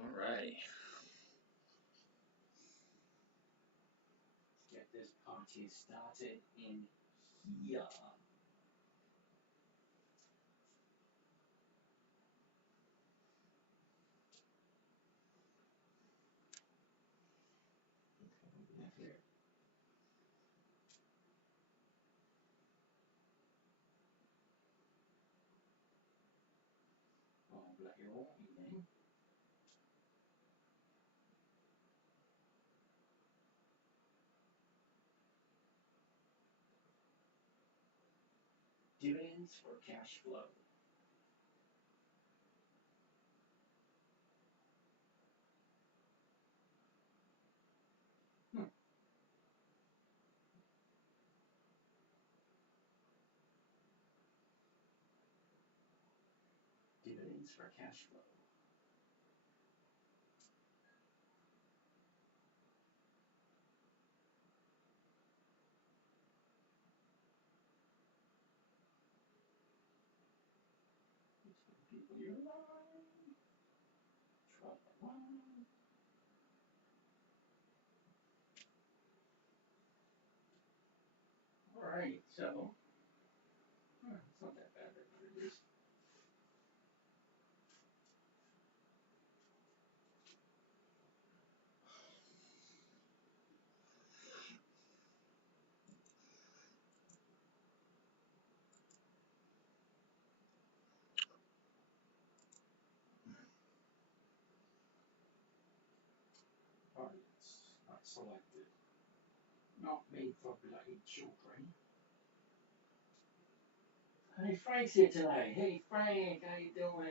Alrighty. Let's get this party started in here. Here. Oh, bloody all evening. Dividends for cash flow. Hmm. Dividends for cash flow. People you're lying. Trouble one. Alright, so it's not that bad of a Audience not selected. Not made for bloody children. Hey, Frank's here tonight. Hey, Frank, how you doing?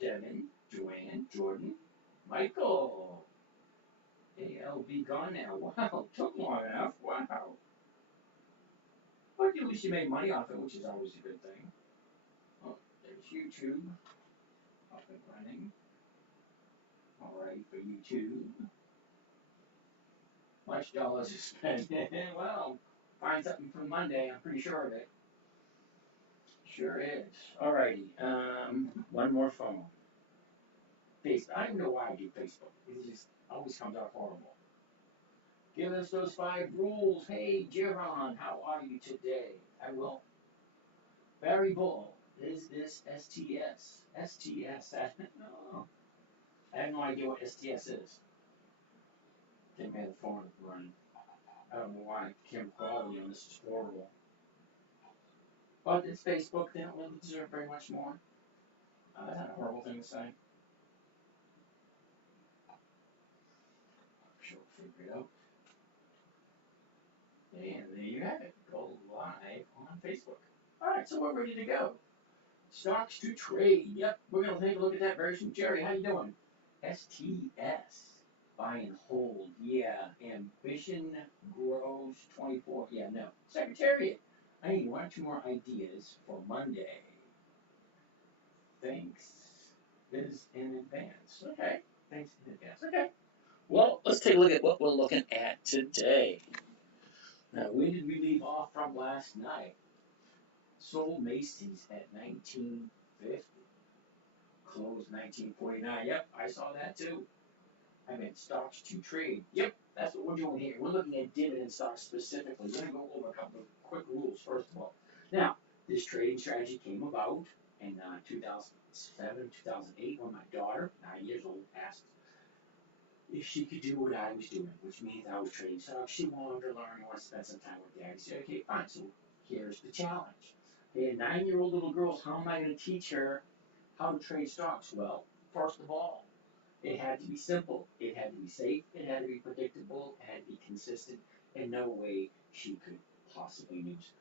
Devin, Joanne, Jordan, Michael. ALB gone now. Wow, took long enough. Wow. But at least you made money off it, which is always a good thing. Oh, there's YouTube up and running. Alright, for YouTube. Much dollars to spend. Well, find something for Monday, I'm pretty sure of it. Sure is. Alrighty, one more phone. Facebook. I don't know why I do Facebook. It just always comes out horrible. Give us those 5 rules. Hey, Jiron, how are you today? I will. Barry Bull, is this STS? STS, no. I have no idea what STS is. Can't man the phone running. I don't know why camera quality on this is horrible. But it's Facebook, they don't really deserve very much more. That's not a horrible thing to say. I'm sure we'll figure it out. And there you have it. Go live on Facebook. Alright, so we're ready to go. Stocks to trade. Yep, we're going to take a look at that very soon. Jerry, how you doing? STS. Buy and hold. Yeah. Ambition grows 24. Yeah, no. Secretariat. I need 1 or 2 more ideas for Monday. Thanks. Is in advance. Okay. Thanks in advance. Okay. Well, let's take a look at what we're looking at today. Now, where did we leave off from last night? Sold Macy's at 1950. Closed 1949. Yep, I saw that too. I meant stocks to trade. Yep, that's what we're doing here. We're looking at dividend stocks specifically. We're going to go over a couple of quick rules first of all. Now, this trading strategy came about in 2007, 2008 when my daughter, 9 years old, asked if she could do what I was doing, which means I was trading stocks. She wanted to learn, wanted to spend some time with Daddy. Said, okay, fine. So here's the challenge. Hey, a 9-year-old little girl, how am I going to teach her how to trade stocks? Well, first of all, it had to be simple. It had to be safe. It had to be predictable. It had to be consistent. In no way she could possibly lose.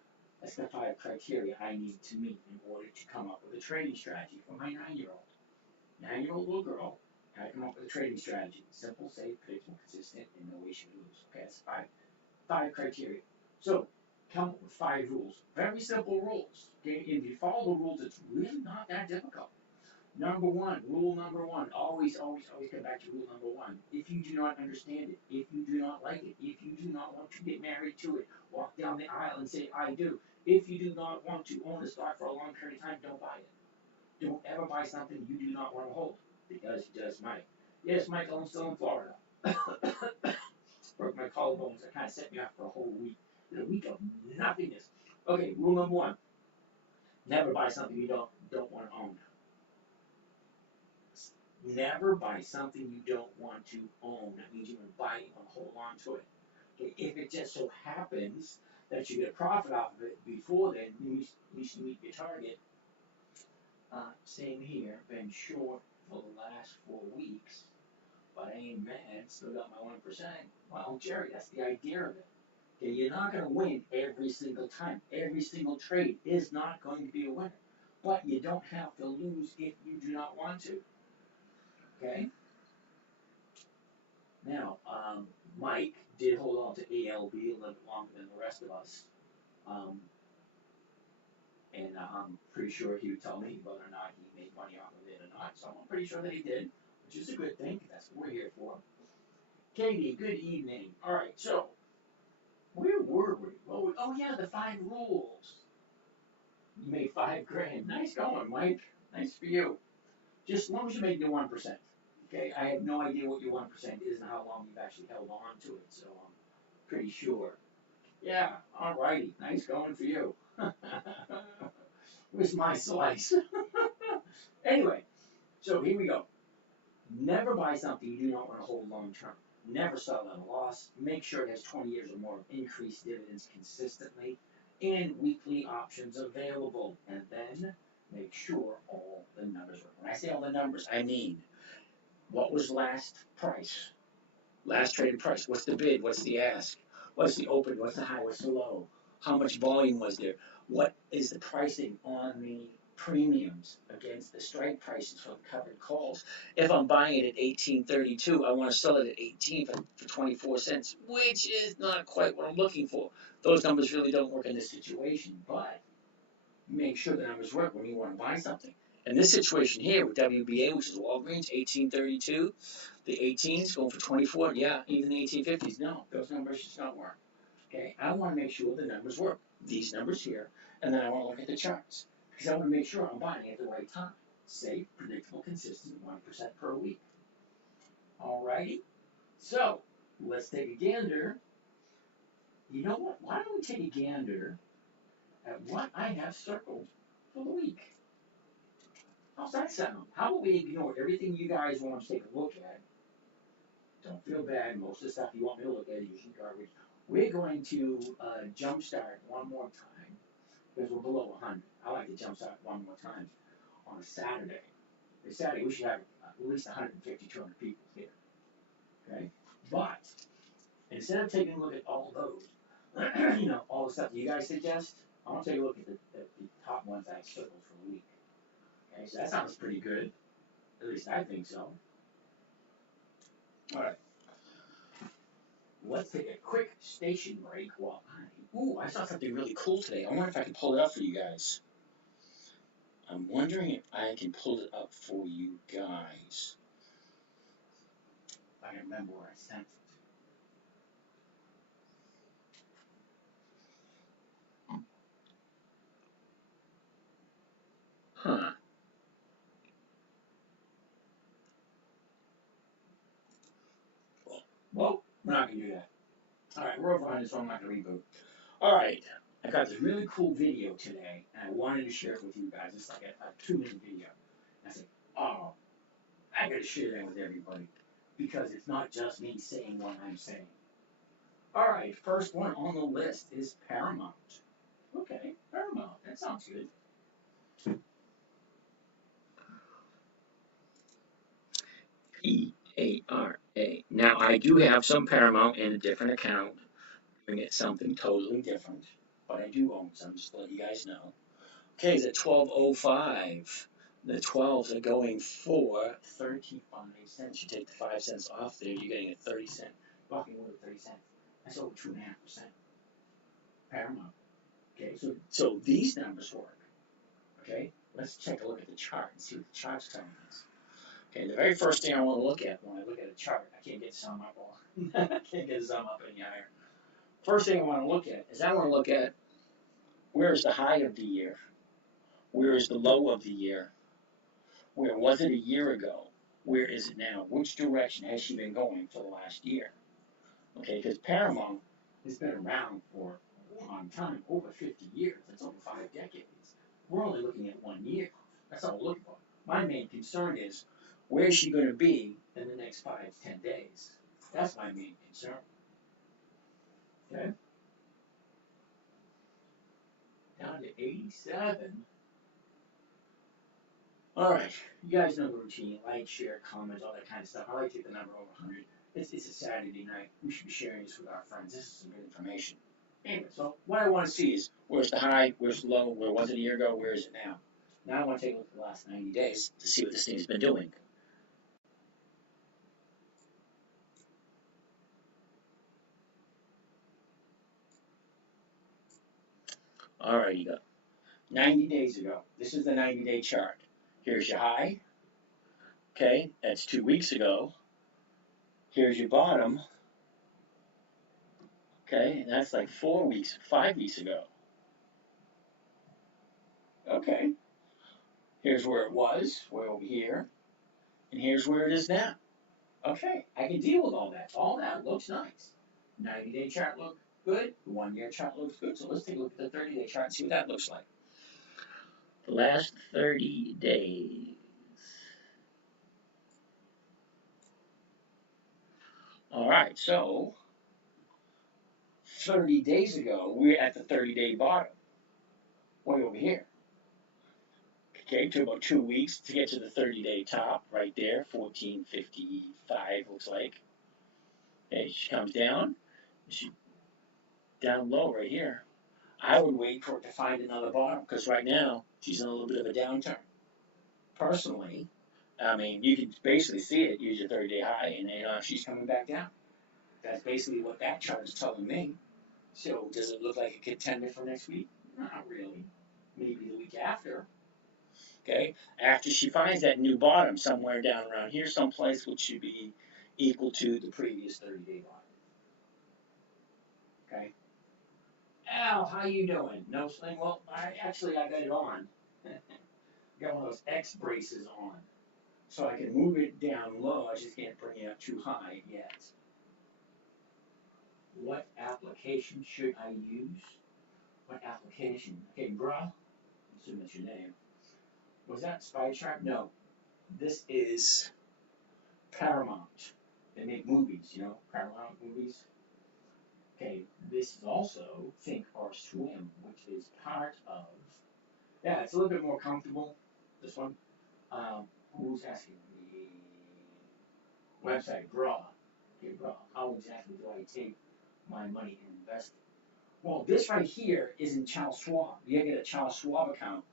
That's the 5 criteria I need to meet in order to come up with a trading strategy for my 9-year-old. 9-year-old little girl had to come up with a trading strategy. Simple, safe, predictable, consistent, in no way she would lose. Okay, that's 5 criteria. So, come up with 5 rules. Very simple rules. Okay, if you follow the rules, it's really not that difficult. Rule number one, always, always, always come back to rule number one. If you do not understand it, if you do not like it, if you do not want to get married to it, walk down the aisle and say, I do. If you do not want to own a stock for a long period of time, don't buy it. Don't ever buy something you do not want to hold. Because he just might. Yes, Michael, I'm still in Florida. Broke my collarbones. That kind of set me off for a whole week. A week of nothingness. Okay, rule number one: never buy something you don't want to own. Never buy something you don't want to own. That means you're going to buy it and hold on to it. Okay, if it just so happens that you get a profit off of it before then, you should meet your target. Same here. Been short for the last 4 weeks, but I ain't mad. Still got my 1%. Well, Jerry, that's the idea of it. Okay, you're not going to win every single time. Every single trade is not going to be a winner, but you don't have to lose if you do not want to. Okay. Now, Mike did hold on to ALB a little bit longer than the rest of us. Um, and I'm pretty sure he would tell me whether or not he made money off of it or not. So I'm pretty sure that he did, which is a good thing. That's what we're here for. Katie, good evening. All right, so where were we? Oh yeah, the 5 rules. You made $5 grand. Nice going, Mike. Nice for you. Just as long as you make your 1%. Okay, I have no idea what your 1% is and how long you've actually held on to it, so I'm pretty sure. Yeah, alrighty. Nice going for you. Where's my slice? Anyway, so here we go. Never buy something you do not want to hold long term. Never sell at a loss. Make sure it has 20 years or more of increased dividends consistently and weekly options available. And then make sure all the numbers work. When I say all the numbers, I mean what was last price? Last traded price. What's the bid? What's the ask? What's the open? What's the high? What's the low? How much volume was there? What is the pricing on the premiums against the strike prices for the covered calls? If I'm buying it at 18.32, I want to sell it at 18 for 24 cents, which is not quite what I'm looking for. Those numbers really don't work in this situation, but make sure the numbers work when you want to buy something. In this situation here with WBA, which is Walgreens, 18.32, the 18s going for 24, yeah, even the 1850s, no, those numbers just don't work. Okay, I want to make sure the numbers work. These numbers here, and then I want to look at the charts because I want to make sure I'm buying at the right time. Safe, predictable, consistent, 1% per week. Alrighty, so let's take a gander. You know what? Why don't we take a gander at what I have circled for the week? How's that sound? How about we ignore everything you guys want to take a look at? Don't feel bad. Most of the stuff you want me to look at is usually garbage. We're going to jumpstart one more time because we're below 100. I like to jumpstart one more time on a Saturday. This Saturday we should have at least 150, 200 people here. Okay, but instead of taking a look at all those, all the stuff you guys suggest, I want to take a look at the top ones I circled for the week. Okay, so that sounds pretty good. At least I think so. All right. Let's take a quick station break while I saw something really cool today. I wonder if I can pull it up for you guys. I'm wondering if I can pull it up for you guys. If I can remember where I sent it. Huh. Well, we're not going to do that. Alright, we're over 100, so I'm not going to reboot. Alright, I got this really cool video today, and I wanted to share it with you guys. It's like a 2-minute video. And I said, oh, I got to share that with everybody, because it's not just me saying what I'm saying. Alright, first one on the list is Paramount. Okay, Paramount, that sounds good. P-A-R-A. Now, I do have some Paramount in a different account, doing it something totally different, but I do own some, just to let you guys know. Okay, it's at 12.05. The 12s are going for 35 cents. You take the 5 cents off there, you're getting a 30-cent, bucking with 30 cents. That's over 2.5%. Paramount. Okay, so these numbers work. Okay, let's take a look at the chart and see what the chart's telling us. Okay, the very first thing I want to look at when I look at a chart, I can't get some up I can't get some up any higher. First thing I want to look at is I want to look at where is the high of the year? Where is the low of the year? Where was it a year ago? where is it now? Which direction has she been going for the last year? Okay, because Paramount has been around for a long time, over 50 years. That's over 5 decades. We're only looking at 1 year. That's all we're looking for. My main concern is, where is she going to be in the next 5 to 10 days? That's my main concern. Okay? Down to 87. All right, you guys know the routine. Like, share, comment, all that kind of stuff. I like to get the number over 100. It's a Saturday night. We should be sharing this with our friends. This is some good information. Anyway, so what I want to see is, where's the high, where's the low, where was it a year ago, where is it now? Now I want to take a look at the last 90 days to see what this thing's been doing. All right, you go. 90 days ago. This is the 90-day chart. Here's your high. Okay, that's 2 weeks ago. Here's your bottom. Okay, and that's like 4 weeks, 5 weeks ago. Okay, here's where it was, way over here, and here's where it is now. Okay, I can deal with all that. All that looks nice. 90-day chart looks good. The 1-year chart looks good. So let's take a look at the 30-day chart and see what that looks like. The last 30 days. All right, so 30 days ago, we're at the 30-day bottom, way over here. Okay, took about 2 weeks to get to the 30-day top, right there, 1455 looks like. Okay, she comes down, she down low right here. I would wait for it to find another bottom, because right now she's in a little bit of a downturn. Personally, I mean, you can basically see it, use your 30-day high, and she's coming back down. That's basically what that chart is telling me. So does it look like a contender for next week? Not really. Maybe the week after. Okay, after she finds that new bottom somewhere down around here someplace, which should be equal to the previous 30-day bottom. Okay. Al, how you doing? No sling? Well, I got it on. Got one of those X braces on. So I can move it down low, I just can't bring it up too high yet. What application should I use? What application? Okay, bruh, assume that's your name. Was that Spy Trap? No. This is Paramount. They make movies, Paramount movies. Okay, this is also Think or Swim, which is part of. Yeah, it's a little bit more comfortable. This one. Who's asking me? Website, Bra. Okay, Bra. How exactly do I take my money and invest it? Well, this right here is in Charles Schwab. You gotta get a Charles Schwab account.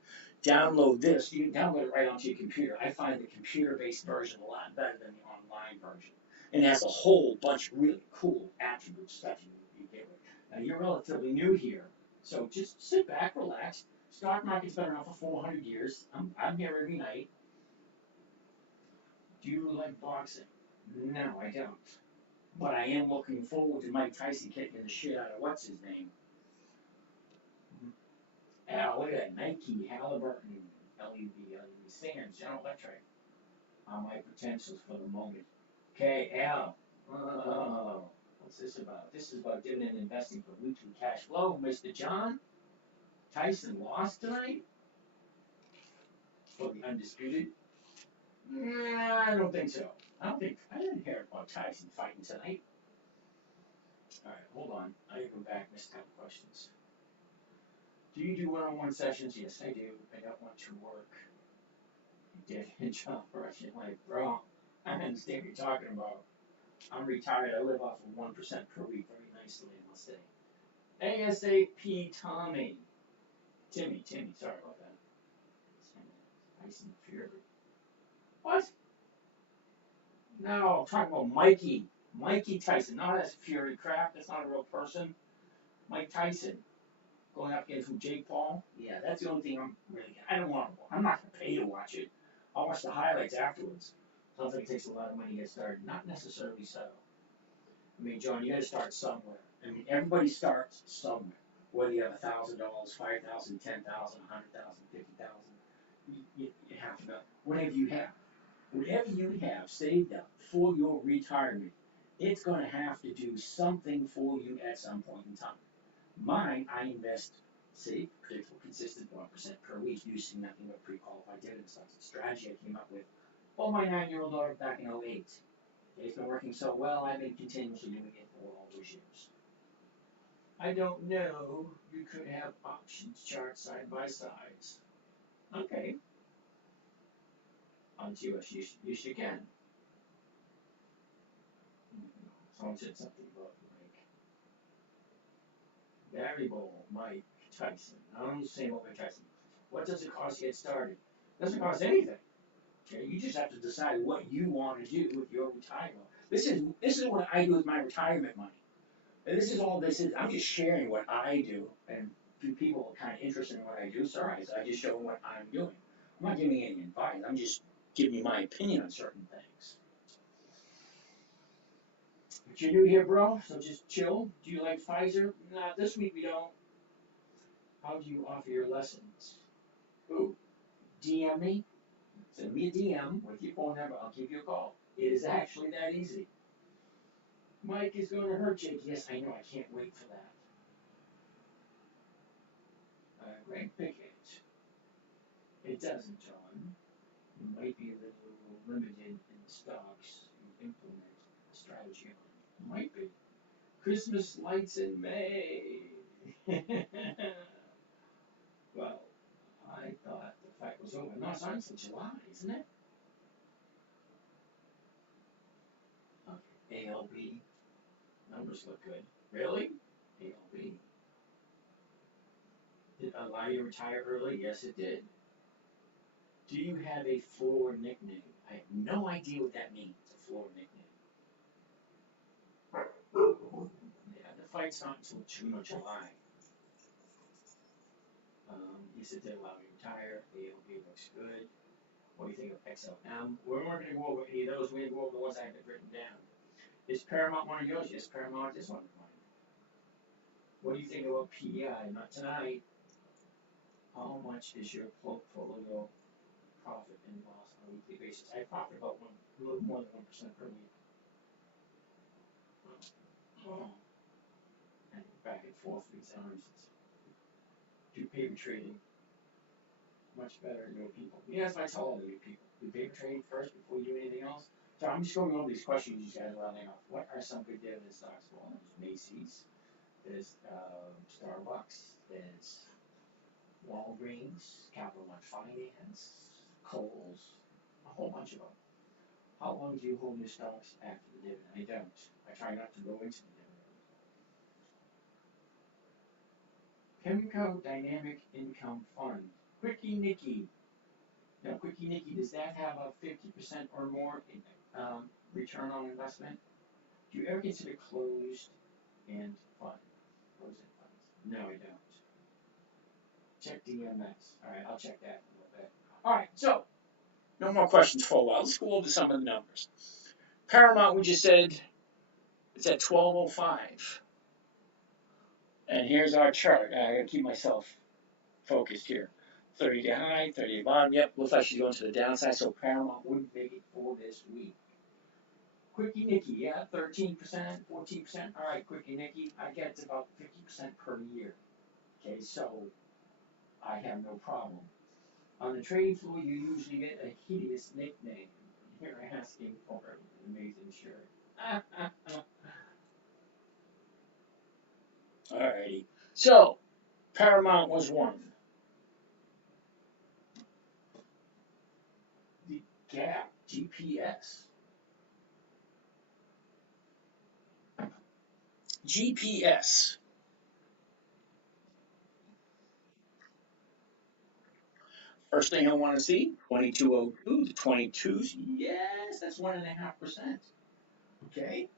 Download this. You can download it right onto your computer. I find the computer-based version a lot better than the online version. And it has a whole bunch of really cool attributes that you get with. Now, you're relatively new here, so just sit back, relax. Stock market's been around for 400 years. I'm here every night. Do you like boxing? No, I don't. But I am looking forward to Mike Tyson kicking the shit out of what's his name. Al, look at that. Nike, Halliburton, LED Sands, General Electric. My potentials for the moment. Okay, Al. What's this about? This is about dividend investing for weekly cash flow. Mr. John Tyson lost tonight for the undisputed. Nah, I don't think so. I didn't hear about Tyson fighting tonight. All right, hold on. I gotta go back. Missed a couple questions. Do you do one-on-one sessions? Yes, I do. I don't want to work. You did, John Russian, like, bro, I understand what you're talking about. I'm retired. I live off of 1% per week. Very nicely, I must say. ASAP Tommy. Timmy, sorry about that. Tyson Fury. What? No, I'm talking about Mikey. Mikey Tyson. No, that's Fury crap. That's not a real person. Mike Tyson. Going up against Jake Paul. Yeah, that's the only thing I'm not going to pay to watch it. I'll watch the highlights afterwards. Sounds like it takes a lot of money to get started. Not necessarily so. I mean, John, you got to start somewhere. I mean, everybody starts somewhere. Whether you have $1,000, $5,000, $10,000, $100,000, $50,000, you have to go. Whatever you have. whatever you have saved up for your retirement, it's going to have to do something for you at some point in time. Mine, I invest, safe, predictable, consistent 1% per week using nothing but pre-qualified dividends. That's a strategy I came up with for my 9-year-old daughter back in '08. It's been working so well, I've been continuously doing it for all those years. I don't know. You could have options chart side by sides. Okay. On TOS, yes, you can. Someone said something about Mike. Variable Mike Tyson. I don't say about Mike Tyson. What does it cost to get started? It doesn't cost anything. Okay, you just have to decide what you want to do with your retirement. This is what I do with my retirement money. And this is all this is. I'm just sharing what I do, and if people are kind of interested in what I do, sorry, I just show them what I'm doing. I'm not giving any advice. I'm just giving you my opinion on certain things. But you're new here, bro, so just chill. Do you like Pfizer? Nah, this week we don't. How do you offer your lessons? Ooh, DM me. Send me a DM with your phone number. I'll give you a call. It is actually that easy. Mike is going to hurt Jake. Yes, I know. I can't wait for that. Greg Pickett. It doesn't, John. It might be a little limited in stocks you implement a strategy on. Might be. Christmas lights in May. Well, I thought the fight was over. No, it's on until July, isn't it? Okay. ALB. Numbers look good. Really? ALB. Did it allow you to retire early? Yes, it did. Do you have a floor nickname? I have no idea what that means, a floor nickname. Yeah, the fight's not until June or July. Yes, it did allow me to retire. The ALB looks good. What do you think of XLM? We're not going to go over any of those. We're going to go over the ones I have written down. Is Paramount one of yours? Yes, Paramount is one of mine. What do you think about PEI? Not tonight. How much is your portfolio profit and loss on a weekly basis? I profit about a little more than 1% per week. And back and forth with these arms. Do paper trading. Much better than new people. Yes, I tell all the new people. Do paper trading first before you do anything else. So I'm just going over these questions you guys are running off. What are some good dividend stocks? Well, there's Macy's, there's Starbucks, there's Walgreens, Capital One Finance, Kohl's, a whole bunch of them. How long do you hold your stocks after the dividend? I don't. I try not to go into the dividend. Pimco Dynamic Income Fund. Quickie Nicky. Now, Quickie Nicky, does that have a 50% or more return on investment? Do you ever consider closed-end fund? Closed-end funds? No, I don't. Check DMS. All right, I'll check that in a little bit. All right, so no more questions for a while. Let's go over some of the numbers. Paramount, we just said, it's at 1205. And here's our chart. I gotta keep myself focused here. 30-day high, 30-day bottom. Yep, looks like she's going to the downside, so Paramount wouldn't make it for this week. Quickie Nicky, yeah, 13%, 14%. All right, Quickie Nicky, I get about 50% per year. Okay, so I have no problem. On the trading floor, you usually get a hideous nickname. You're asking for an amazing shirt. Alrighty. So, Paramount was one. The Gap GPS. GPS. First thing I want to see, 2202, the 22s. Yes, that's 1.5%. Okay,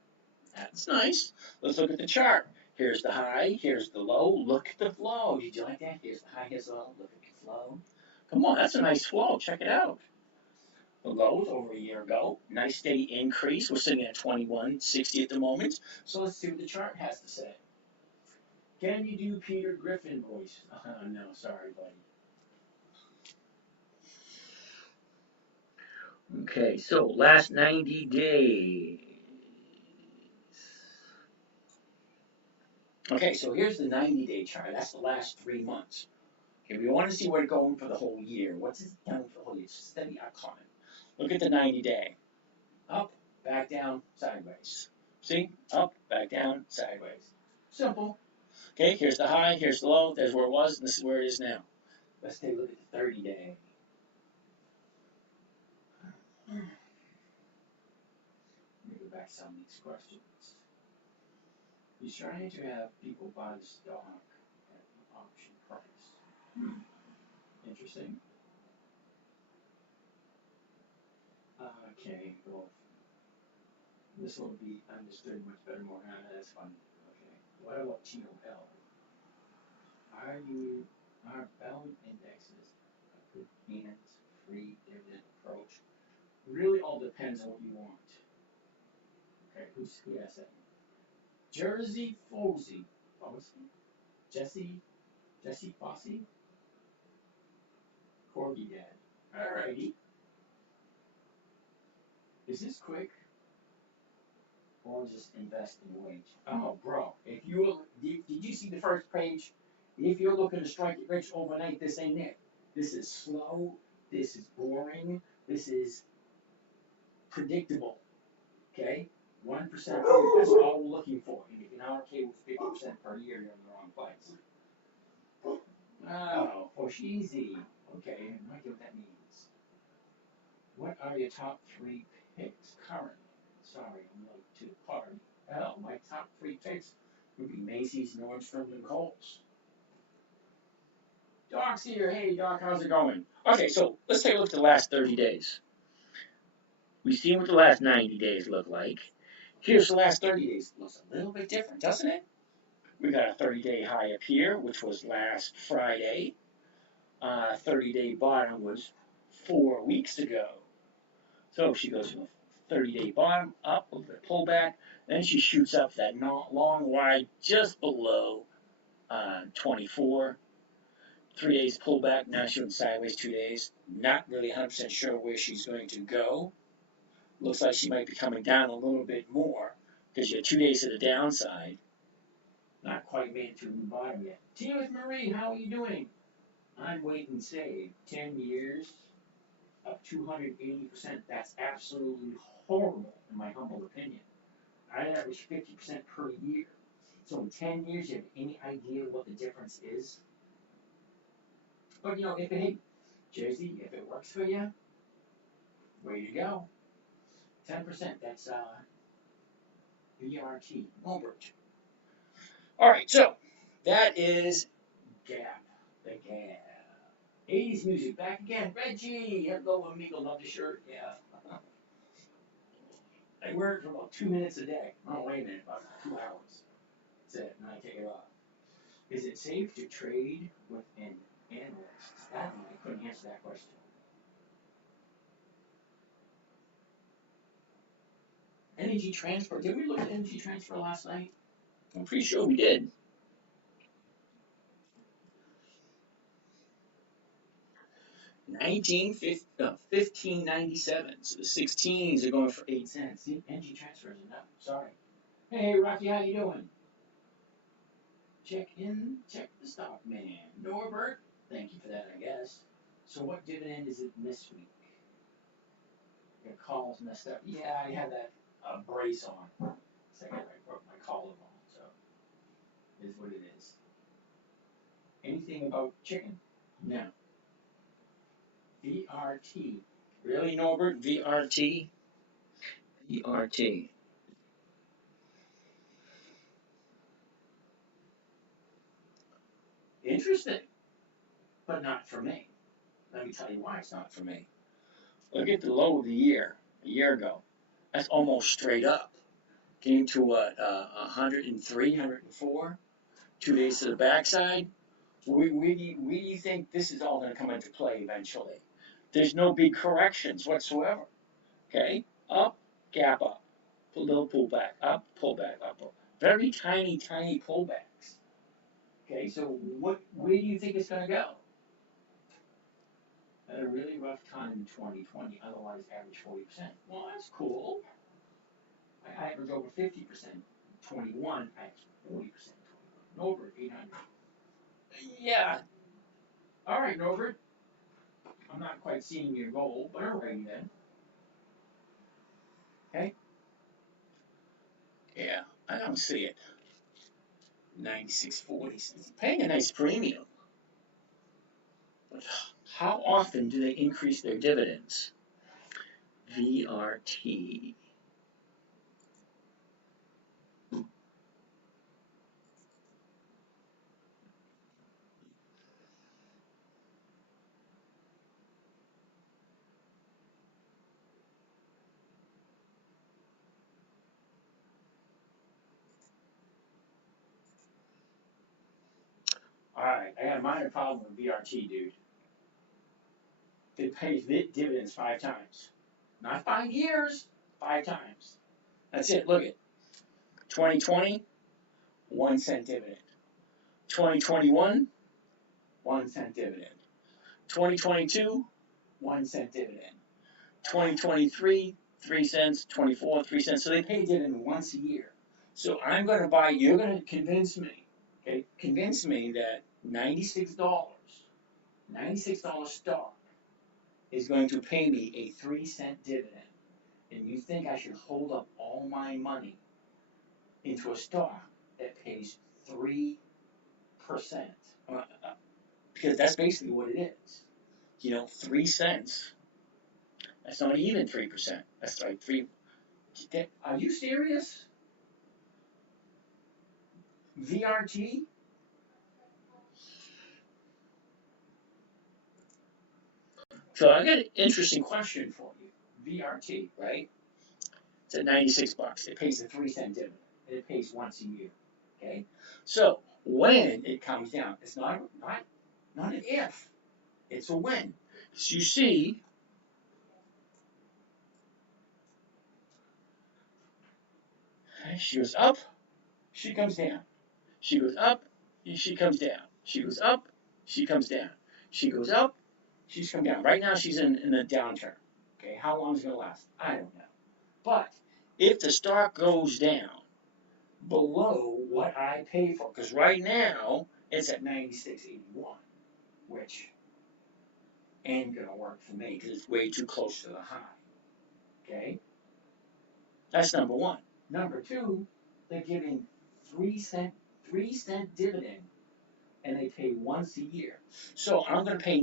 that's nice. Let's look at the chart. Here's the high, here's the low. Look at the flow. Did you like that? Here's the high, here's the low. Look at the flow. Come on, that's a nice flow. Check it out. The low was over a year ago. Nice steady increase. We're sitting at 21.60 at the moment. So let's see what the chart has to say. Can you do Peter Griffin voice? No, sorry, buddy. Okay, so last 90 days. Okay, so here's the 90-day chart. That's the last 3 months. Okay, we want to see where it's going for the whole year. What's it down for the whole year? It's steady upcoming. Look at the 90-day. Up, back down, sideways. See? Up, back down, sideways. Simple. Okay, here's the high, here's the low, there's where it was, and this is where it is now. Let's take a look at the 30-day. Let me go back to some of these questions. He's trying to have people buy the stock at the option price. Interesting. Okay, well, this will be understood much better more. That's fun. Okay. What about TOL? Are value indexes a good hands-free dividend approach? Really all depends on what you want. Okay, who asked that? Jersey Fossey. Jesse Fossey? Corgi Dad. Alrighty. Is this quick? Or just invest in wage? Oh, bro. Did you see the first page? If you're looking to strike it rich overnight, this ain't it. This is slow. This is boring. This is predictable. Okay? 1% per year. That's all we're looking for. And if you're not okay with 50% per year, you're in the wrong place. Oh, Foshizi. Okay, I have no idea what that means. What are your top 3 picks currently? Sorry, I'm late to the party. Oh, my top 3 picks would be Macy's, Nordstrom, and Kohl's. Doc's here. Hey, Doc, how's it going? Okay, so let's take a look at the last 30 days. We've seen what the last 90 days look like. Here's the last 30 days. It looks a little bit different, doesn't it? We got a 30-day high up here, which was last Friday. 30-day bottom was 4 weeks ago. So she goes from a 30-day bottom up with a pullback, then she shoots up that long wide just below 24. 3 days pullback, now she's sideways 2 days. Not really 100% sure where she's going to go. Looks like she might be coming down a little bit more because you have 2 days to the downside. Not quite made it to the bottom yet. Tea with Marie, how are you doing? I'm wait and save. 10 years, up 280%. That's absolutely horrible, in my humble opinion. I average 50% per year. So in 10 years, you have any idea what the difference is? But hey, Jersey, if it works for you, way to go. 10%, that's VRT, Wilbert. All right, so that is Gap, the Gap. 80s music, back again. Reggie, hello, amigo, love the shirt, yeah. I wear it for about 2 minutes a day. Oh, wait a minute, about 2 hours. That's it, and I take it off. Is it safe to trade with an analyst? That one, I couldn't answer that question. Energy transfer. Did we look at energy transfer last night? I'm pretty sure we did. 1597. So the 16s are going for 8 cents. See, energy transfer is enough. Sorry. Hey, Rocky, how you doing? Check the stock, man. Norbert, thank you for that, I guess. So what dividend is it this week? Your coll's messed up. Yeah, I had that brace on. Second, I broke my collarbone, so it is what it is. Anything about chicken? No. VRT. Really, Norbert? VRT? VRT. Interesting, but not for me. Let me tell you why it's not for me. Look at the low of the year, a year ago. That's almost straight up. Came to what, 103, 104? 2 days to the backside. Where do you think this is all going to come into play eventually? There's no big corrections whatsoever. Okay? Up, gap up. A little pullback, up, pullback, up. Very tiny, tiny pullbacks. Okay, so where do you think it's going to go? a really rough time in 2020, otherwise average 40%. Well, that's cool. I average over 50%. 21, I average 40%. Norbert, 800. Yeah. All right, Norbert. I'm not quite seeing your goal, but all right then. Okay. Yeah, I don't see it. 96.40. Paying a nice premium. But how often do they increase their dividends? VRT. All right, I got a minor problem with VRT, dude. They pay dividends 5 times. Not 5 years, 5 times. That's it. Look at 2020, 1 cent dividend. 2021, 1 cent dividend. 2022, 1 cent dividend. 2023, 3 cents. 24, 3 cents. So they pay a dividend once a year. So I'm going to buy. You're going to convince me. Okay, convince me that $96 stock is going to pay me a 3 cent dividend, and you think I should hold up all my money into a stock that pays 3%? Because that's basically what it is. 3 cents. That's not even 3%. That's like 3. Are you serious? VRT? So I got an interesting question for you. VRT, right? It's at $96. It pays a 3 cent dividend. It pays once a year. Okay? So when it comes down, it's not an if. It's a when. So you see, she goes up, she comes down. She goes up, she comes down. She goes up, she comes down. She goes up, she's come down. Right now she's in a downturn. Okay, how long is it gonna last? I don't know. But if the stock goes down below what I pay for, because right now it's at 96.81, which ain't gonna work for me because it's way too close to the high. Okay, that's number one. Number two, they're giving 3 cent dividend, and they pay once a year. So I'm going to pay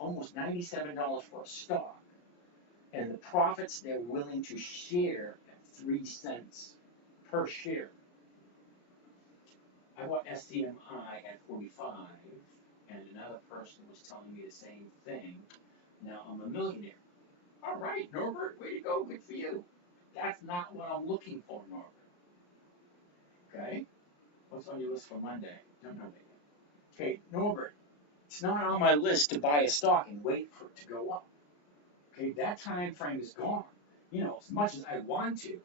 almost $97 for a stock, and the profits they're willing to share at 3 cents per share. I bought STMI at 45, and another person was telling me the same thing. Now I'm a millionaire. All right, Norbert, way to go, good for you. That's not what I'm looking for, Norbert. Okay? What's on your list for Monday? Don't know that yet. Okay, Norbert, it's not on my list to buy a stock and wait for it to go up. Okay, that time frame is gone. As much as I want to.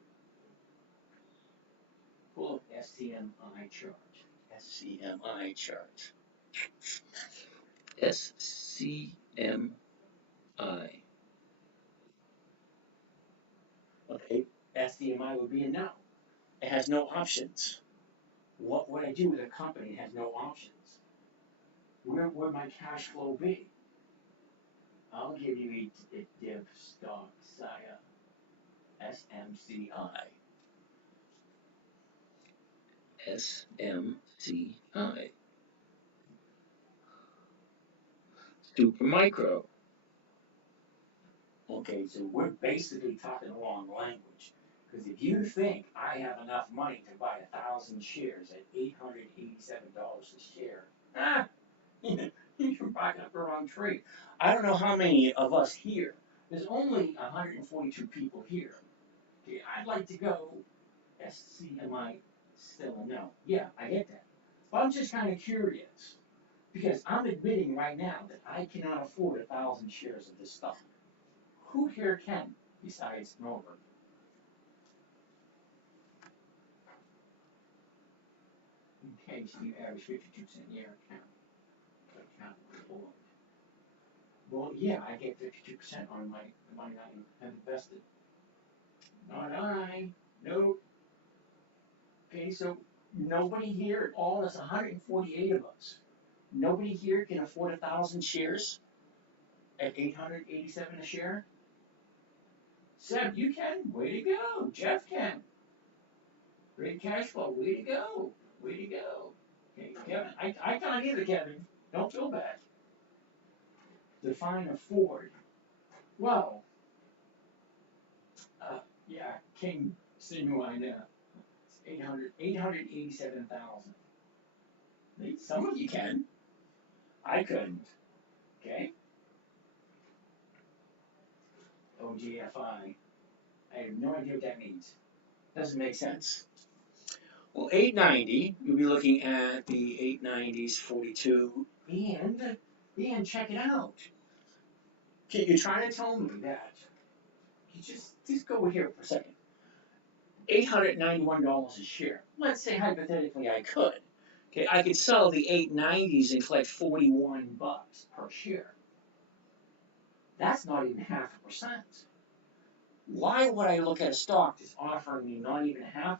Pull up SCMI chart. SCMI chart. SCMI. Okay, SCMI would be a no. It has no options. What would I do with a company that has no options? Where would my cash flow be? I'll give you a div stock, Saya. SMCI. SMCI. Supermicro. Okay, so we're basically talking the wrong language. Because if you think I have enough money to buy 1,000 shares at $887 a share, you're barking up the wrong tree. I don't know how many of us here. There's only 142 people here. Okay, I'd like to go SCMI still a no. Yeah, I get that. But I'm just kind of curious. Because I'm admitting right now that I cannot afford 1,000 shares of this stock. Who here can, besides Norbert? In case you average 52 cent a year account. Well, yeah, I get 52% on the money I have invested. Not I. Nope. Okay, so nobody here, all us 148 of us, nobody here can afford 1,000 shares at 887 a share. Seb, you can. Way to go. Jeff can. Great cash flow. Way to go. Way to go. Okay, Kevin, I can't either, Kevin. Don't feel bad. Define afford. Well, yeah, King Sinuina. 887,000. Some of you can. I couldn't. Okay? OGFI. I have no idea what that means. Doesn't make sense. Well, 890, you'll be looking at the 890s 42. And check it out. Okay, you're trying to tell me that. You just go here for a second. $891 a share. Let's say hypothetically I could. Okay, I could sell the 890s and collect 41 bucks per share. That's not even 0.5%. Why would I look at a stock that's offering me not even 0.5%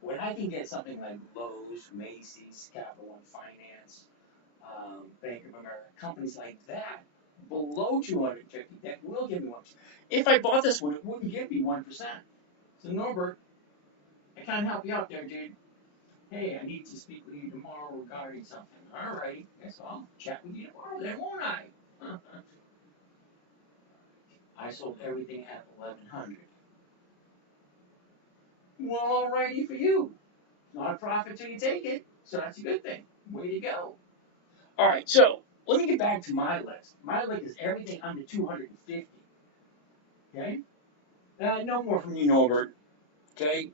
when I can get something like Lowe's, Macy's, Capital One Finance, Bank of America, companies like that below 250 that will give me 1%. If I bought this one, it wouldn't give me 1%. So Norbert, I can't help you out there, dude. Hey, I need to speak with you tomorrow regarding something. All right, guess I'll chat with you tomorrow then, won't I? I sold everything at 1100. Well, alrighty for you. Not a profit till you take it, so that's a good thing. Way to go. All right, so let me get back to my list. My list is everything under 250. Okay? No more from you, Norbert. Okay?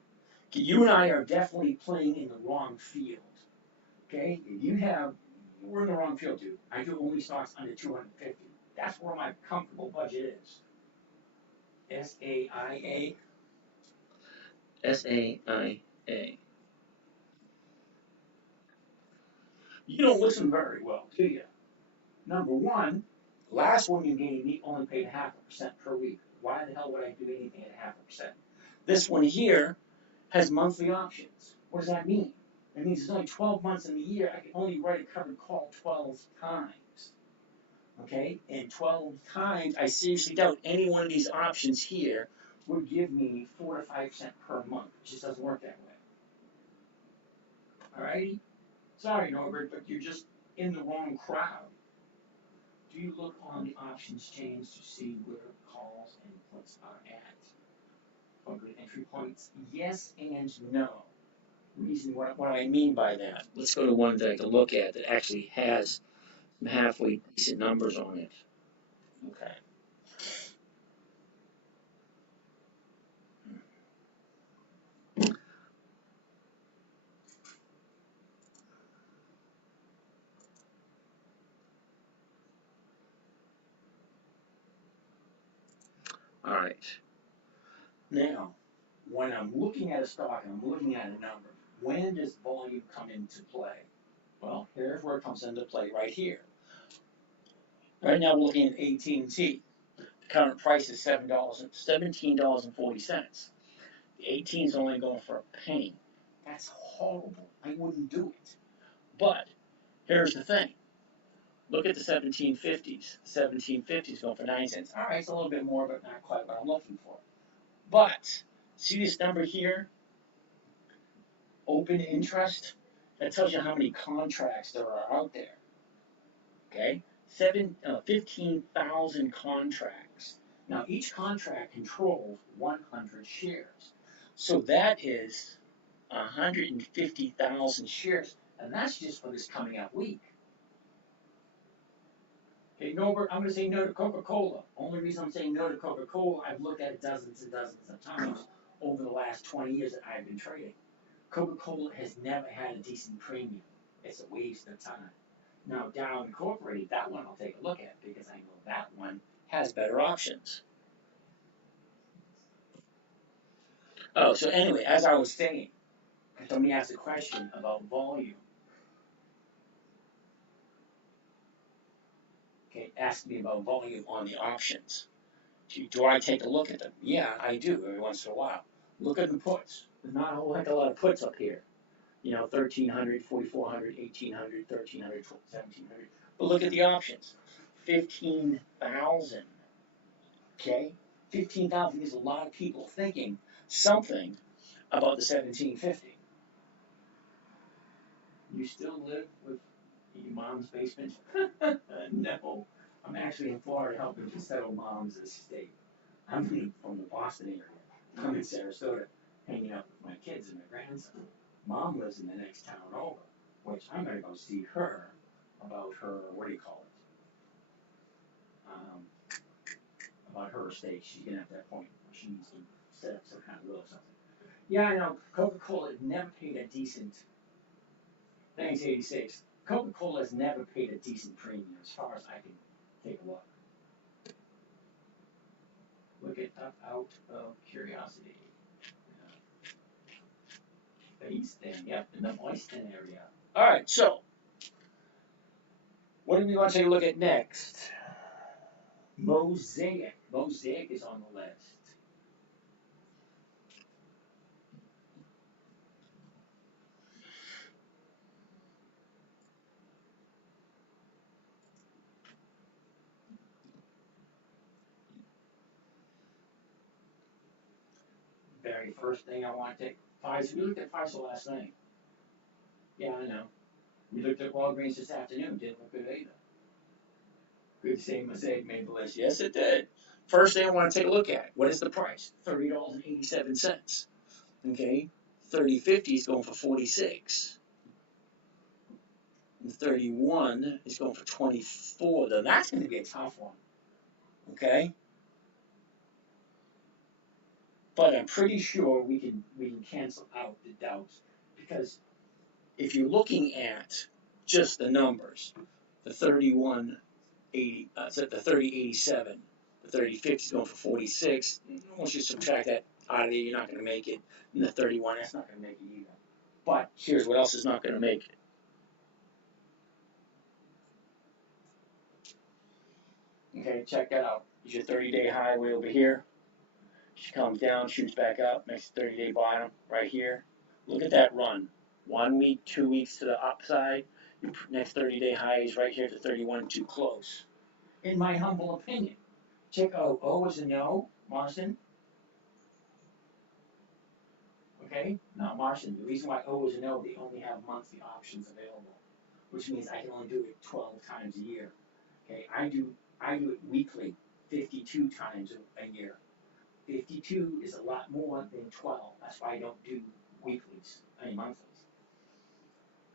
You and I are definitely playing in the wrong field. Okay? We're in the wrong field, dude. I do only stocks under 250. That's where my comfortable budget is. SAIA. SAIA. You don't listen very well, do you? Number one, last one you gave me only paid 0.5% per week. Why the hell would I do anything at 0.5%? This one here has monthly options. What does that mean? That means there's only 12 months in the year. I can only write a covered call 12 times. Okay? And 12 times, I seriously doubt any one of these options here would give me 4 to 5% per month. It just doesn't work that way. Alrighty? Sorry, Norbert, but you're just in the wrong crowd. Do you look on the options change to see where calls and puts are at? What good entry points? Yes and no. Reason what I mean by that. Let's go to one that I can look at that actually has some halfway decent numbers on it. Okay. All right. Now, when I'm looking at a stock and I'm looking at a number, when does volume come into play? Well, here's where it comes into play right here. Right now, we're looking at AT&T. The current price is $17.40. The 18 is only going for a penny. That's horrible. I wouldn't do it. But here's the thing. Look at the 1750s. 1750s going for 9 cents. All right, it's a little bit more, but not quite what I'm looking for. But see this number here? Open interest. That tells you how many contracts there are out there. Okay? 15,000 contracts. Now, each contract controls 100 shares. So that is 150,000 shares. And that's just for this coming out week. Okay, Norbert, I'm going to say no to Coca-Cola. Only reason I'm saying no to Coca-Cola, I've looked at it dozens and dozens of times over the last 20 years that I've been trading. Coca-Cola has never had a decent premium. It's a waste of time. Now, Dow Incorporated, that one I'll take a look at because I know that one has better options. Oh, so anyway, as I was saying, let me ask a question about volume. Okay, ask me about volume on the options. Do I take a look at them? Yeah, I do every once in a while. Look at the puts. There's not a whole heck of a lot of puts up here. 1300, 4400, 1800, 1300, 1700. But look at the options. 15,000. Okay? 15,000 is a lot of people thinking something about the 1750. You still live with your mom's basement? No. I'm actually in Florida helping to settle mom's estate. I'm from the Boston area. I'm in Sarasota hanging out with my kids and my grandson. Mom lives in the next town over, which I'm going to go see her about her, what do you call it? About her estate. She's getting at that point where she needs to set up some kind of will or something. Yeah, I know. Coca-Cola never paid a decent, 1986, Coca-Cola has never paid a decent premium as far as I can take a look. Look it up out of curiosity. Easton, yep, in the Moiston area. All right, so what do we want to take a look at next? Mosaic. Mosaic is on the list. Very first thing I want to take. Pfizer. We looked at Pfizer last night. Yeah, I know. We looked at Walgreens this afternoon. Didn't look good either. Good to say Mosaic made the list. Yes, it did. First thing I want to take a look at. What is the price? $30.87. Okay. 30/50 is going for 46. And 31 is going for 24. Now that's going to be a tough one. Okay. But I'm pretty sure we can cancel out the doubts, because if you're looking at just the numbers, the 3180, the 3087, the 3050 is going for 46. Once you subtract that out of there, you're not going to make it. And the 31, that's not going to make it either. But here's what else is not going to make it. Okay, check that out. Is your 30-day high way over here? She comes down, shoots back up, next 30-day bottom right here. Look at that run. 1 week, 2 weeks to the upside. Your next 30-day high is right here to 31, too close. In my humble opinion. Check out O as a no, Marston. Okay? Now, Marston, the reason why O is a no, they only have monthly options available, which means I can only do it 12 times a year. Okay? I do it weekly, 52 times a year. 52 is a lot more than 12. That's why I don't do weeklies, monthlies.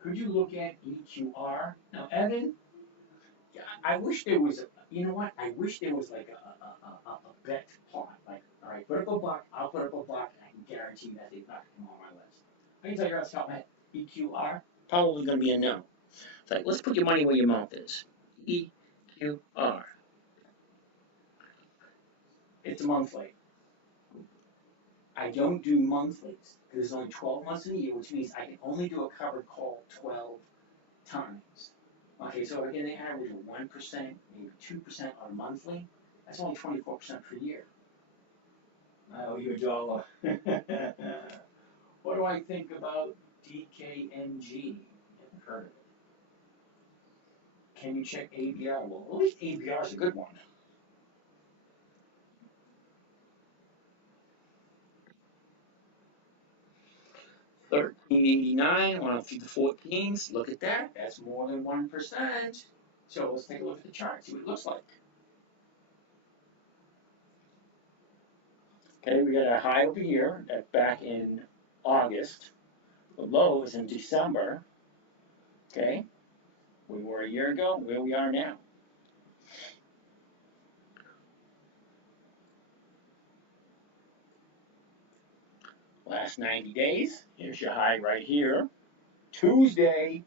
Could you look at EQR? Now, Evan, I wish there was you know what? I wish there was like a bet pot. Like, all right, put up a buck, I'll put up a buck, and I can guarantee that they're not going to come on my list. I can tell you right off the top EQR, probably going to be a no. It's like, let's put your money where your mouth is. EQR. It's a monthly. I don't do monthlies because there's only 12 months in a year, which means I can only do a covered call 12 times. Okay, so if I get an average of 1%, maybe 2% on monthly, that's only 24% per year. I owe you $1. What do I think about DKNG? Haven't heard of it. Can you check ABR? Well, at least ABR is a good one. $13.89 on through the 14s. Look at that. That's more than 1%. So let's take a look at the chart, see what it looks like. Okay, we got a high over here back in August. The low is in December. Okay, we were a year ago, where we are now. Last 90 days, here's your high right here. Tuesday,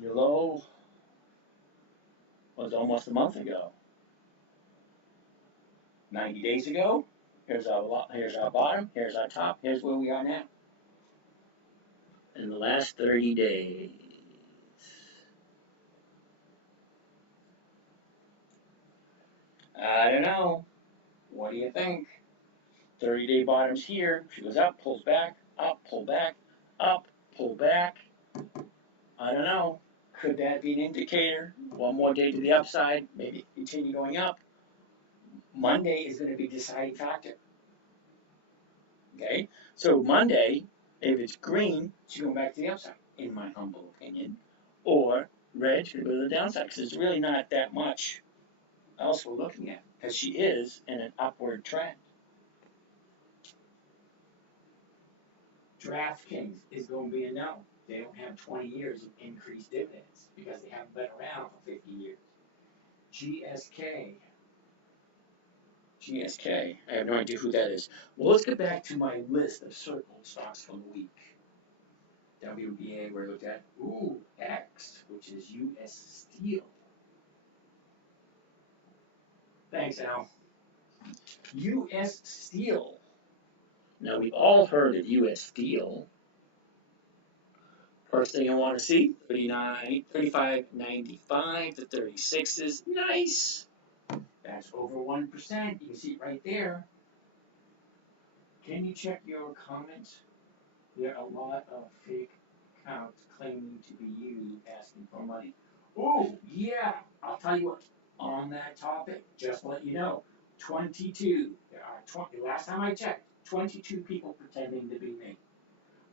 your low was almost a month ago. 90 days ago, here's our bottom, here's our top, here's where we are now. In the last 30 days. I don't know. What do you think? 30-day bottoms here. She goes up, pulls back, up, pull back, up, pull back. I don't know. Could that be an indicator? One more day to the upside, maybe continue going up. Monday is going to be a deciding factor. Okay? So Monday, if it's green, she's going back to the upside, in my humble opinion. Or red, she's going to go to the downside, because there's really not that much else we're looking at, because she is in an upward trend. DraftKings is going to be a no. They don't have 20 years of increased dividends because they haven't been around for 50 years. GSK. I have no idea who that is. Well, let's get back to my list of circled stocks for the week. WBA, we're looked at. Ooh, X, which is US Steel. Thanks, Al. US Steel. Now, we've all heard of US Steel. First thing I want to see, 35.95 to 36 is nice. That's over 1%. You can see it right there. Can you check your comments? There are a lot of fake accounts claiming to be you asking for money. Oh, yeah. I'll tell you what. On that topic, just to let you know, 22. There are 20. Last time I checked, 22 people pretending to be me.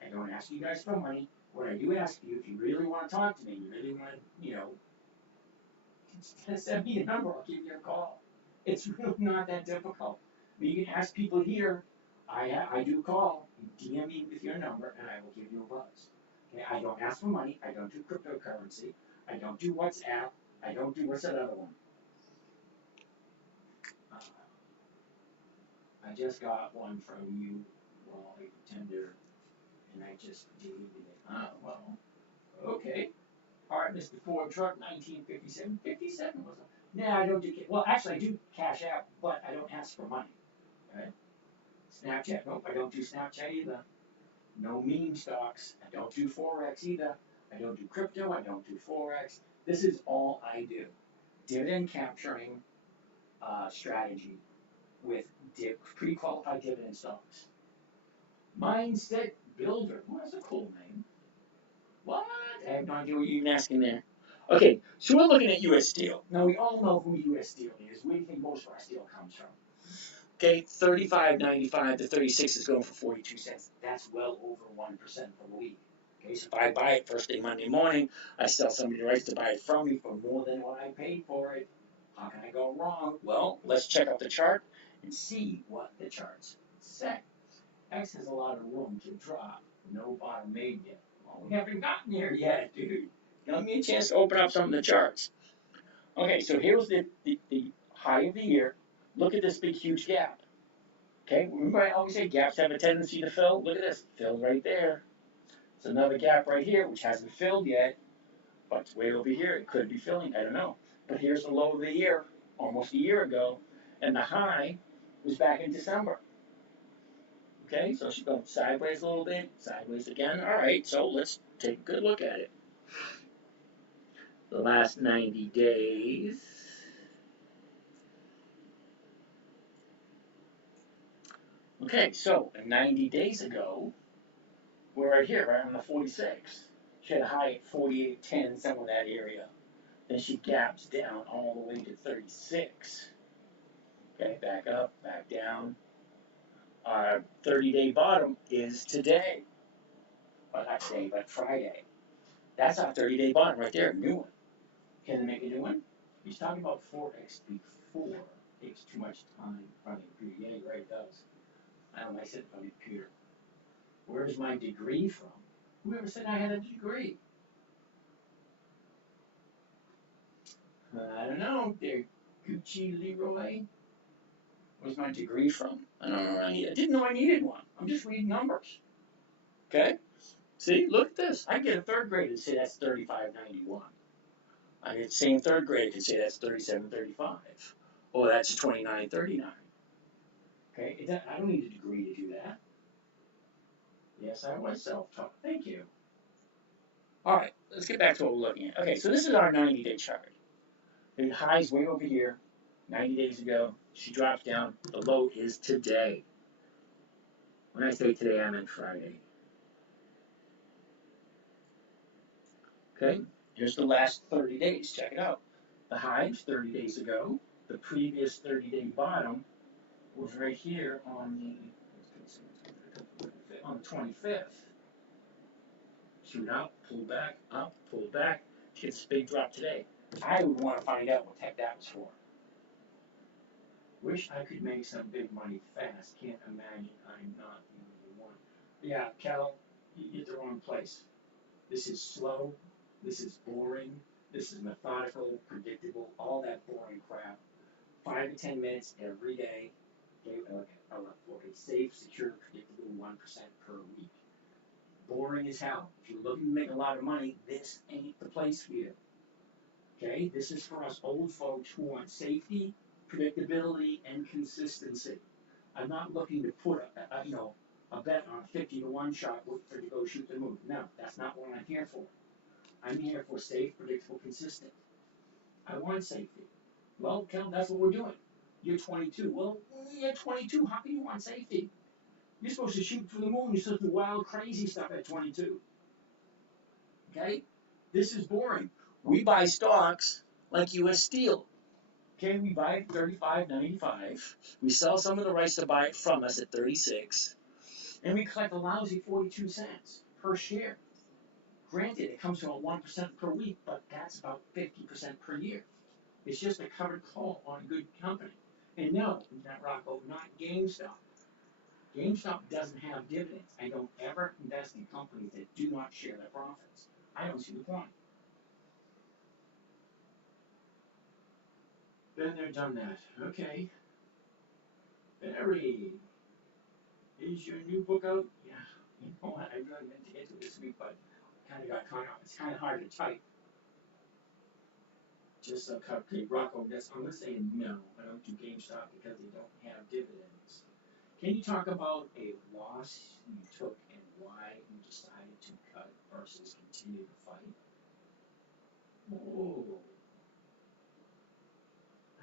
I don't ask you guys for money. What I do ask you, if you really want to talk to me, you really want to, send me a number, I'll give you a call. It's really not that difficult. But you can ask people here. I do call. DM me with your number, and I will give you a buzz. Okay? I don't ask for money. I don't do cryptocurrency. I don't do WhatsApp. I don't do what's that other one? I just got one from you, well, a tender, and I just deleted it. Oh, well, okay. All right, Mr. Ford Truck, 1957. 57 was it? Nah, I don't do, well, actually, I do Cash App, but I don't ask for money. Right? Snapchat, nope, I don't do Snapchat either. No meme stocks. I don't do Forex either. I don't do crypto. I don't do Forex. This is all I do. Dividend capturing strategy with pre-qualified dividend stocks. Mindset Builder. Well, that's a cool name. What? I have no idea what you're even asking there. Okay, so we're looking at US Steel. Now, we all know who US Steel is. Where do you think most of our steel comes from? Okay, 35.95 to 36 is going for 42 cents. That's well over 1% for the week. Okay, so if I buy it first thing Monday morning, I sell somebody the rights to buy it from me for more than what I paid for it. How can I go wrong? Well, let's check out the chart and see what the charts say. X has a lot of room to drop. No bottom made yet. Well, we haven't gotten there yet, dude. Give me a chance to open up some of the charts. Okay, so here's the high of the year. Look at this big, huge gap. Okay, remember I always say gaps have a tendency to fill? Look at this, filled right there. It's another gap right here, which hasn't filled yet, but it's way over here. It could be filling, I don't know. But here's the low of the year, almost a year ago, and the high was back in December. Okay, so she's going sideways a little bit, sideways again. All right, so let's take a good look at it. The last 90 days. Okay, so 90 days ago, we're right here, right on the 46. She had a high at 48.10, somewhere in that area. Then she gaps down all the way to 36. Okay, back up, back down. Our 30-day bottom is today. Well, not today, but Friday. That's our 30-day bottom right there, new one. Can they make a new one? He's talking about Forex before. Takes too much time running the computer. Yeah, you're right, it does. I don't know, I said on the computer. Where's my degree from? Whoever said I had a degree? I don't know, there, Gucci Leroy. Where's my degree from? I don't know. I didn't know I needed one. I'm just reading numbers. Okay? See, look at this. I get a third grader to say that's 35.91. I get the same third grader to say that's 37.35. Or that's 29.39. Okay? I don't need a degree to do that. Yes, I was self-taught. Thank you. All right, let's get back to what we're looking at. Okay, so this is our 90-day chart. The high's way over here. 90 days ago. She drops down. The low is today. When I say today, I mean Friday. Okay, here's the last 30 days. Check it out. The highs 30 days ago. The previous 30-day bottom was right here on the 25th. Shoot up, pull back. She gets this big drop today. I would want to find out what the heck that was for. Wish I could make some big money fast. Can't imagine I'm not the one. Yeah, Cal, you're at the wrong place. This is slow. This is boring. This is methodical, predictable, all that boring crap. 5 to 10 minutes every day. For a safe, secure, predictable 1% per week. Boring as hell. If you're looking to make a lot of money, this ain't the place for you. Okay? This is for us old folks who want safety, predictability, and consistency. I'm not looking to put a bet on a 50 to 1 shot for to go shoot the moon. No, that's not what I'm here for. I'm here for safe, predictable, consistent. I want safety. Well, Kel, that's what we're doing. You're 22. Well, you're 22. How can you want safety? You're supposed to shoot for the moon. You're supposed to do wild, crazy stuff at 22. Okay? This is boring. We buy stocks like U.S. Steel. Okay, we buy it at $35.95. We sell some of the rights to buy it from us at $36, and we collect a lousy 42 cents per share. Granted, it comes to a 1% per week, but that's about 50% per year. It's just a covered call on a good company. And no, Rocco, not GameStop. GameStop doesn't have dividends. I don't ever invest in companies that do not share their profits. I don't see the point. Been there, done that. Okay. Barry, is your new book out? Yeah. You know what? I really meant to get to this week, but kind of got caught up. It's kind of hard to type. Just a cupcake. Rocco, I'm going to say no. I don't do GameStop because they don't have dividends. Can you talk about a loss you took and why you decided to cut versus continue to fight? Oh,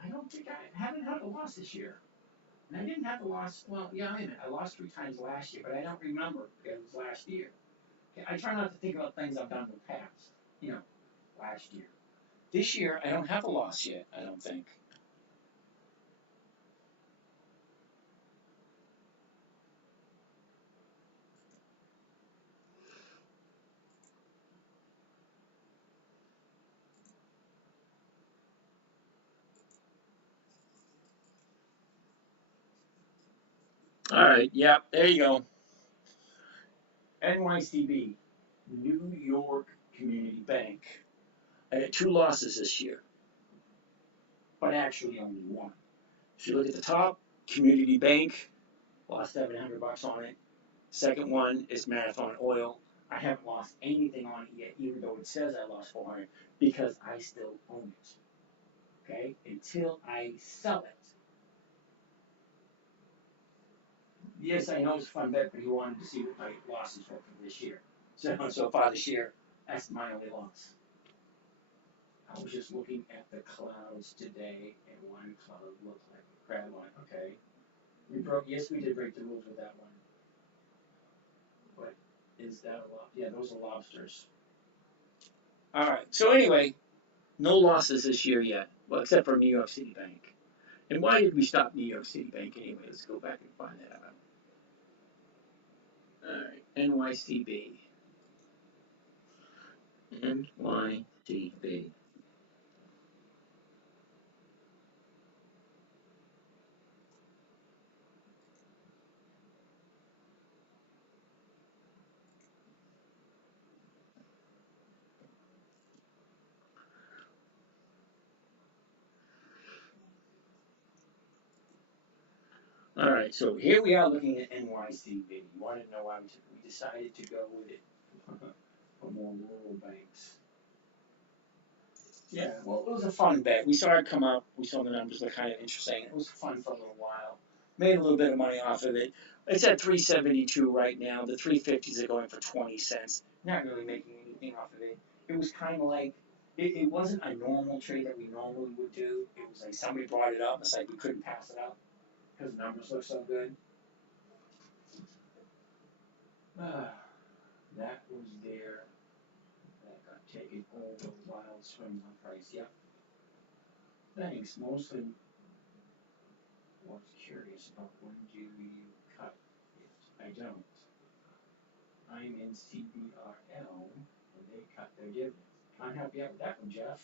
I don't think I haven't had a loss this year. And I didn't have a loss, well, yeah, I lost 3 times last year, but I don't remember because it was last year. Okay, I try not to think about things I've done in the past, last year. This year, I don't have a loss yet, I don't think. All right, yeah, there you go. NYCB, New York Community Bank. I had 2 losses this year, but actually only 1. If you look at the top, Community Bank, lost $700 on it. Second one is Marathon Oil. I haven't lost anything on it yet, even though it says I lost 400, because I still own it. Okay? Until I sell it. Yes, I know it's a fun bet, but he wanted to see what my losses were for this year. So far this year, that's my only loss. I was just looking at the clouds today, and one cloud looked like a crab line. Okay. We did break the rules with that one. But is that a lot? Yeah, those are lobsters. All right. So anyway, no losses this year yet. Well, except for New York City Bank. And why did we stop New York City Bank anyway? Let's go back and find that out. All right. NYCB. NYCB. All right. So here we are looking at NYCB. You want to know why we decided to go with it for more rural banks. Yeah, well, it was a fun bet. We saw it come up. We saw the numbers look kind of interesting. It was fun for a little while. Made a little bit of money off of it. It's at 372 right now. The 350s are going for 20 cents. Not really making anything off of it. It was kind of like it wasn't a normal trade that we normally would do. It was like somebody brought it up. It's like we couldn't pass it up because the numbers look so good. That was there. That got taken over. Wild swing on price. Yep. Thanks. Mostly was curious about when do you cut it. I don't. I'm in CBRL and they cut their dividends. Can't help you out with that one, Jeff.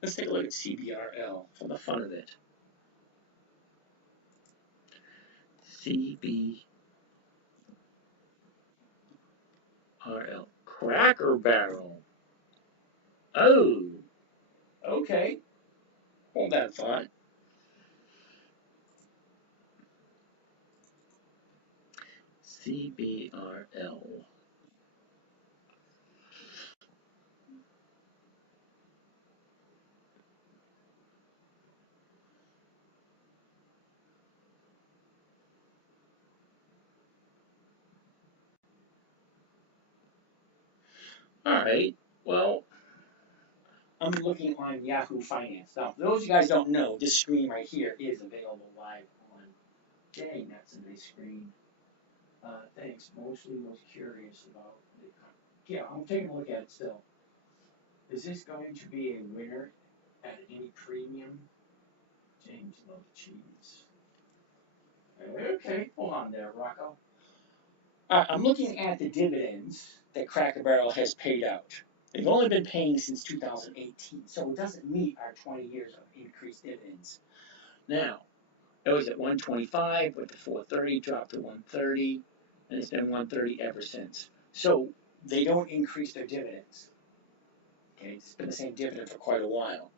Let's take a look at CBRL for the fun of it. CBRL. Cracker Barrel. Oh, okay. Hold that thought. CBRL. All right. Well, I'm looking on Yahoo Finance. Now, for those of you guys don't know, this screen right here is available live on. Dang, that's a nice screen. Thanks. Mostly was curious about the. Yeah, I'm taking a look at it still. Is this going to be a winner at any premium? James loves cheese. Okay, hold on there, Rocco. I'm looking at the dividends that Cracker Barrel has paid out. They've only been paying since 2018, so it doesn't meet our 20 years of increased dividends. Now, it was at 125, went to 430, dropped to 130, and it's been 130 ever since. So they don't increase their dividends. Okay, it's been the same dividend for quite a while.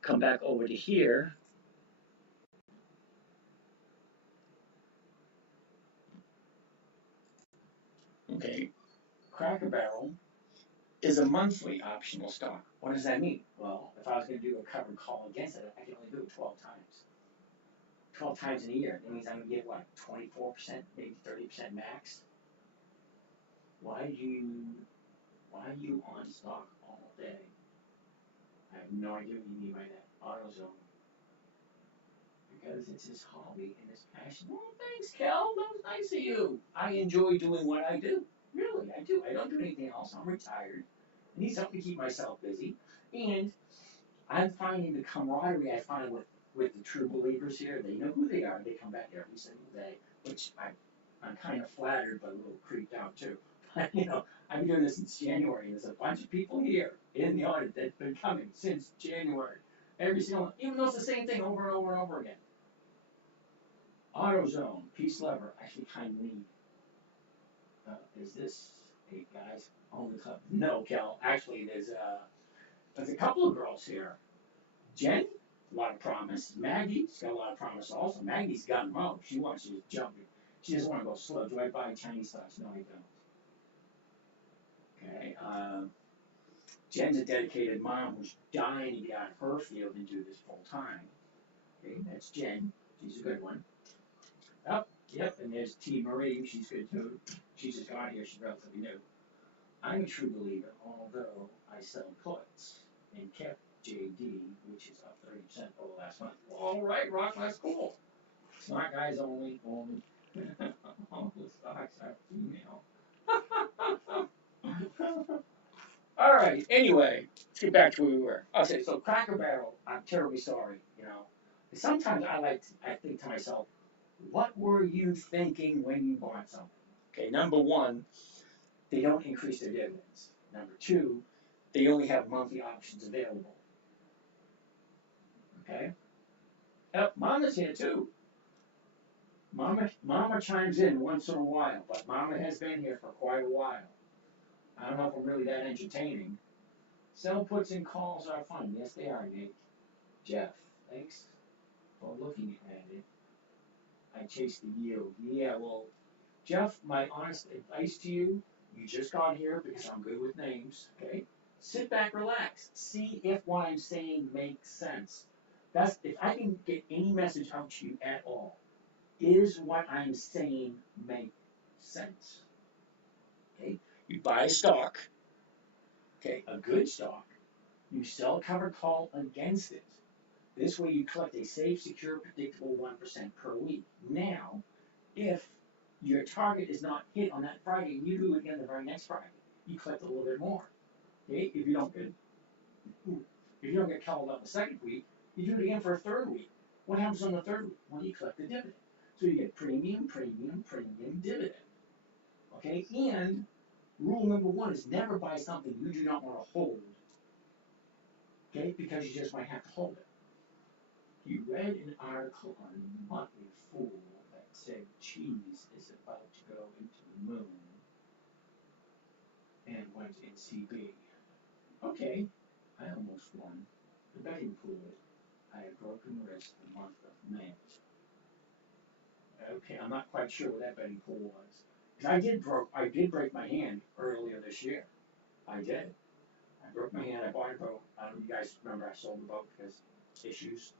Come back over to here. Okay, Cracker Barrel is a monthly optional stock. What does that mean? Well, if I was going to do a covered call against it, I can only do it 12 times. 12 times in a year. That means I'm going to get, what, 24%, maybe 30% max? Why are you on stock all day? I have no idea what you mean by that. AutoZone. Because it's his hobby and his passion. Well, thanks, Kel. That was nice of you. I enjoy doing what I do. Really, I do. I don't do anything else. I'm retired. I need something to keep myself busy. And I'm finding the camaraderie I find with the true believers here. They know who they are. They come back every single day, which I'm kind of flattered, but a little creeped out too. But, I've been doing this since January, and there's a bunch of people here in the audience that's been coming since January. Every single one, even though it's the same thing over and over and over again. AutoZone, Peace Lever, actually kind of neat. Is this a guys only club? No, Kel. Actually, there's a couple of girls here. Jen, a lot of promise. Maggie's got a lot of promise also. Maggie's got mo. She wants you to jump. She doesn't want to go slow. Do I buy Chinese stocks? No, I don't. Okay. Jen's a dedicated mom who's dying to get out of her field and do this full time. Okay, that's Jen. She's a good one. Yep, and there's T. Marie. She's good too. She's just got here. She's relatively new. I'm a true believer, although I sell puts and kept JD, which is up 30% over last month. All right, Rock, that's cool. Smart guys only. All the stocks are female. All right. Anyway, let's get back to where we were. Okay, so Cracker Barrel. I'm terribly sorry. Sometimes I think to myself, what were you thinking when you bought something? Okay, number one, they don't increase their dividends. Number two, they only have monthly options available. Okay? Yep, Mama's here too. Mama chimes in once in a while, but Mama has been here for quite a while. I don't know if I'm really that entertaining. Sell puts and calls are fun. Yes, they are, Nick. Jeff, thanks for looking at it. I chase the yield. Yeah, well, Jeff, my honest advice to you, you just got here because I'm good with names, okay? Sit back, relax. See if what I'm saying makes sense. That's if I can get any message out to you at all. Is what I'm saying make sense? Okay? You buy a stock, okay, a good stock, You sell a covered call against it. This way you collect a safe, secure, predictable 1% per week. Now, if your target is not hit on that Friday, and you do it again the very next Friday, you collect a little bit more. Okay? If you don't get called on the second week, you do it again for a third week. What happens on the third week? Well, you collect the dividend. So you get premium, premium, premium, dividend. Okay? And rule number one is never buy something you do not want to hold. Okay? Because you just might have to hold it. You read an article on Motley Fool that said cheese is about to go into the moon and went in CB. Okay, I almost won the betting pool. I had broken wrist the month of May. Okay, I'm not quite sure what that betting pool was. Because I did break my hand earlier this year. I did. I broke my hand. I bought a boat. I don't know if you guys remember I sold the boat because issues.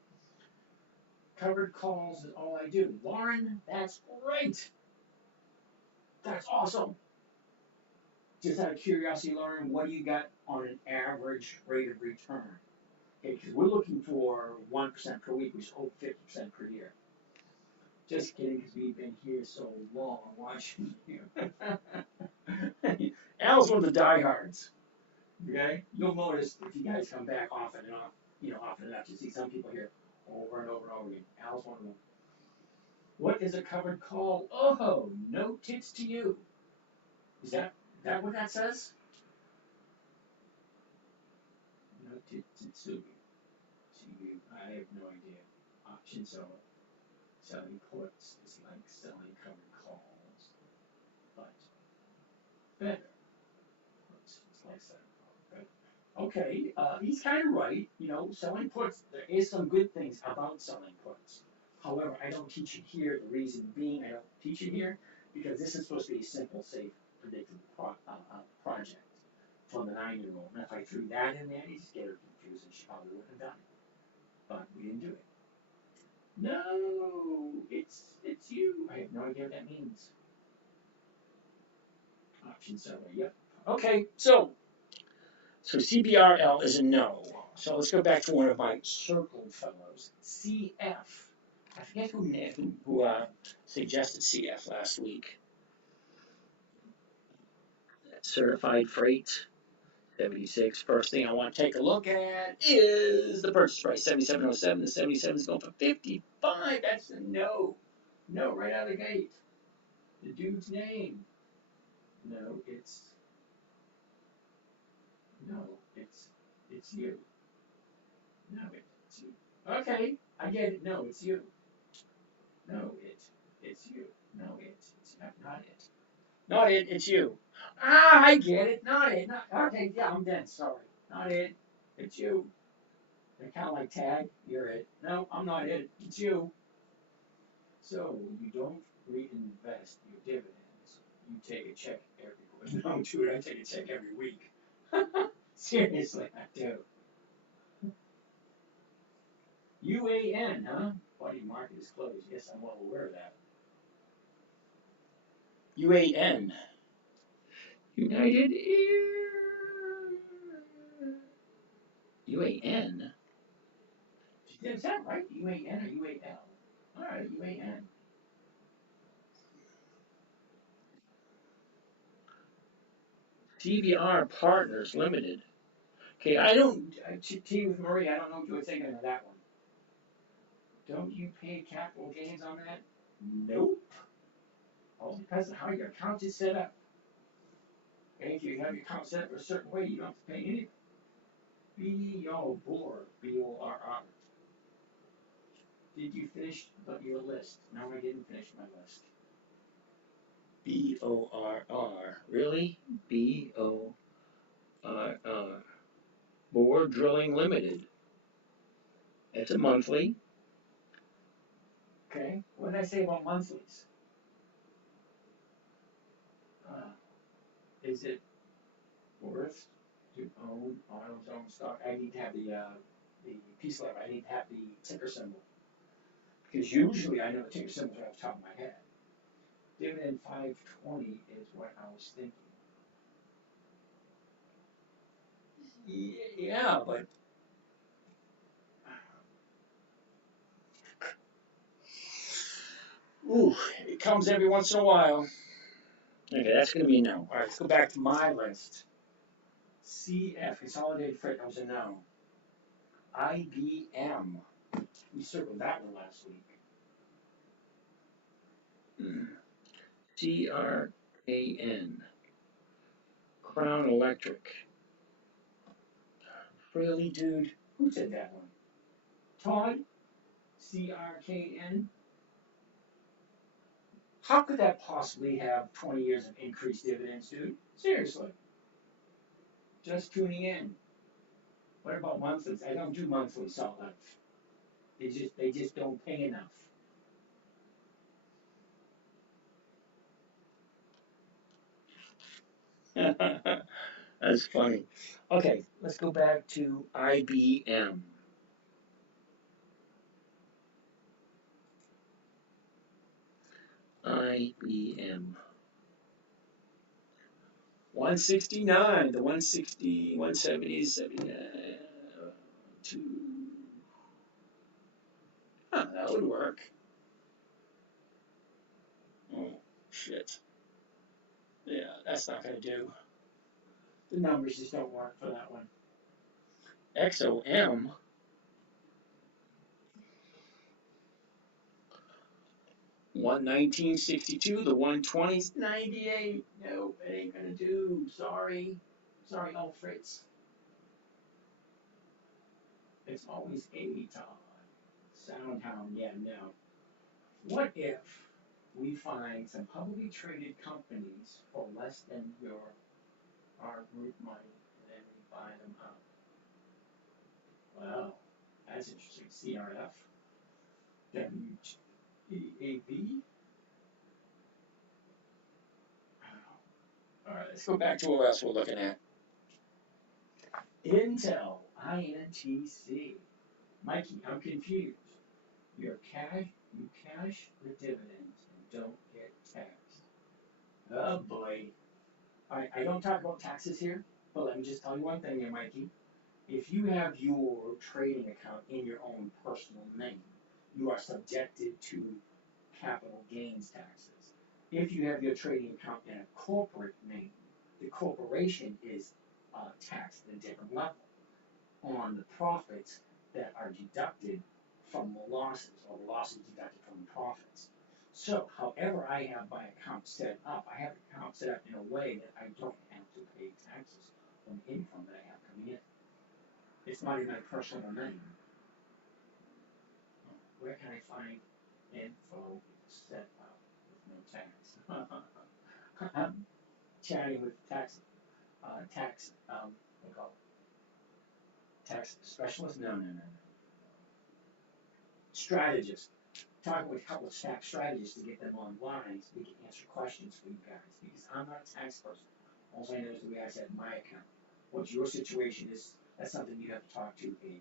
Covered calls is all I do. Lauren, that's great. That's awesome. Just out of curiosity, Lauren, what do you got on an average rate of return? Okay, because we're looking for 1% per week, which is over 50% per year. Just kidding, because we've been here so long watching you. Al's one of the diehards. Okay, you'll notice if you guys come back often enough, you see some people here over and over and over again. Al's one of them. What is a covered call? Oh, no tits to you. Is that what that says? No tits to you. I have no idea. Option selling puts is like selling covered calls, but better. It's like selling calls. But okay, he's kind of right. Selling puts. There is some good things about selling puts. However, I don't teach it here. The reason being, I don't teach it here because this is supposed to be a simple, safe, predictable project for the 9-year-old. And if I threw that in there, he'd just get her confused, and she probably wouldn't have done it. But we didn't do it. No, it's you. I have no idea what that means. Option seller. Yep. Okay, so CBRL is a no. So let's go back to one of my circled fellows. CF. I forget who suggested CF last week. Certified freight. 76. First thing I want to take a look at is the purchase price. 77.07. The 77 is going for 55. That's a no. No, right out of the gate. The dude's name. No, it's you. No, it's you. Okay, I get it. No, it's you. No, it's you. No, it's not it. Not it. It's you. Ah, I get it. Not it. Okay, yeah, I'm dead. Sorry. Not it. It's you. They're kind of like tag. You're it. No, I'm not it. It's you. So you don't reinvest your dividends. You take a check every week. No, dude, I take a check every week. Seriously, I do. UAN, huh? Body market is closed. Yes, I'm well aware of that. UAN. United Air. UAN. Is that right? UAN or UAL? All right, UAN. CVR Partners Limited. Okay, I don't. T with Marie, I don't know what you were thinking of that one. Don't you pay capital gains on that? Nope. All depends on how your account is set up. Okay, if you have your account set up a certain way, you don't have to pay anything. BOR. B-O-R-R. Did you finish your list? No, I didn't finish my list. BORR. Really? BORR. Bore Drilling Limited. It's a monthly. Okay. What did I say about monthlies? Is it worth to own Autumn's own stock? I need to have the piece letter. I need to have the ticker symbol. Because usually I know the ticker symbol right off the top of my head. Dividend 520 is what I was thinking. Yeah, but ooh, it comes every once in a while. Okay, that's going to be a no. All right, let's go back to my list. CF, Consolidated Freight, that was a no. IBM, we circled that one last week. CRAN, Crown Electric. Really, dude? Who said that one? Todd? CRKN? How could that possibly have 20 years of increased dividends, dude? Seriously. Just tuning in. What about monthlies? I don't do monthly salt life. They just don't pay enough. That's funny. Okay, let's go back to IBM. IBM. 169, the 160, 170, 2. Huh, that would work. Oh, shit. Yeah, that's not going to do. The numbers just don't work for that one. XOM. 119.62, the 120's 98. Nope, it ain't gonna do. Sorry. Sorry, Alfreds. It's always 80 Todd. Soundhound, yeah, no. What if we find some publicly traded companies for less than our group money and then we buy them up? Well, that's interesting. CRF, WEAV. All right, let's go back to what else we're looking at. Intel, INTC. Mikey, I'm confused. You cash the dividends and don't get taxed. Oh boy. I don't talk about taxes here, but let me just tell you one thing here, Mikey. If you have your trading account in your own personal name, you are subjected to capital gains taxes. If you have your trading account in a corporate name, the corporation is taxed at a different level on the profits that are deducted from the losses, or the losses deducted from the profits. So, however I have my account set up, I have the account set up in a way that I don't have to pay taxes on the income that I have coming in. It's not in my personal name. Where can I find info set up with no tax? I'm chatting with tax, what do you call it? Tax specialist? No. Strategist. Talking with a couple of tax strategists to get them online so we can answer questions for you guys. Because I'm not a tax person. All I know is the way I set my account. What your situation is, that's something you have to talk to a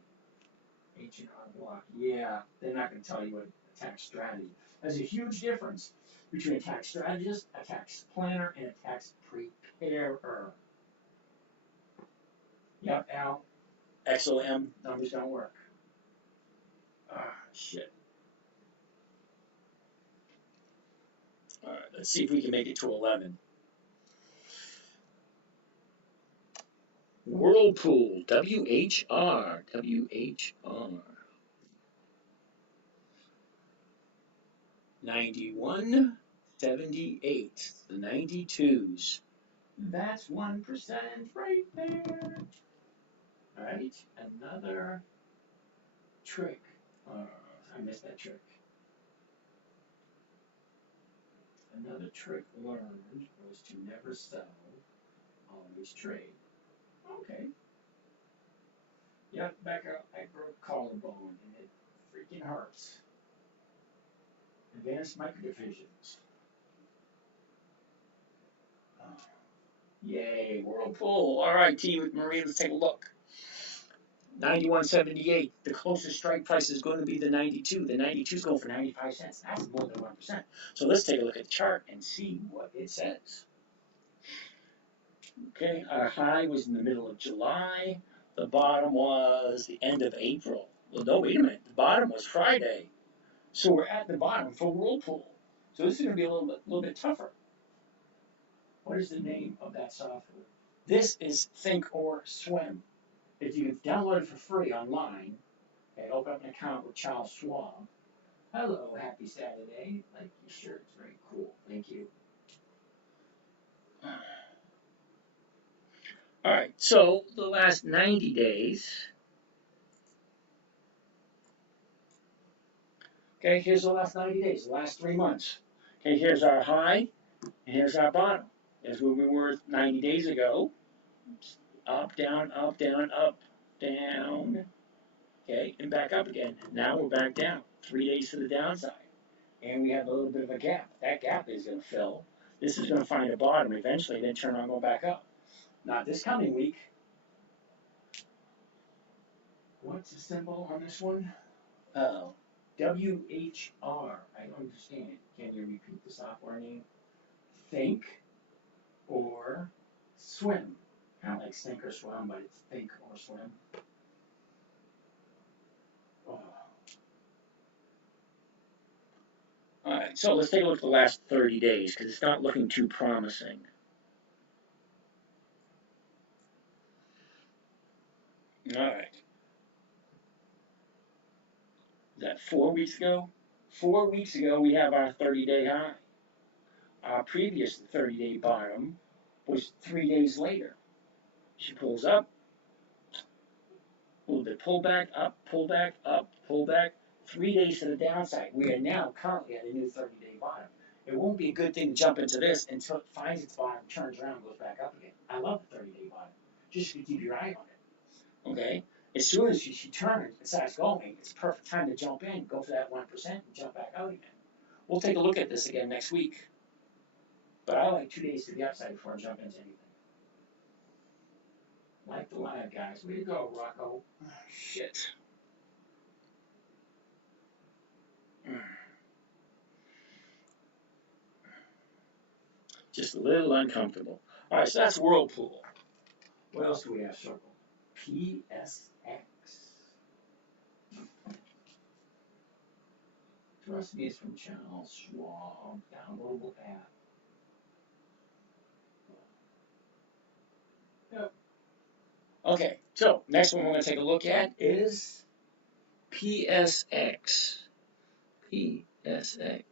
H&R Block. Yeah, they're not going to tell you what a tax strategy. There's a huge difference between a tax strategist, a tax planner, and a tax preparer. Yep, Al. XOM numbers don't work. Ah, shit. All right, let's see if we can make it to 11. Whirlpool, WHR. 91.78, the 92s. That's 1% right there. All right, another trick. I missed that trick. Another trick learned was to never sell, always trade. Okay. Yep, Becca, I broke collarbone and it freaking hurts. Advanced microdivisions. Yay, Whirlpool. All right, T with Marie, let's take a look. 91.78. The closest strike price is going to be the 92. The 92 is going for 95 cents. That's more than 1%. So let's take a look at the chart and see what it says. Okay, our high was in the middle of July. the bottom was the end of April. Well, no, wait a minute. The bottom was Friday. So we're at the bottom for Whirlpool. So this is going to be a little bit tougher. What is the name of that software? This is Think or Swim. If you can download it for free online and open up an account with Charles Schwab. Hello, happy Saturday. Like your shirt, it's very cool. Thank you. All right, so the last 90 days. Okay, here's the last 90 days, the last 3 months. Okay, here's our high, and here's our bottom. Here's where we were 90 days ago. Up, down, up, down, up, down. Okay, and back up again. Now we're back down. 3 days to the downside. And we have a little bit of a gap. That gap is going to fill. This is going to find a bottom eventually, then turn around and go back up. Not this coming week. What's the symbol on this one? Oh, WHR. I don't understand it. Can you repeat the software name? Think or Swim. Kind of like Sink or Swim, but it's Think or Swim. Oh. All right, so let's take a look at the last 30 days because it's not looking too promising. All right. Is that 4 weeks ago? 4 weeks ago, we have our 30-day high. Our previous 30-day bottom was 3 days later. She pulls up, a little bit pull back, up, pull back, up, pull back. 3 days to the downside. We are now currently at a new 30-day bottom. It won't be a good thing to jump into this until it finds its bottom, turns around, and goes back up again. I love the 30-day bottom. Just to keep your eye on it. Okay? As soon as she turns and starts going, it's a perfect time to jump in, go for that 1%, and jump back out again. We'll take a look at this again next week. But I like 2 days to the upside before I jump into anything. Like the live, guys. Way to go, Rocco. Oh, shit. Just a little uncomfortable. All right, so that's Whirlpool. What else do we have circled? PSX. Trust me, it's from Charles Schwab. Downloadable app. Yep. Okay, so next one we're going to take a look at is PSX. PSX.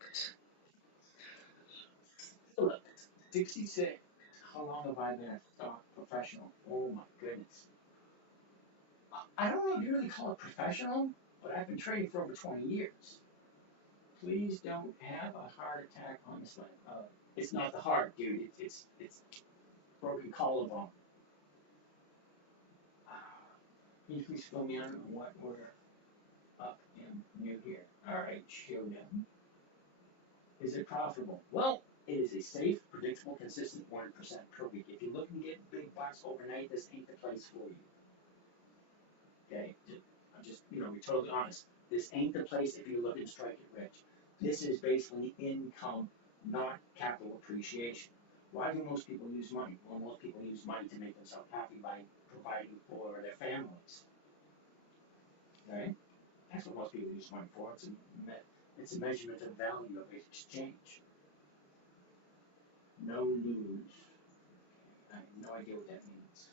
Philip, 66. How long have I been a stock professional? Oh my goodness. I don't know if you really call it professional, but I've been trading for over 20 years. Please don't have a heart attack on this one. It's not the heart, dude. It's broken collarbone. Can you please fill me in on what we're up and new here? All right, show them. Is it profitable? Well, it is a safe, predictable, consistent 1% per week. If you're looking to get big bucks overnight, this ain't the place for you. Okay, I'm just, be totally honest. This ain't the place if you're looking to strike it rich. This is basically income, not capital appreciation. Why do most people use money? Well, most people use money to make themselves happy by providing for their families. Okay? That's what most people use money for. It's a measurement of value of exchange. No lose. I have no idea what that means.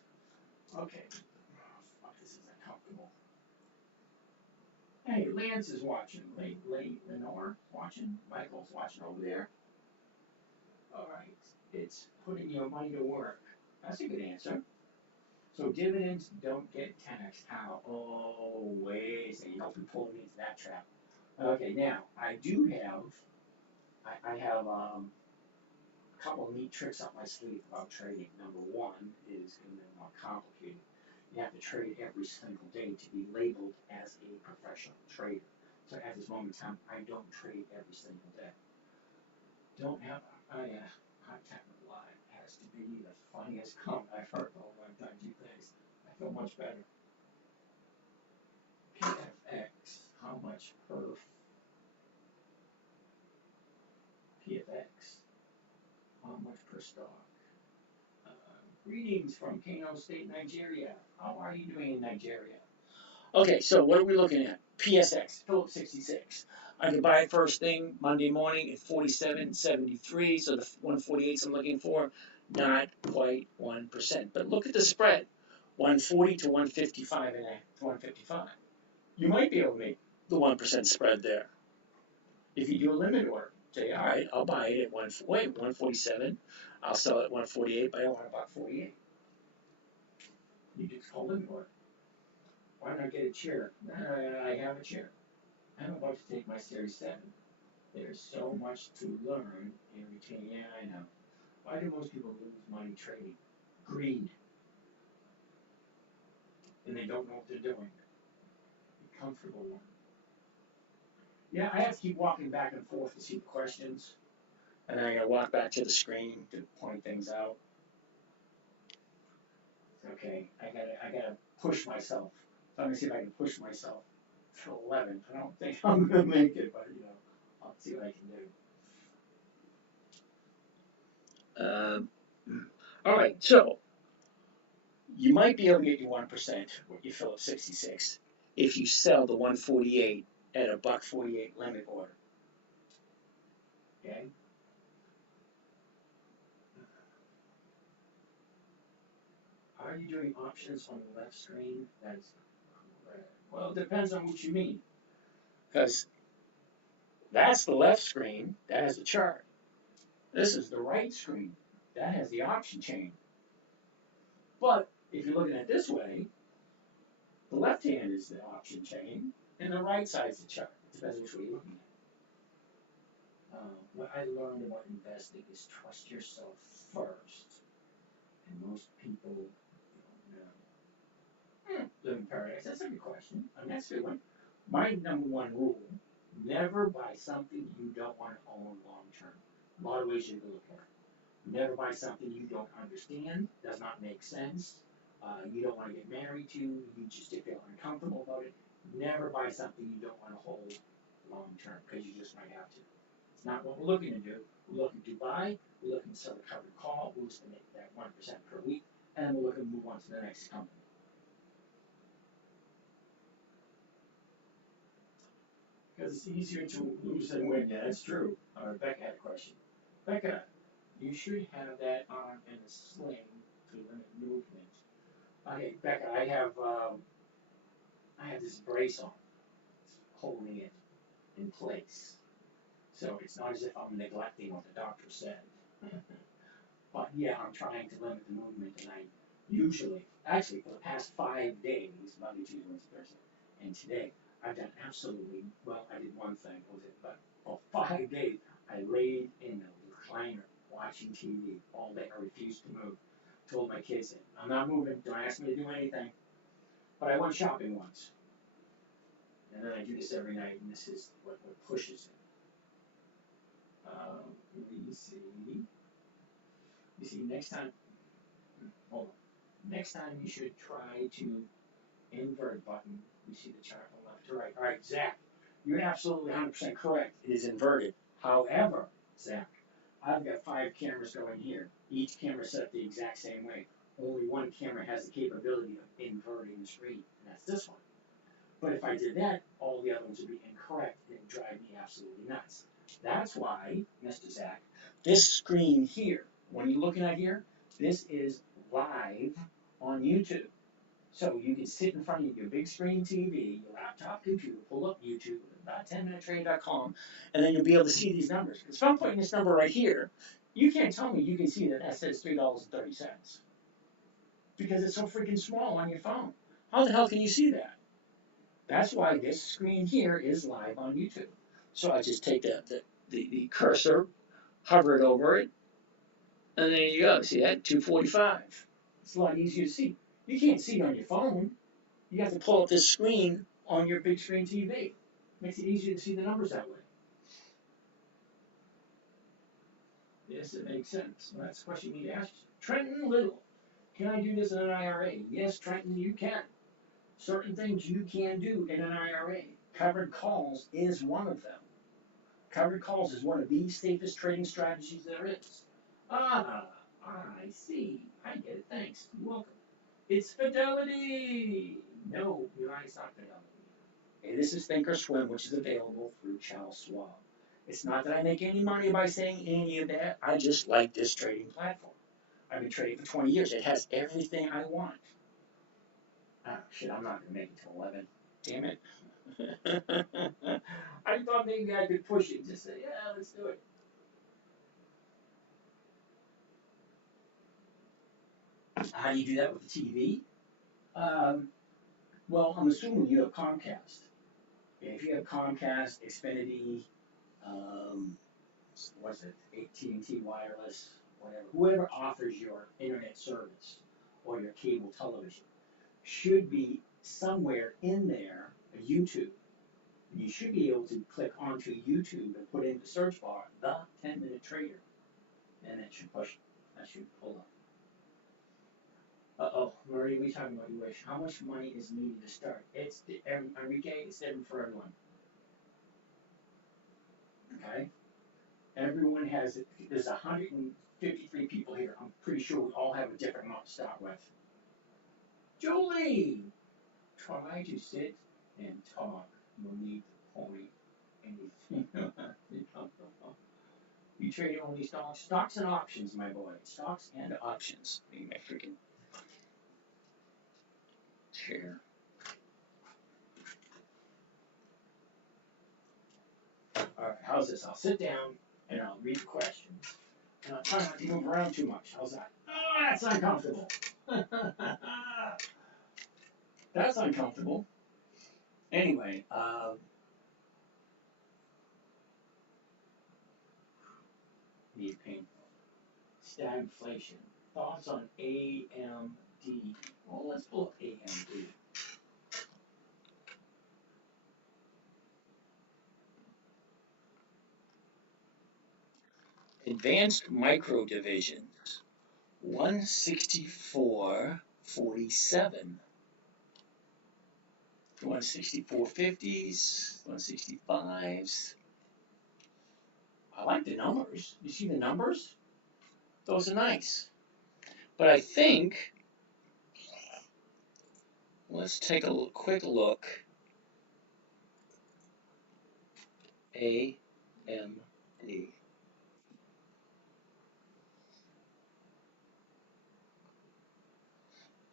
Okay. Oh, fuck, this is uncomfortable. Hey, Lance is watching. Lenore watching. Michael's watching over there. All right. It's putting your money to work. That's a good answer. So dividends don't get taxed. How? Oh, wait a second. Don't be pulling me into that trap. Okay, now I do have. I have a couple of neat tricks up my sleeve about trading. Number one is going to be more complicated. You have to trade every single day to be labeled as a professional trader. So at this moment in time, I don't trade every single day. Don't have a hot technical live. Has to be the funniest comment I've heard all my time. Gee, thanks. I feel much better. PFX. How much per PFX? How much per stock? Greetings from Kano State, Nigeria. How are you doing in Nigeria? Okay, so what are we looking at? PSX, Phillips 66. I can buy it first thing Monday morning at 47.73, so the 148s I'm looking for, not quite 1%. But look at the spread, 140 to 155 and 155. You might be able to make the 1% spread there. If you do a limit order, say, all right, I'll buy it at 147, I'll sell it at 148, but I want about 48. You just call limit order. Why not get a chair? I have a chair. I'm about to take my Series 7. There's so much to learn and retain. Yeah, I know. Why do most people lose money trading? Greed. And they don't know what they're doing. Be comfortable one. Yeah, I have to keep walking back and forth to see the questions. And then I gotta walk back to the screen to point things out. Okay, I gotta push myself. So I'm gonna see if I can push myself to 11. I don't think I'm gonna make it, but I'll see what I can do. All right, so you might be able to get your 1% with your Phillips 66 if you sell the 148 at a $1.48 limit order. Okay. Are you doing options on the left screen? That's correct. Well, it depends on what you mean. Because that's the left screen, that has the chart. This is the right screen, that has the option chain. But if you're looking at it this way, the left hand is the option chain, and the right side is the chart. It depends which way you're looking at. What I learned about investing is trust yourself first. And most people don't know. Live in paradise. That's a good question. That's a good one. My number one rule, never buy something you don't want to own long term. A lot of ways you can look at it. Never buy something you don't understand, does not make sense, you don't want to get married to, you just feel uncomfortable about it. Never buy something you don't want to hold long term, because you just might have to. It's not what we're looking to do. We're looking to buy, we're looking to sell a covered call, we're looking to make that 1% per week, and we're looking to move on to the next company. Because it's easier to lose than win. Yeah, that's true. Becca had a question. Becca, you should have that on in a sling to limit movement. Okay, Becca, I have this brace on, holding it in place. So it's not as if I'm neglecting what the doctor said. But yeah, I'm trying to limit the movement, and I usually, actually for the past 5 days, Monday, Tuesday, Wednesday, Thursday, and today, I've done absolutely, well, I did one thing, but for 5 days, I laid in the recliner watching TV all day. I refused to move. Told my kids, I'm not moving, don't ask me to do anything. But I went shopping once. And then I do this every night, and this is what pushes it. Let me see. You see, next time, hold on. Next time you should try to invert button. You see the chart from left to right. All right, Zach, you're absolutely 100% correct. It is inverted. However, Zach, I've got 5 cameras going here. Each camera set up the exact same way. Only one camera has the capability of inverting the screen, and that's this one. But if I did that, all the other ones would be incorrect, and it would drive me absolutely nuts. That's why, Mr. Zach, this screen here, when you're looking at here, this is live on YouTube. So you can sit in front of your big screen TV, your laptop computer, pull up YouTube, about 10minutetrade.com, and then you'll be able to see these numbers. Because if I'm putting this number right here, you can't tell me you can see that says $3.30. Because it's so freaking small on your phone. How the hell can you see that? That's why this screen here is live on YouTube. So I just take the cursor, hover it over it, and there you go. See that? 245. It's a lot easier to see. You can't see it on your phone. You have to pull up this screen on your big screen TV. Makes it easier to see the numbers that way. Yes, it makes sense. Well, that's the question you need to ask. Trenton Little, can I do this in an IRA? Yes, Trenton, you can. Certain things you can do in an IRA. Covered calls is one of them. Covered calls is one of the safest trading strategies there is. I see. I get it. Thanks. You're welcome. It's Fidelity. No, it's not Fidelity. Okay, this is Thinkorswim, which is available through Charles Schwab. It's not that I make any money by saying any of that. I just like this trading platform. I've been trading for 20 years. It has everything I want. Ah, shit, I'm not going to make it till 11. Damn it. I thought maybe I could push it. Just say, yeah, let's do it. How do you do that with the TV? Well, I'm assuming you have Comcast. If you have Comcast, Xfinity, um, what's it, AT&T Wireless, whatever, whoever offers your internet service or your cable television should be somewhere in there, a YouTube. And you should be able to click onto YouTube and put in the search bar, the 10-minute trader, and it should push, that should pull up. Uh-oh, Marie, we talking about you wish. How much money is needed to start? Enrique, it's different for everyone. Okay? Everyone has, there's 153 people here. I'm pretty sure we all have a different amount to start with. Julie! Try to sit and talk. No need to point anything. You trade only stocks? Stocks and options, my boy. Stocks and options. Make my freaking chair. Alright, how's this? I'll sit down and I'll read the questions. And I'll try not to move around too much. How's that? Oh, that's uncomfortable. That's uncomfortable. Anyway, need painful. Stagflation. Thoughts on AMD? Well, let's pull up AMD. Advanced Micro Divisions. 164.47. 164.50s. 165s. I like the numbers. You see the numbers? Those are nice. But I think, let's take a quick look. AMD.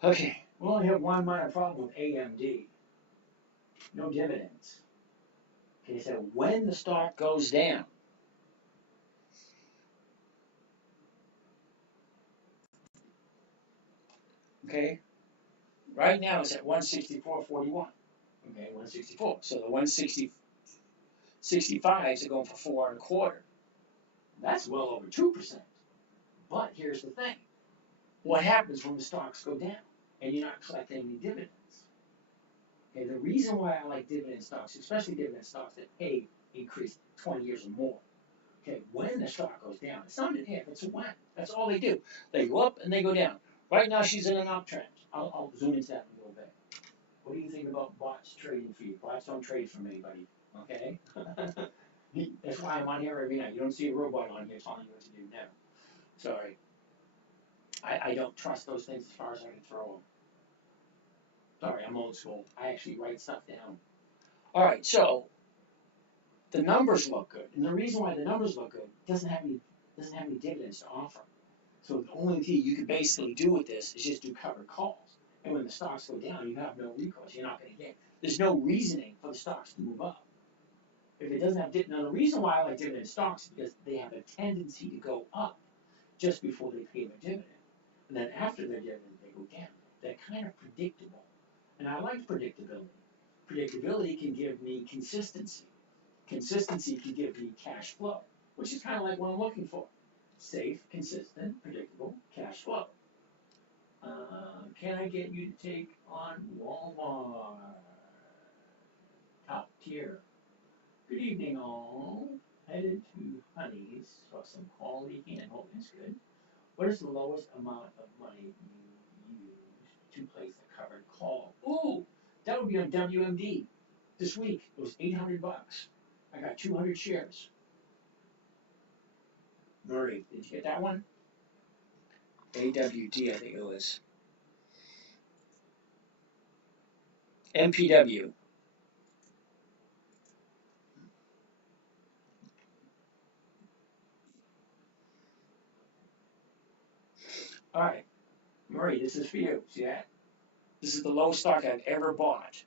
Okay, we only have one minor problem with AMD. No dividends. Okay, so when the stock goes down, okay, right now it's at 164.41. Okay, 164. So the 165s are going for 4.25. That's well over 2%. But here's the thing. What happens when the stocks go down and you're not collecting any dividends? Okay, the reason why I like dividend stocks, especially dividend stocks that pay increase 20 years or more. Okay, when the stock goes down, it's not an if, it's a when. That's all they do. They go up and they go down. Right now she's in an uptrend. I'll zoom into that in a little bit. What do you think about bots trading for you? Bots don't trade for anybody. Okay? That's why I'm on here every night. You don't see a robot on here telling you what to do now. Sorry. I don't trust those things as far as I can throw them. Sorry, I'm old school. I actually write stuff down. All right, so the numbers look good, and the reason why the numbers look good doesn't have any dividends to offer. So the only thing you can basically do with this is just do covered calls. And when the stocks go down, you have no recourse. You're not going to get. There's no reasoning for the stocks to move up. If it doesn't have now the reason why I like dividend stocks is because they have a tendency to go up just before they pay their dividend, and then after their dividend they go down. They're kind of predictable, and I like predictability. Predictability can give me consistency. Consistency can give me cash flow, which is kind of like what I'm looking for. Safe, consistent, predictable cash flow. Can I get you to take on Walmart? Top tier. Good evening, all. Headed to Honey's for some quality hand holding. That's good. What is the lowest amount of money you use to place a covered call? Ooh, that would be on WMD this week. It was $800. I got 200 shares. Murray, did you get that one? AWD, I think it was. MPW. All right, Marie, this is for you. See that? This is the lowest stock I've ever bought.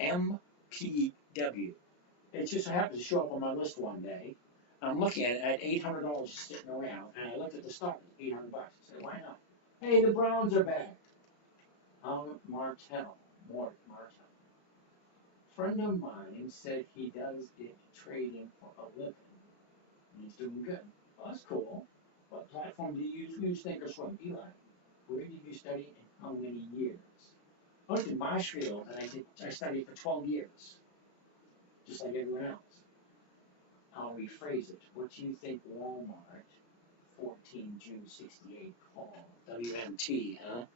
MPW. It just happens to show up on my list one day. I'm looking at it at $800 sitting around, and I looked at the stock, $800. I said, why not? Hey, the Browns are back. Martell. Martell. Friend of mine said he does it trading for a living. And he's doing good. Well, that's cool. What platform do you use? We use Thinkorswim. Eli, where did you study and how many years? I went to Marshfield and I studied for 12 years, just like everyone else. I'll rephrase it. What do you think Walmart, 14 June 68 call? WMT, huh?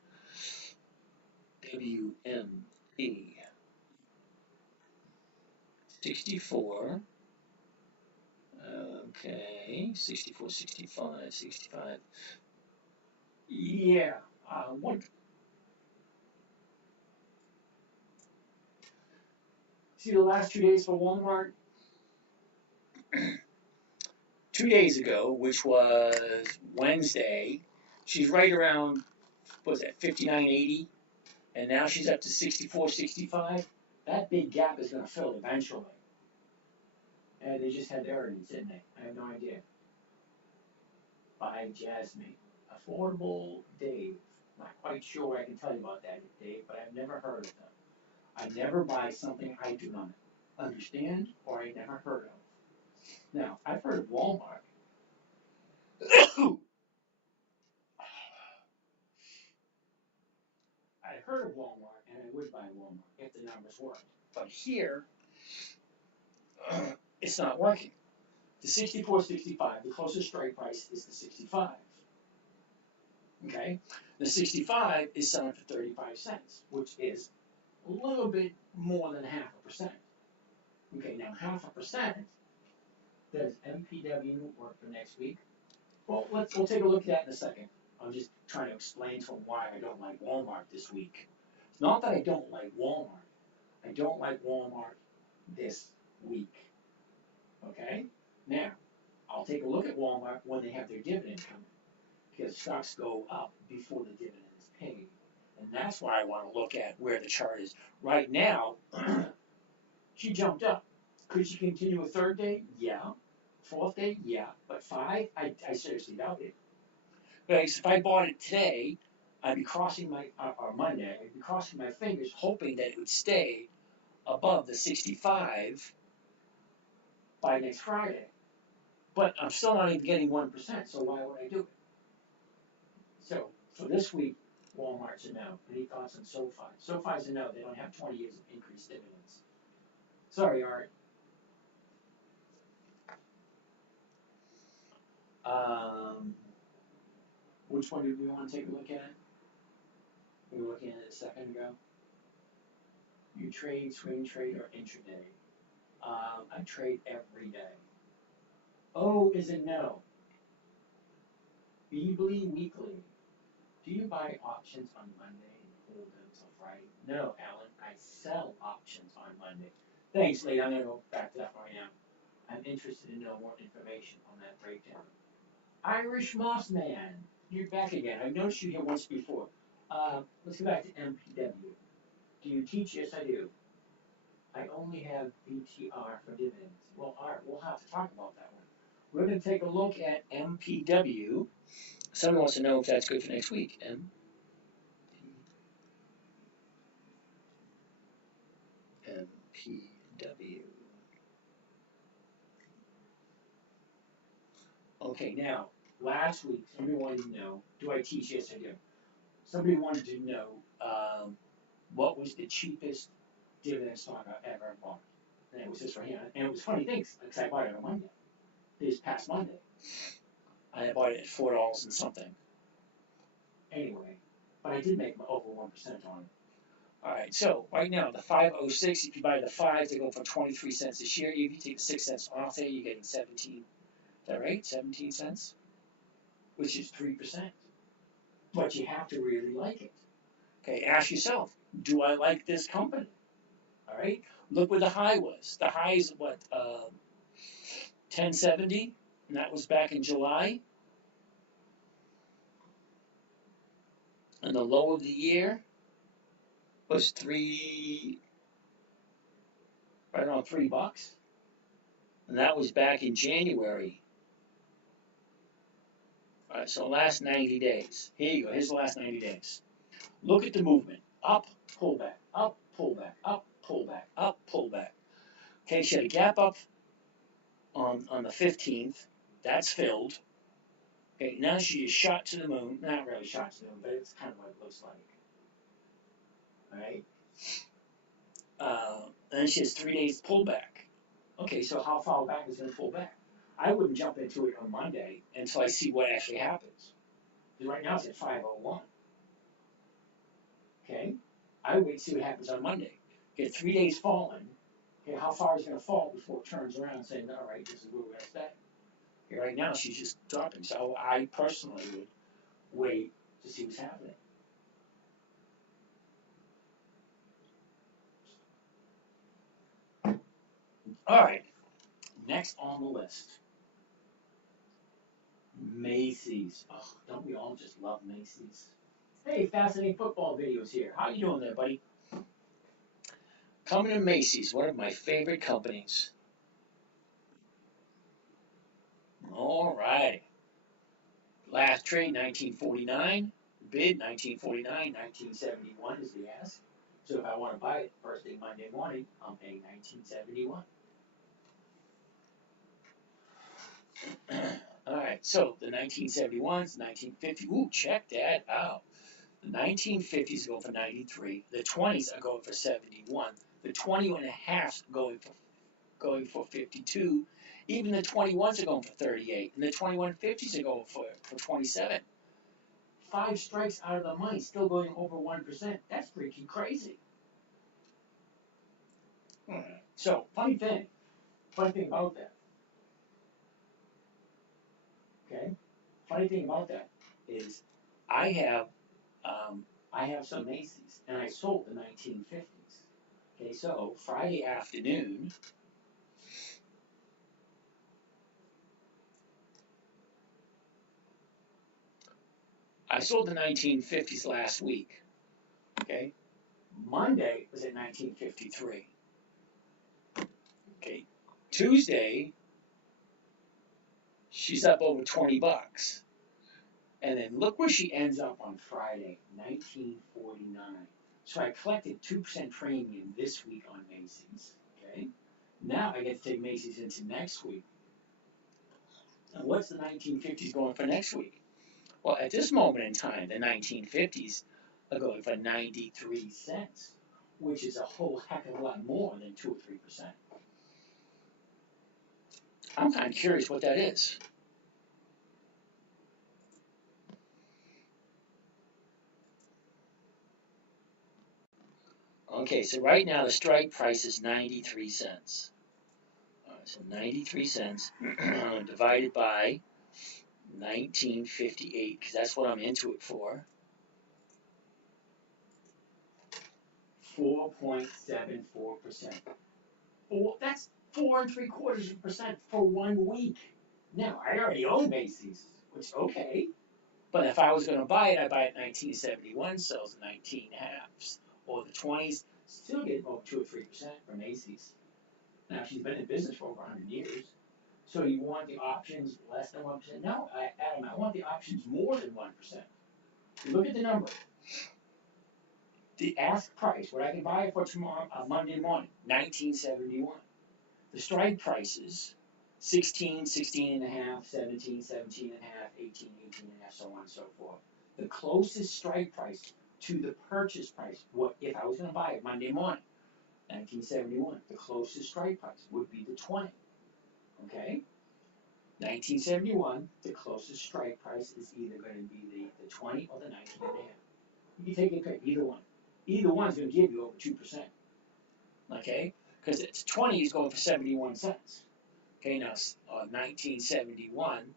WMP. 64. Okay, 64, 65, 65. Yeah, what? See the last 2 days for Walmart? 2 days ago, which was Wednesday, she's right around, what was that, 59.80? And now she's up to 64, 65. That big gap is going to fill eventually. And they just had their earnings, didn't they? I have no idea. By Jasmine. Affordable Dave. Not quite sure I can tell you about that, Dave, but I've never heard of them. I never buy something I do not understand or I never heard of. Now, I've heard of Walmart. I heard of Walmart and I would buy Walmart if the numbers worked. But here, it's not working. The 64.65, the closest strike price is the 65. Okay? The 65 is selling for 35 cents, which is a little bit more than 0.5%. Okay, now 0.5%, does MPW work for next week? Well, we'll take a look at that in a second. I'm just trying to explain to them why I don't like Walmart this week. It's not that I don't like Walmart. I don't like Walmart this week. Okay? Now, I'll take a look at Walmart when they have their dividend coming, because stocks go up before the dividend is paid. And that's why I want to look at where the chart is. Right now, she jumped up. Could she continue a third day? Yeah. Fourth day? Yeah. But 5? I seriously doubt it. Because if I bought it today, I'd be crossing my, or Monday, I'd be crossing my fingers hoping that it would stay above the 65 by next Friday. But I'm still not even getting 1%, so why would I do it? So, for this week, Walmart's a no. Any thoughts on SoFi? SoFi's a no. They don't have 20 years of increased dividends. Sorry, Art. Which one do we want to take a look at? We were looking at it a second ago. You trade, swing trade, or intraday? I trade every day. O is a no. Beebly Weekly. Do you buy options on Monday and hold them till Friday? No, Alan. I sell options on Monday. Thanks, Lee. I'm going to go back to that right now. I'm interested in knowing more information on that breakdown. Irish Mossman. You're back again. I've noticed you here once before. Let's go back to MPW. Do you teach? Yes, I do. I only have BTR for dividends. Well, all right, we'll have to talk about that one. We're going to take a look at MPW. Someone wants to know if that's good for next week. MPW. Okay, now, last week, somebody wanted to know, do I teach? Yes, I do. Somebody wanted to know what was the cheapest dividend stock I ever bought. And it was this right here. And it was funny things, because I bought it on Monday. This past Monday. I bought it at $4 and something. Anyway, but I did make over 1% on it. Alright, so right now, the 506, if you buy the 5s, they go for 23 cents a share. If you take the 6 cents off there, you're getting 17. Is that right? 17 cents? which is 3%. But you have to really like it. Okay, ask yourself, do I like this company? All right, look where the high was. The high is what, 1070, and that was back in July. And the low of the year was right around $3, and that was back in January. All right, so last 90 days. Here you go. Here's the last 90 days. Look at the movement. Up, pullback, up, pullback, up, pullback, up, pullback. Okay, she had a gap up on the 15th. That's filled. Okay, now she is shot to the moon. Not really shot to the moon, but it's kind of what it looks like. All right. And then she has 3 days pullback. Okay, so how far back is it going to pull back? I wouldn't jump into it on Monday until I see what actually happens. Because right now it's at 501. Okay? I would wait to see what happens on Monday. Okay, 3 days falling. Okay, how far is it going to fall before it turns around and saying, all right, this is where we're going to stay? Okay, right now she's just dropping. So I personally would wait to see what's happening. All right, next on the list. Macy's. Oh, don't we all just love Macy's? Hey, fascinating football videos here. How you doing there, buddy? Coming to Macy's, one of my favorite companies. All right. Last trade, 1949. Bid, 1949. 1971 is the ask. So if I want to buy it first thing Monday morning, I'm paying 1971. All right, so the 1971s, 1950. Ooh, check that out. The 1950s go for 93. The 20s are going for 71. The 20.5s going for 52. Even the 21s are going for 38. And the 2150s are going for 27. 5 strikes out of the money, still going over 1%. That's freaking crazy. So, funny thing about that. Okay? Funny thing about that is I have some Macy's, and I sold the 1950s. Okay, so Friday afternoon, I sold the 1950s last week. Okay, Monday was at 1953. Okay, Tuesday, she's up over $20. And then look where she ends up on Friday, 1949. So I collected 2% premium this week on Macy's. Okay, now I get to take Macy's into next week. And what's the 1950s going for next week? Well, at this moment in time, the 1950s are going for 93 cents, which is a whole heck of a lot more than 2 or 3%. I'm kind of curious what that is. Okay, so right now the strike price is 93 cents. So 93 cents divided by 1958, because that's what I'm into it for. 4.74%. That's 4.75% for 1 week. Now, I already own Macy's, which, okay. But if I was going to buy it, I'd buy it 1971, sells 19 halves. Or the 20s, still get about 2 or 3% from Macy's. Now, she's been in business for over 100 years. So you want the options less than 1%? No, Adam, I want the options more than 1%. Look at the number. The ask price, what I can buy it for tomorrow, Monday morning, 1971. The strike prices, 16, 16 and a half, 17, 17 and a half, 18, 18 and a half, so on and so forth. The closest strike price to the purchase price, what if I was going to buy it Monday morning, 1971, the closest strike price would be the 20. Okay? 1971, the closest strike price is either going to be the 20 or the 19 and a half. You can take your pick, either one. Either one's going to give you over 2%. Okay? Because it's 20 is going for 71 cents. Okay, now 1971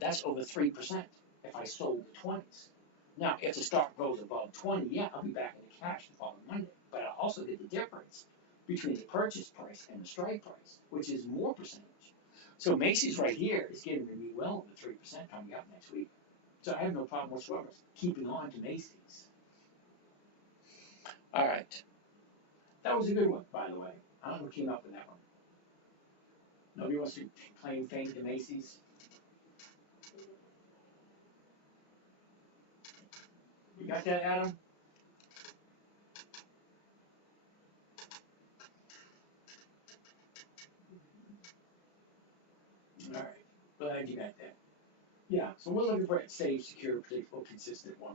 That's over 3% if I sold the 20s. Now, if the stock goes above 20, yeah, I'll be back in the cash the following Monday. But I'll also get the difference between the purchase price and the strike price, which is more percentage. So Macy's right here is giving me well over 3% coming up next week. So I have no problem whatsoever keeping on to Macy's. All right. That was a good one, by the way. I don't know who came up with that one. Nobody wants to claim fame to Macy's? You got that, Adam? All right. Glad you got that. Yeah, so we're looking for a safe, secure, predictable, consistent 1%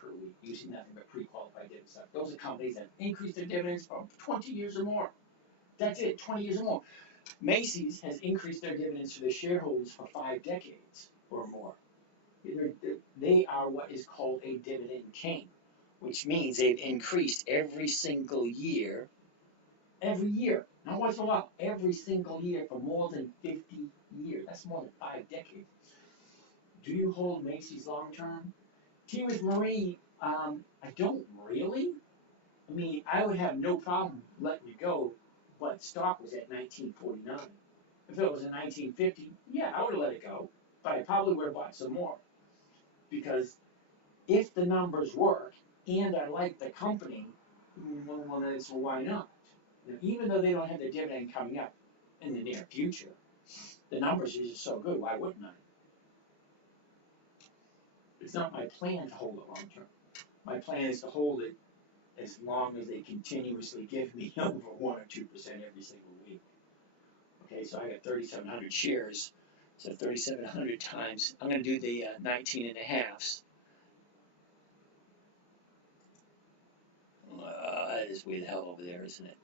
per week, using nothing but pre-qualified dividend stock. Those are companies that increase their dividends for 20 years or more. That's it, 20 years or more. Macy's has increased their dividends to their shareholders for 5 decades or more. They are what is called a dividend king, which means they've increased every single year. Every year, not once in a while, every single year for more than 50 years. That's more than 5 decades. Do you hold Macy's long term? T with Marie, I don't really. I mean, I would have no problem letting you go, but stock was at 1949. If it was in 1950, yeah, I would have let it go, but I probably would have bought some more. Because if the numbers work and I like the company, well, then so why not? Now, even though they don't have the dividend coming up in the near future, the numbers are just so good, why wouldn't I? It's not my plan to hold it long term. My plan is to hold it as long as they continuously give me over 1 or 2% every single week. Okay, so I got 3,700 shares. So 3,700 times, I'm going to do the 19 and a halves. That is way the hell over there, isn't it?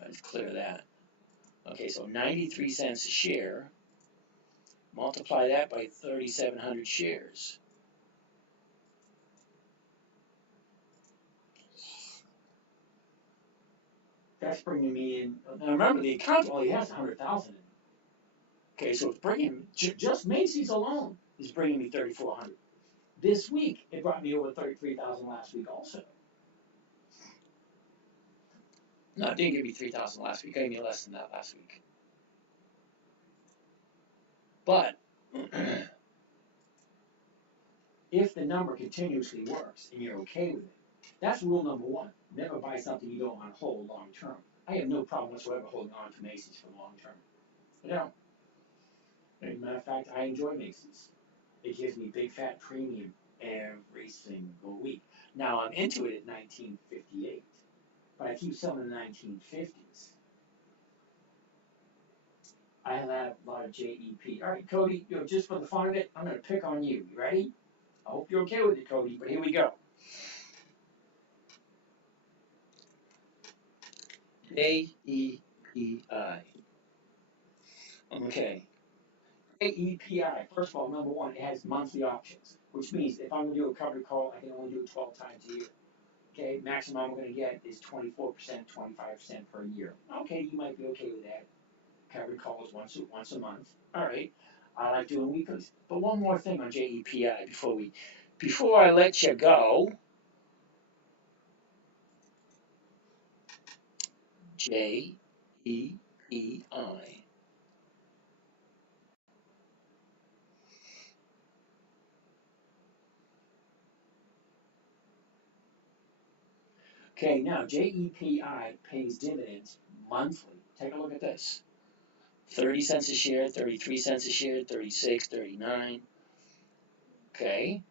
Let's clear that. Okay, so 93 cents a share. Multiply that by 3,700 shares. That's bringing me in. Now remember, the account only has 100,000 in it. Okay, so it's bringing just Macy's alone is bringing me 3,400. This week it brought me over 33,000 last week also. No, it didn't give me 3,000 last week. It gave me less than that last week. But if the number continuously works and you're okay with it, that's rule number 1. Never buy something you don't want to hold long term. I have no problem whatsoever holding on to Macy's for the long term. I don't. As a matter of fact, I enjoy Macy's. It gives me big fat premium every single week. Now I'm into it at 1958, but I keep selling the 1950s. I have a lot of JEP. All right, Cody, just for the fun of it, I'm going to pick on you. You ready? I hope you're okay with it, Cody, but here we go. JEPI. Okay. JEPI, first of all, number 1, it has monthly options, which means if I'm going to do a covered call, I can only do it 12 times a year. Okay, maximum I'm going to get is 24%, 25% per year. Okay, you might be okay with that. Covered calls once a month. All right, I like doing weeklies. But one more thing on JEPI before I let you go. JEPI. Okay, now JEPI pays dividends monthly. Take a look at this. 30 cents a share, 33 cents a share, 36, 39. Okay.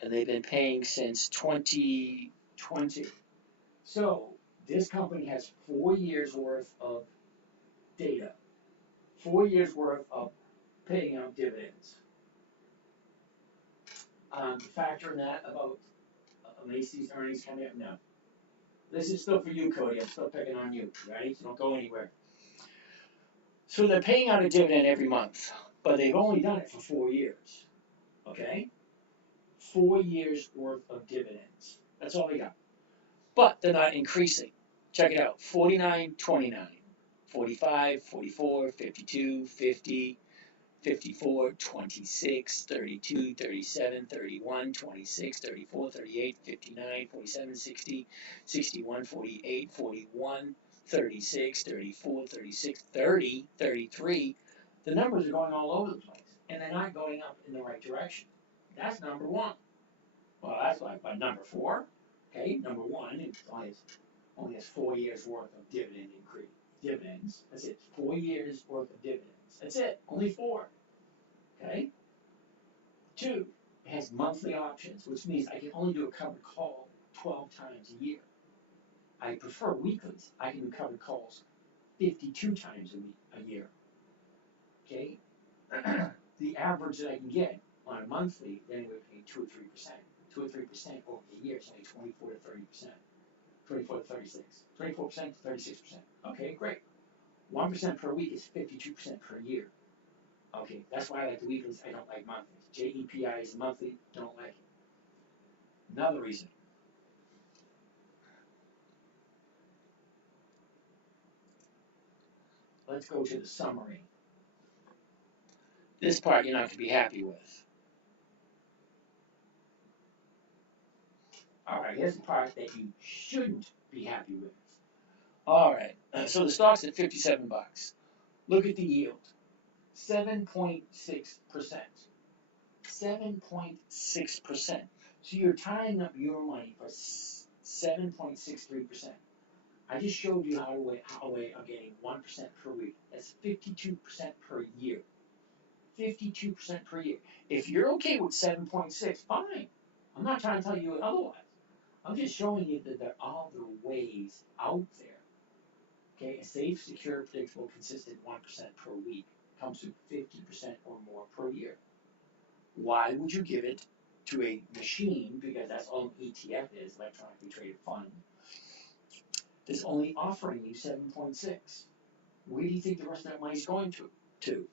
And they've been paying since 2020. So this company has 4 years worth of data. 4 years worth of paying out dividends. Factor in that about Macy's earnings coming up? No. This is still for you, Cody. I'm still picking on you. Ready? So don't go anywhere. So they're paying out a dividend every month, but they've only done it for 4 years. Okay? 4 years worth of dividends. That's all they got. But they're not increasing. Check it out. 49.29, 45, 44, 52, 50, 54, 26, 32, 37, 31, 26, 34, 38, 59, 47, 60, 61, 48, 41, 36, 34, 36, 30, 33. The numbers are going all over the place, and they're not going up in the right direction. That's number one. Well, that's like number four. Okay, number one, it only has 4 years worth of dividends. That's it. 4 years worth of dividends. That's it. Only four. Okay? Two, it has monthly options, which means I can only do a covered call 12 times a year. I prefer weeklies. I can do covered calls 52 times a year. Okay? The average that I can get on a monthly, then we're paying 2 or 3%. 2 or 3% over the year is only 24 to 30%. 24 to 36. 24% to 36%. Okay, great. 1% per week is 52% per year. Okay, that's why I like the weeklies. I don't like monthlies. JEPI is monthly, don't like it. Another reason. Let's go to the summary. This part you're not going to be happy with. Alright, here's the part that you shouldn't be happy with. Alright, so the stock's at 57 bucks. Look at the yield. 7.6%. 7.6%. So you're tying up your money for 7.63%. I just showed you how a way of getting 1% per week. That's 52% per year. 52% per year. If you're okay with 7.6, fine. I'm not trying to tell you otherwise. I'm just showing you that there are other ways out there. Okay, a safe, secure, predictable, consistent 1% per week comes to 50% or more per year. Why would you give it to a machine, because that's all an ETF is, electronically traded fund, that's only offering you 7.6? Where do you think the rest of that money's going to?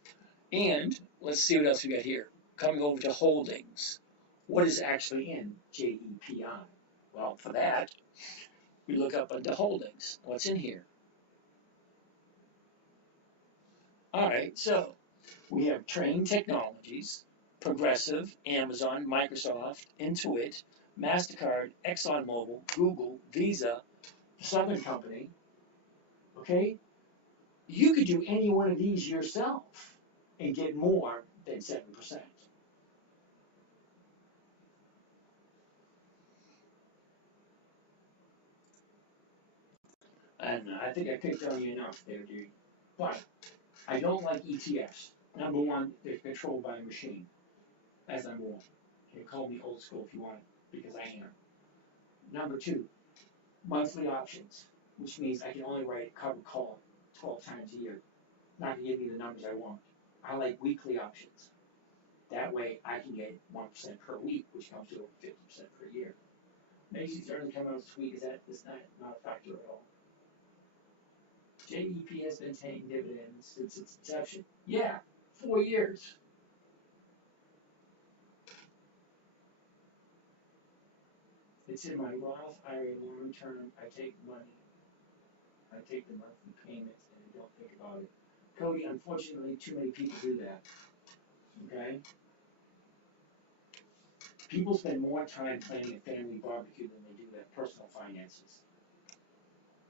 And let's see what else we got here. Coming over to holdings. What is actually in JEPI? Well, for that, we look up into holdings. What's in here? Alright, so we have Trane Technologies, Progressive, Amazon, Microsoft, Intuit, MasterCard, ExxonMobil, Google, Visa, Southern Company. Okay? You could do any one of these yourself and get more than 7%. And I think I picked on you enough there, dude. But I don't like ETFs. Number one, they're controlled by a machine. That's number one. Okay, call me old school if you want, because I am. Number two, monthly options, which means I can only write a covered call 12 times a year. Not going to give me the numbers I want. I like weekly options. That way I can get 1% per week, which comes to over 50% per year. Macy's earnings come out this week. Is that not a factor at all? JEP has been paying dividends since its inception. Yeah, 4 years. It's in my Roth IRA long term. I take money. I take the monthly payments and I don't think about it. Cody, unfortunately, too many people do that. Okay? People spend more time planning a family barbecue than they do their personal finances.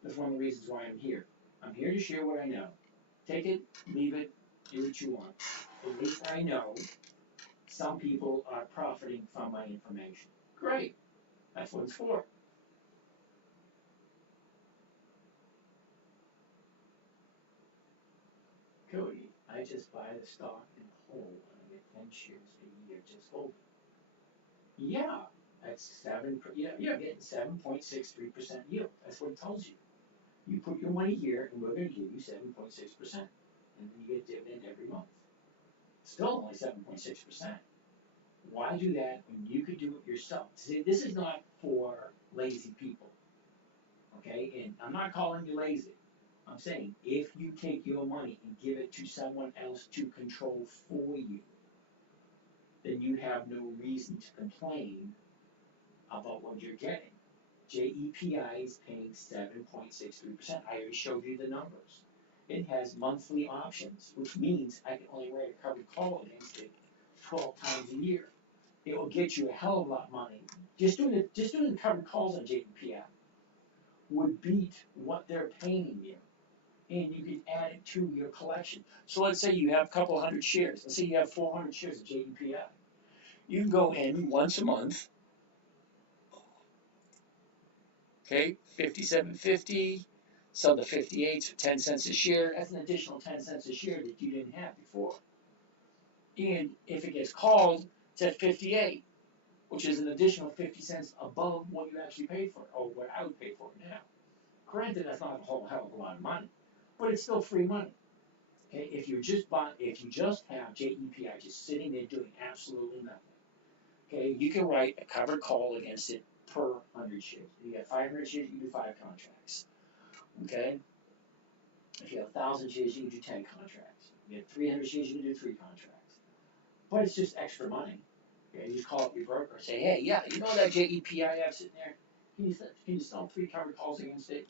That's one of the reasons why I'm here. I'm here to share what I know. Take it, leave it, do what you want. At least I know some people are profiting from my information. Great. That's what it's for. Cody, I just buy the stock in whole and I get 10 shares a year just hold it. Yeah, that's you're getting 7.63% yield. That's what it tells you. You put your money here and we're going to give you 7.6%. And then you get a dividend every month. Still only 7.6%. Why do that when you could do it yourself? See, this is not for lazy people. Okay? And I'm not calling you lazy. I'm saying if you take your money and give it to someone else to control for you, then you have no reason to complain about what you're getting. JEPI is paying 7.63%. I already showed you the numbers. It has monthly options, which means I can only write a covered call against it 12 times a year. It will get you a hell of a lot of money. Just doing the covered calls on JPM would beat what they're paying you, and you could add it to your collection. So let's say you have a couple hundred shares. Let's say you have 400 shares of JPM. You can go in once a month, okay, 57.50, sell the 58s for 10 cents a share. That's an additional 10 cents a share that you didn't have before. And if it gets called, it's at 58, which is an additional 50 cents above what you actually paid for it, or what I would pay for it now. Granted, that's not a whole hell of a lot of money, but it's still free money. Okay, if you just have JEPI just sitting there doing absolutely nothing, okay, you can write a covered call against it per 100 shares. If you have 500 shares, you can do 5 contracts. Okay, if you have 1,000 shares, you can do 10 contracts. If you have 300 shares, you can do 3 contracts. But it's just extra money. Okay, you just call up your broker, say, hey, yeah, you know that JEPI I have sitting there? Can you sell 3 covered calls against it?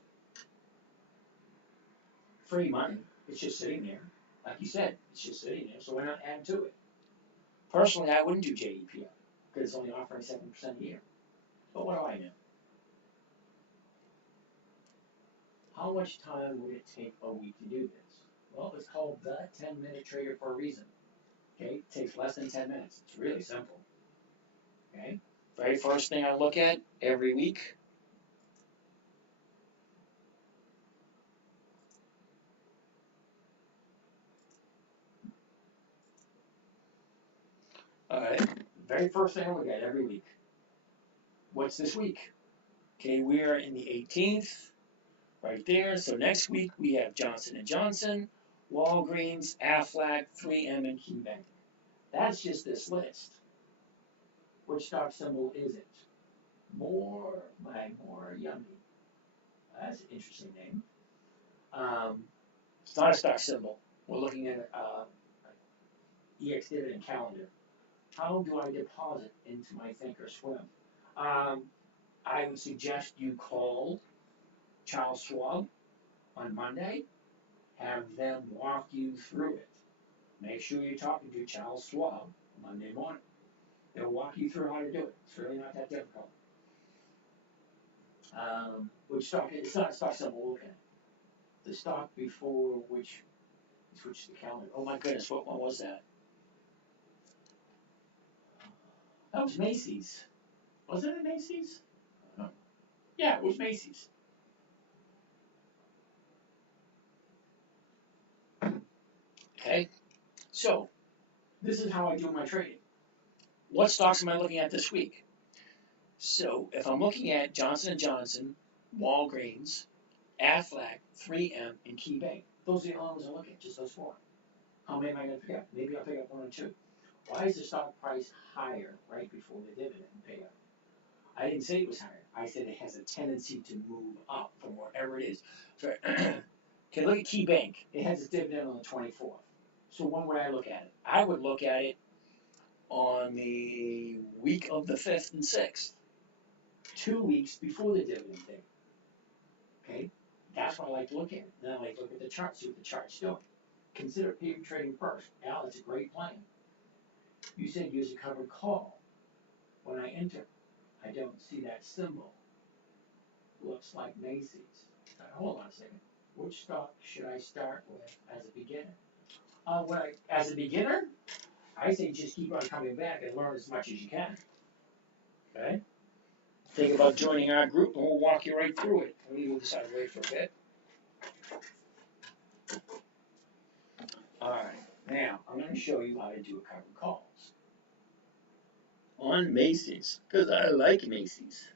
Free money. It's just sitting there. Like you said, it's just sitting there, so why not add to it? Personally, I wouldn't do JEPI because it's only offering 7% a year. But what do I know? How much time would it take a week to do this? Well, it's called the 10-minute trader for a reason. Okay, it takes less than 10 minutes. It's really simple. Okay, very first thing I look at every week. All right, very first thing I look at every week. What's this week? Okay, we are in the 18th, right there. So next week we have Johnson & Johnson, Walgreens, Aflac, 3M, and KeyBank. That's just this list. Which stock symbol is it? More by More Yummy. That's an interesting name. It's not a stock symbol. We're looking at EX dividend calendar. How do I deposit into my Thinkorswim? I would suggest you call Charles Schwab on Monday, have them walk you through it. Make sure you're talking to Charles Schwab Monday morning. They'll walk you through how to do it. It's really not that difficult. Which stock? It's not a stock symbol we're looking at. The stock before which switch the calendar. Oh my goodness, what one was that? That was Macy's. Wasn't it Macy's? Yeah, it was Macy's. Okay, so this is how I do my trading. What stocks am I looking at this week? So if I'm looking at Johnson & Johnson, Walgreens, Aflac, 3M, and KeyBank, those are the only ones I'm looking at, just those 4. How many am I going to pick up? Maybe I'll pick up 1 or 2. Why is the stock price higher right before the dividend payout? I didn't say it was higher. I said it has a tendency to move up from wherever it is. So, okay, look at KeyBank. It has its dividend on the 24th. So when would I look at it? I would look at it on the week of the 5th and 6th. 2 weeks before the dividend date. Okay? That's what I like to look at. Then I like to look at the chart, see what the chart's doing. Consider paper trading first. Al, that's a great plan. You said use a covered call. When I enter, I don't see that symbol. Looks like Macy's. Now, hold on a second. Which stock should I start with as a beginner? As a beginner, I say just keep on coming back and learn as much as you can. Okay? Think about joining our group and we'll walk you right through it. Let me move this out of the way for a bit. Alright, now I'm going to show you how to do a covered calls. On Macy's, because I like Macy's.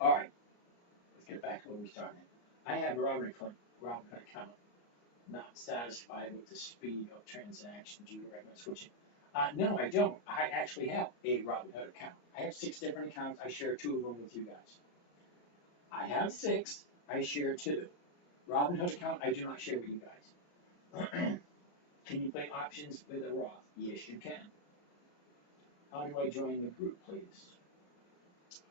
Alright, let's get back to where we started. I have a Robinhood account. Not satisfied with the speed of transactions you recommend switching. No, I don't. I actually have a Robinhood account. I have 6 different accounts. I share 2 of them with you guys. I have 6. I share 2. Robinhood account, I do not share with you guys. Can you play options with a Roth? Yes, you can. How do I join the group, please?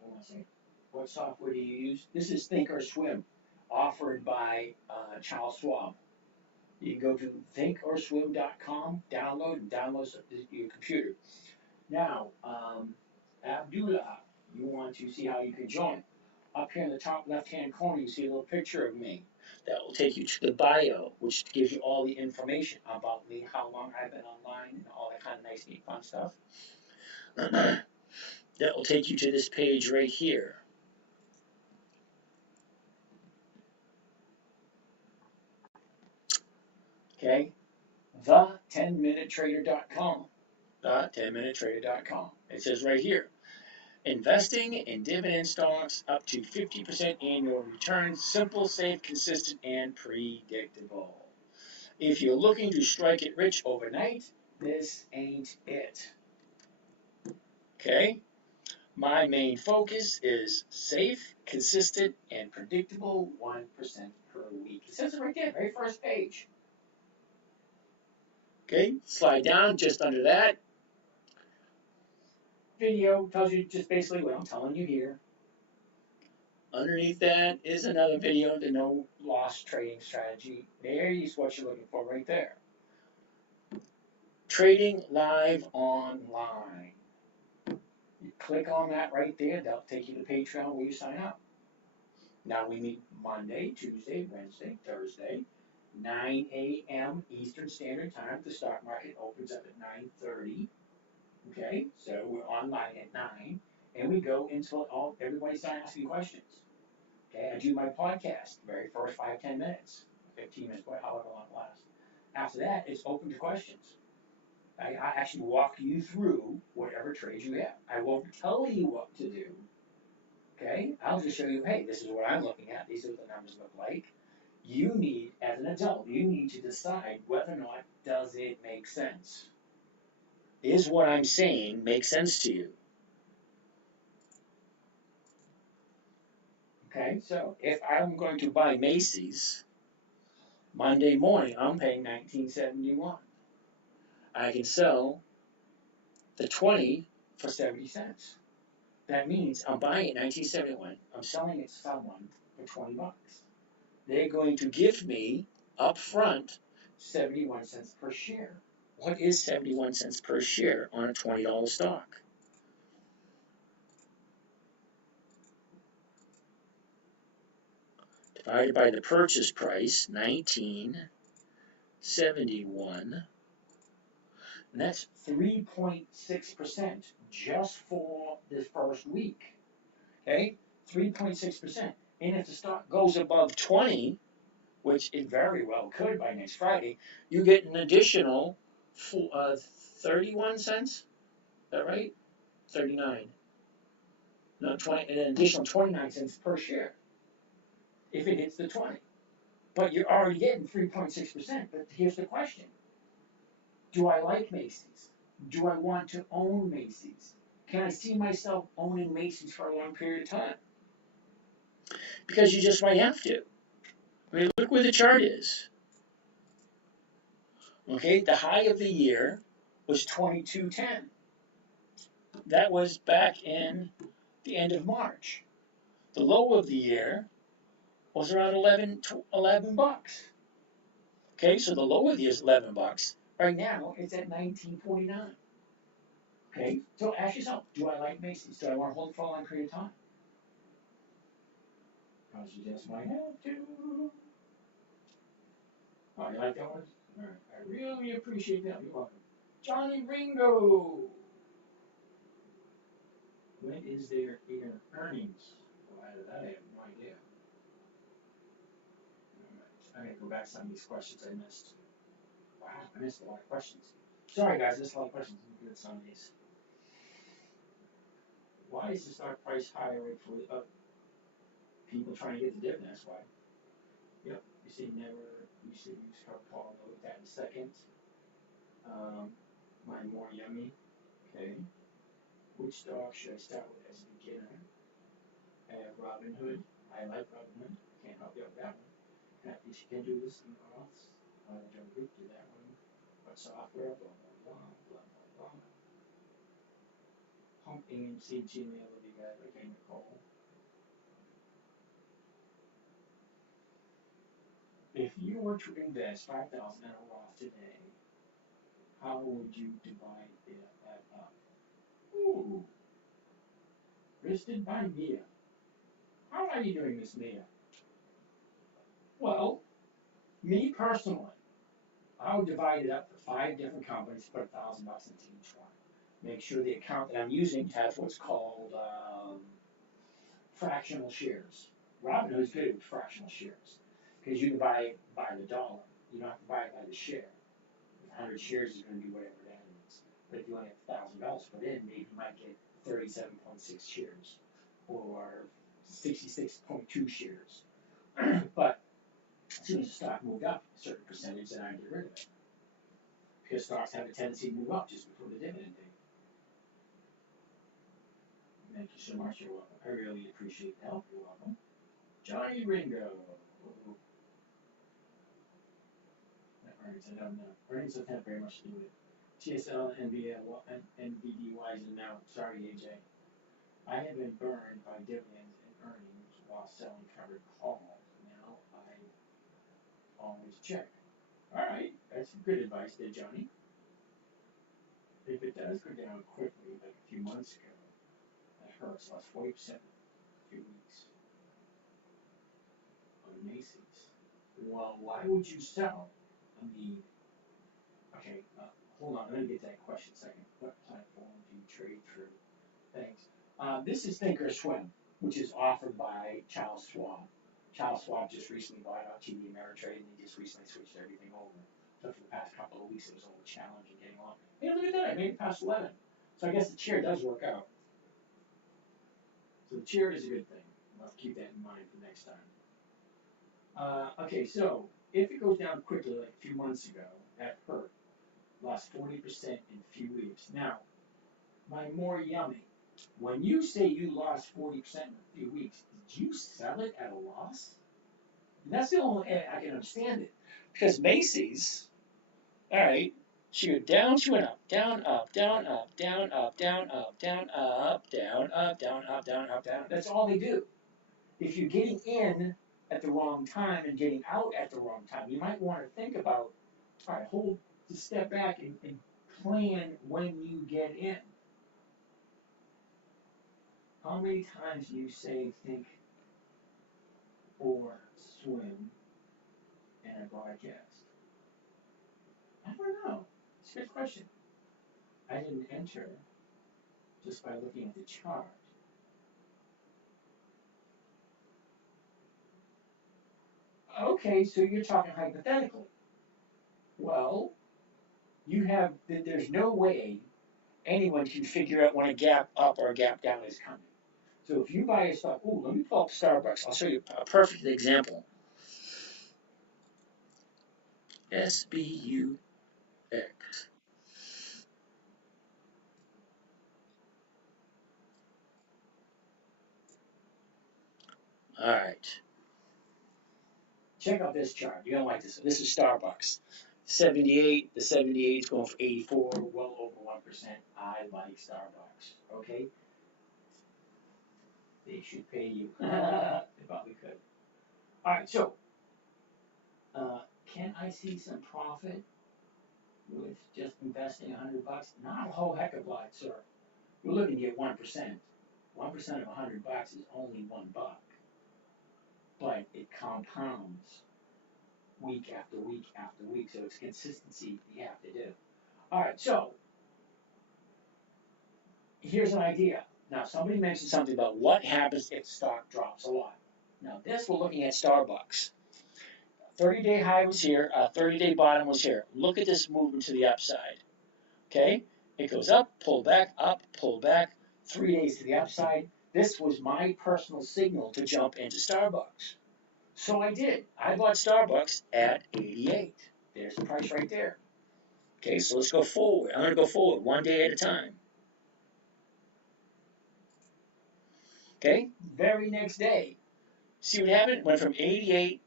Hold on a second. What software do you use? This is Thinkorswim, offered by Charles Schwab. You can go to thinkorswim.com, download your computer. Now, Abdullah, you want to see how you can join. Up here in the top left-hand corner, you see a little picture of me. That will take you to the bio, which gives you all the information about me, how long I've been online, and all that kind of nice, neat, fun stuff. That will take you to this page right here. Okay, the10minutetrader.com. The10minutetrader.com. It says right here, investing in dividend stocks up to 50% annual returns, simple, safe, consistent, and predictable. If you're looking to strike it rich overnight, this ain't it. Okay? My main focus is safe, consistent, and predictable 1% per week. It says it right there, very first page. Okay, slide down just under that. Video tells you just basically what I'm telling you here. Underneath that is another video, the no loss trading strategy. There is what you're looking for right there. Trading live online. You click on that right there, that'll take you to Patreon where you sign up. Now we meet Monday, Tuesday, Wednesday, Thursday, 9 a.m. Eastern Standard Time. The stock market opens up at 9:30. Okay, so we're online at 9, and we go until everybody starts asking questions. Okay, I do my podcast, very first 5-10 minutes, 15 minutes, however long it lasts. After that, it's open to questions. I actually walk you through whatever trades you have. I won't tell you what to do. Okay, I'll just show you, hey, this is what I'm looking at. These are what the numbers look like. You need, as an adult, you need to decide whether or not does it make sense. Is what I'm saying make sense to you? Okay, so if I'm going to buy Macy's Monday morning, I'm paying $19.71. I can sell the 20 for 70 cents. That means I'm buying it $19.71. I'm selling it to someone for $20. They're going to give me up front 71 cents per share. What is 71 cents per share on a $20 stock? Divided by the purchase price, $19.71. And that's 3.6% just for this first week. Okay? 3.6%. And if the stock goes above 20, which it very well could by next Friday, you get an additional 31 cents. Is that right? 39. No, 20, an additional 29 cents per share if it hits the 20. But you're already getting 3.6%. But here's the question. Do I like Macy's? Do I want to own Macy's? Can I see myself owning Macy's for a long period of time? Because you just might have to. I mean, look where the chart is. Okay, the high of the year was 22.10. That was back in the end of March. The low of the year was around 11 bucks. Okay, so the low of the year is 11 bucks. Right now, it's at 19.49. Okay, so ask yourself, do I like Macy's? Do I want to hold it for a long period of time? Because you just might have to. Oh, you like that one? All right, I really appreciate that. You're welcome. Johnny Ringo. When is their earnings? Well, that I have no idea. All right, I'm going to go back to some of these questions I missed. Wow, I missed a lot of questions. Sorry, guys, I missed a lot of questions. Let me get some of these. Why is the stock price higher for people trying to get the dividend? That's why. Yep, you see, you should use Paul. I'll look at that in a second. Mine more yummy. Okay. Which stock should I start with as a beginner? I have Robinhood. I like Robinhood. Can't help you with that one. Happy she can do this and else. I don't do that one. What software? Blah blah blah blah blah blah. Pump AMC Gmail with you guys. Okay, Nicole. If you were to invest 5,000 in a Roth today, how would you divide that up? Ooh, listed by Mia. How are you doing this, Mia? Well, me personally, I would divide it up for 5 different companies, put $1,000 into each one. Make sure the account that I'm using has what's called fractional shares. Robinhood's good with fractional shares because you can buy it by the dollar. You don't have to buy it by the share. 100 shares is going to be whatever that is. But if you only have $1,000 put in, maybe you might get 37.6 shares or 66.2 shares. But as soon as the stock moved up a certain percentage, then I get rid of it. Because stocks have a tendency to move up just before the dividend date. Thank you so much. You're welcome. I really appreciate the help. You're welcome. Johnny Ringo. Earnings, I don't know. Earnings don't have very much to do with it. TSL, NVDY is now. Sorry, AJ. I have been burned by dividends and earnings while selling covered calls. Now I always check. All right, that's good advice there, Johnny. If it does go down quickly, like a few months ago, that hurts. Lost 40% in a few weeks on Macy's. Well, why would you sell? I mean, okay, hold on. I'm going to get to that question in a second. What platform do you trade through? Thanks. This is Thinkorswim, which is offered by Charles Schwab. Charles Schwab just recently bought out TD Ameritrade, and they just recently switched everything over. So for the past couple of weeks, it was a little challenging getting on. Hey, look at that! I made it past 11. So I guess the chair does work out. So the chair is a good thing. I'll keep that in mind for next time. Okay, so if it goes down quickly, like a few months ago, that hurt. Lost 40% in a few weeks. Now, my more yummy. When you say you lost 40% in a few weeks, did you sell it at a loss? And that's the only way I can understand it. Because Macy's, all right, she went down, she went up, down, up, down, up, down, up, down, up, down, up, down, up, down, up, down, up, down. That's all they do. If you're getting in at the wrong time and getting out at the wrong time, you might want to think about, all right, hold to step back and plan when you get in. How many times do you say think or swim in a broadcast? I don't know. It's a good question. I didn't enter just by looking at the chart. Okay, so you're talking hypothetically. Well, there's no way anyone can figure out when a gap up or a gap down is coming. So if you buy a stock, let me pull up Starbucks. I'll show you a perfect example. SBUX. All right. Check out this chart. You're gonna like this. This is Starbucks. 78. The 78 is going for 84. Well over 1%. I like Starbucks. Okay. They should pay you. They probably could. All right. So, can I see some profit with just investing $100? Not a whole heck of a lot, sir. We're looking to get 1%. 1% of $100 is only $1, but it compounds week after week after week. So it's consistency you have to do. All right, so here's an idea. Now, somebody mentioned something about what happens if stock drops a lot. Now, this we're looking at Starbucks. 30-day high was here, 30-day bottom was here. Look at this movement to the upside. Okay, it goes up, pull back, 3 days to the upside. This was my personal signal to jump into Starbucks. So I did. I bought Starbucks at 88. There's the price right there. Okay, so let's go forward. I'm going to go forward one day at a time. Okay, very next day, See what happened? Went from 88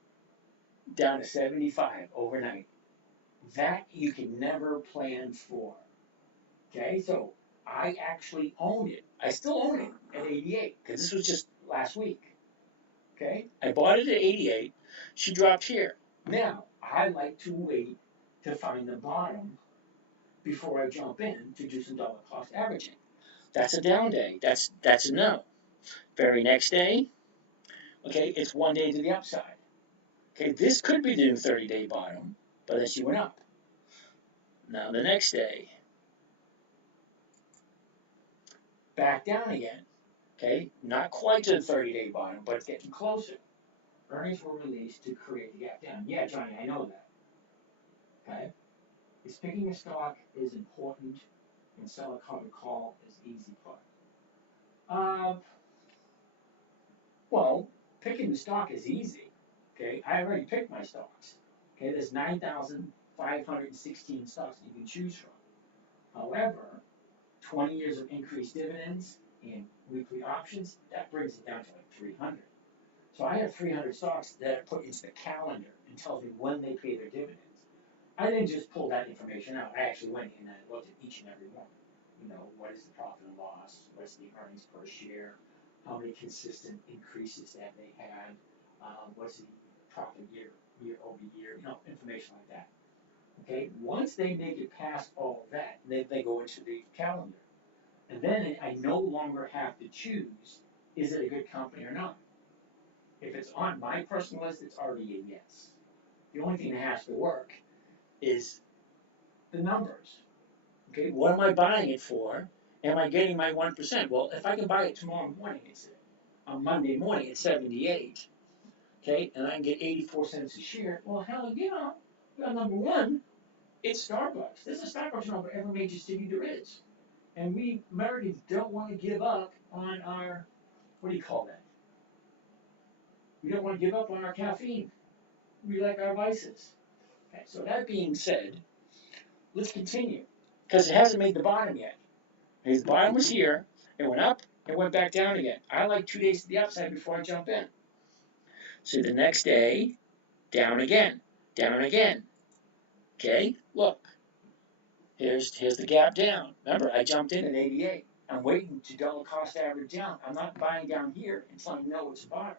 down to 75 overnight. That you can never plan for. Okay, so I actually own it. I still own it at 88 because this was just last week. Okay, I bought it at 88. She dropped here. Now I like to wait to find the bottom before I jump in to do some dollar cost averaging. That's a down day. That's a no. Very next day, okay, it's 1 day to the upside. Okay, this could be the new 30-day bottom, but then she went up. Now the next day, back down again. Okay, not quite to the 30-day bottom, but it's getting closer. Earnings were released to create the gap down. Yeah, Johnny, I know that. Okay, is picking a stock is important, and sell a covered call is easy part. Well, picking the stock is easy. Okay, I already picked my stocks. Okay, there's 9,516 stocks that you can choose from. However, 20 years of increased dividends and weekly options, that brings it down to like 300. So I have 300 stocks that are put into the calendar and tells me when they pay their dividends. I didn't just pull that information out. I actually went in and looked at each and every one. You know, what is the profit and loss? What's the earnings per share? How many consistent increases that they had? What's the profit year over year? You know, information like that. Okay, once they make it past all of that, they go into the calendar. And then I no longer have to choose, is it a good company or not? If it's on my personal list, it's already a yes. The only thing that has to work is the numbers. Okay, what am I buying it for? Am I getting my 1%? Well, if I can buy it tomorrow morning, it's on Monday morning at 78, okay, and I can get 84 cents a share, well, hell, number one, it's Starbucks. There's a Starbucks in over every major city there is. And we Americans don't want to give up on our, what do you call that? We don't want to give up on our caffeine. We like our vices. Okay, so that being said, let's continue. Because it hasn't made the bottom yet. The bottom was here, it went up, it went back down again. I like 2 days to the upside before I jump in. So the next day, down again, down again. Okay, look. Here's the gap down. Remember, I jumped in at 88. I'm waiting to dollar cost average down. I'm not buying down here until I know it's a bottom.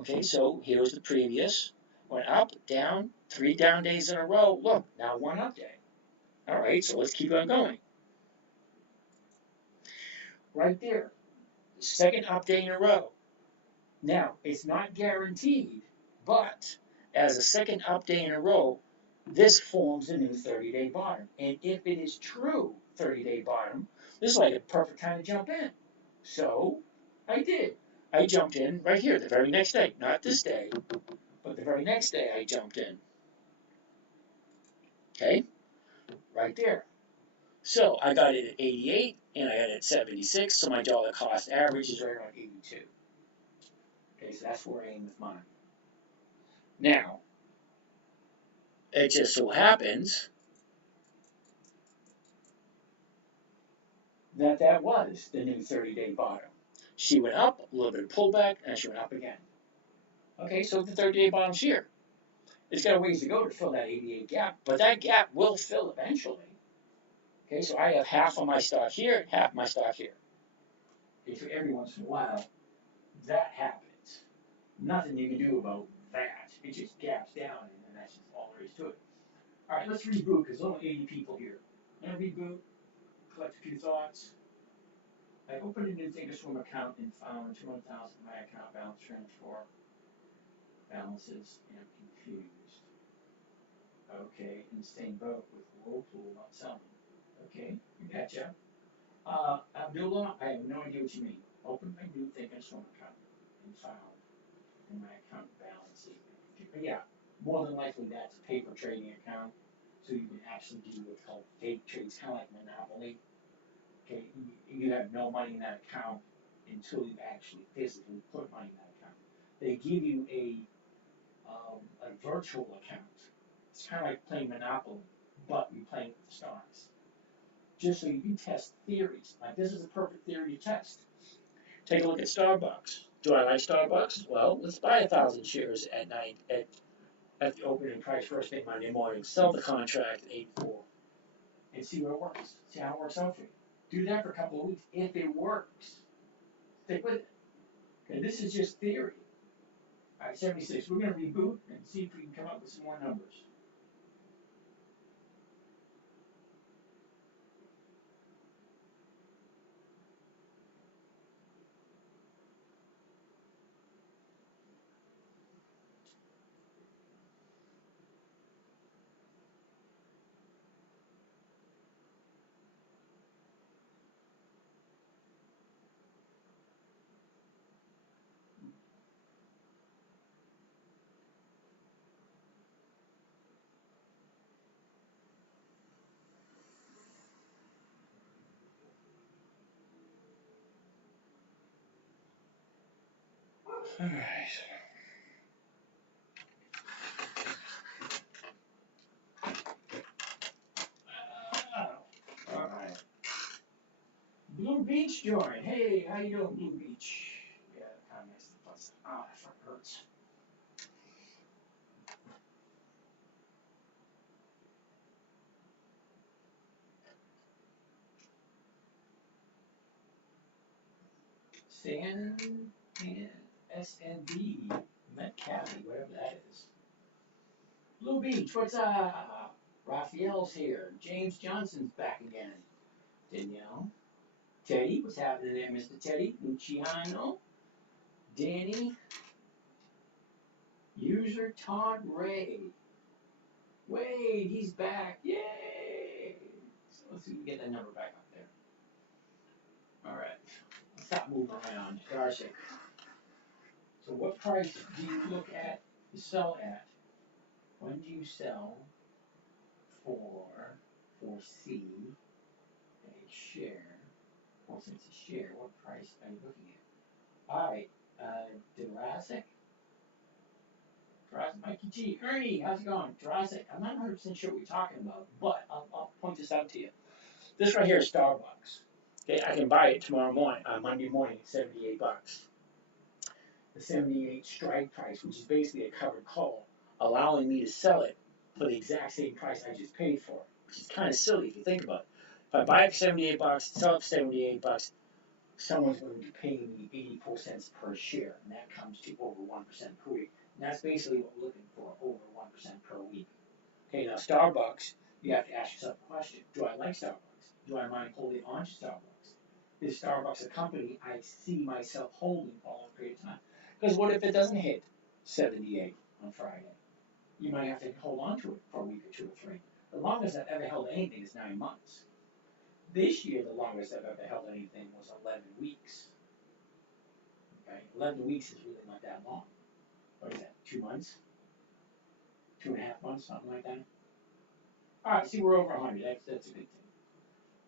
Okay, so here's the previous. Went up, down, 3 down days in a row. Look, now 1 up day. All right, so let's keep on going. Right there, second up day in a row. Now, it's not guaranteed, but as a second up day in a row, this forms a new 30-day bottom. And if it is true 30-day bottom, this is like a perfect time to jump in. So I did. I jumped in right here the very next day. Not this day, but the very next day I jumped in. Okay? Right there. So I got it at 88 and I got it at 76, so my dollar cost average is right around 82. Okay, so that's where I aim with mine. Now, it just so happens that was the new 30-day bottom. She went up, a little bit of pullback, and she went up again. Okay, so the 30-day bottom's here. It's got a ways to go to fill that 88 gap, but that gap will fill eventually. Okay, so I have half of my stock here, half of my stock here. Okay, so every once in a while, that happens. Nothing you can do about that. It just gaps down, and that's just all there is to it. All right, let's reboot, because there's only 80 people here. I'm going to reboot, collect a few thoughts. I opened a new Thinkorswim account and found 200,000 in my account balance transfer balances and I'm confused. Okay, in the same boat with Whirlpool not selling. Okay, gotcha. Abdullah, I have no idea what you mean. Open my new Thinkorswim account and found in my account balances. Yeah, more than likely that's a paper trading account, so you can actually do what's called fake trades, kind of like Monopoly. Okay, you have no money in that account until you actually physically put money in that account. They give you a virtual account. It's kind of like playing Monopoly, but you're playing with the stocks. Just so you can test theories. Like this is a perfect theory to test. Take a look at Starbucks. Do I like Starbucks? Well, let's buy 1,000 shares at night at the opening price first thing Monday morning. Sell the contract at 84 and see what it works. See how it works out for you. Do that for a couple of weeks. If it works, stick with it. Okay, this is just theory. All right, 76. We're going to reboot and see if we can come up with some more numbers. All right. All right. Blue Beach join. Hey, how you doing, Blue Beach? Yeah, kind of makes the fuss. Ah, that fucking hurts. San and SND, Met Cali, whatever that is. Blue Beach, what's up? Raphael's here. James Johnson's back again. Danielle. Teddy, what's happening there, Mr. Teddy? Luciano. Danny. User Todd Ray. Wade, he's back. Yay! So let's see if we can get that number back up there. All right. Let's stop moving around. Darcy. So what price do you look at, you sell at? When do you sell for C a share, 4 cents a share? What price are you looking at? All right, Jurassic, Mikey G, Ernie, how's it going? Jurassic, I'm not 100% sure what you're talking about, but I'll point this out to you. This right here is Starbucks. Okay, I can buy it tomorrow morning, Monday morning at 78 bucks. The 78 strike price, which is basically a covered call, allowing me to sell it for the exact same price I just paid for it, which is kind of silly if you think about it. If I buy it for 78 bucks, sell it for 78 bucks, someone's going to be paying me 84 cents per share, and that comes to over 1% per week. And that's basically what we're looking for, over 1% per week. Okay, now Starbucks, you have to ask yourself a question. Do I like Starbucks? Do I mind holding on to Starbucks? Is Starbucks a company I see myself holding for a long period of time? Because what if it doesn't hit 78 on Friday? You might have to hold on to it for a week or 2 or 3. The longest I've ever held anything is 9 months. This year, the longest I've ever held anything was 11 weeks. Okay, 11 weeks is really not that long. What is that, 2 months? 2.5 months, something like that? All right, see, we're over 100. That's a good thing.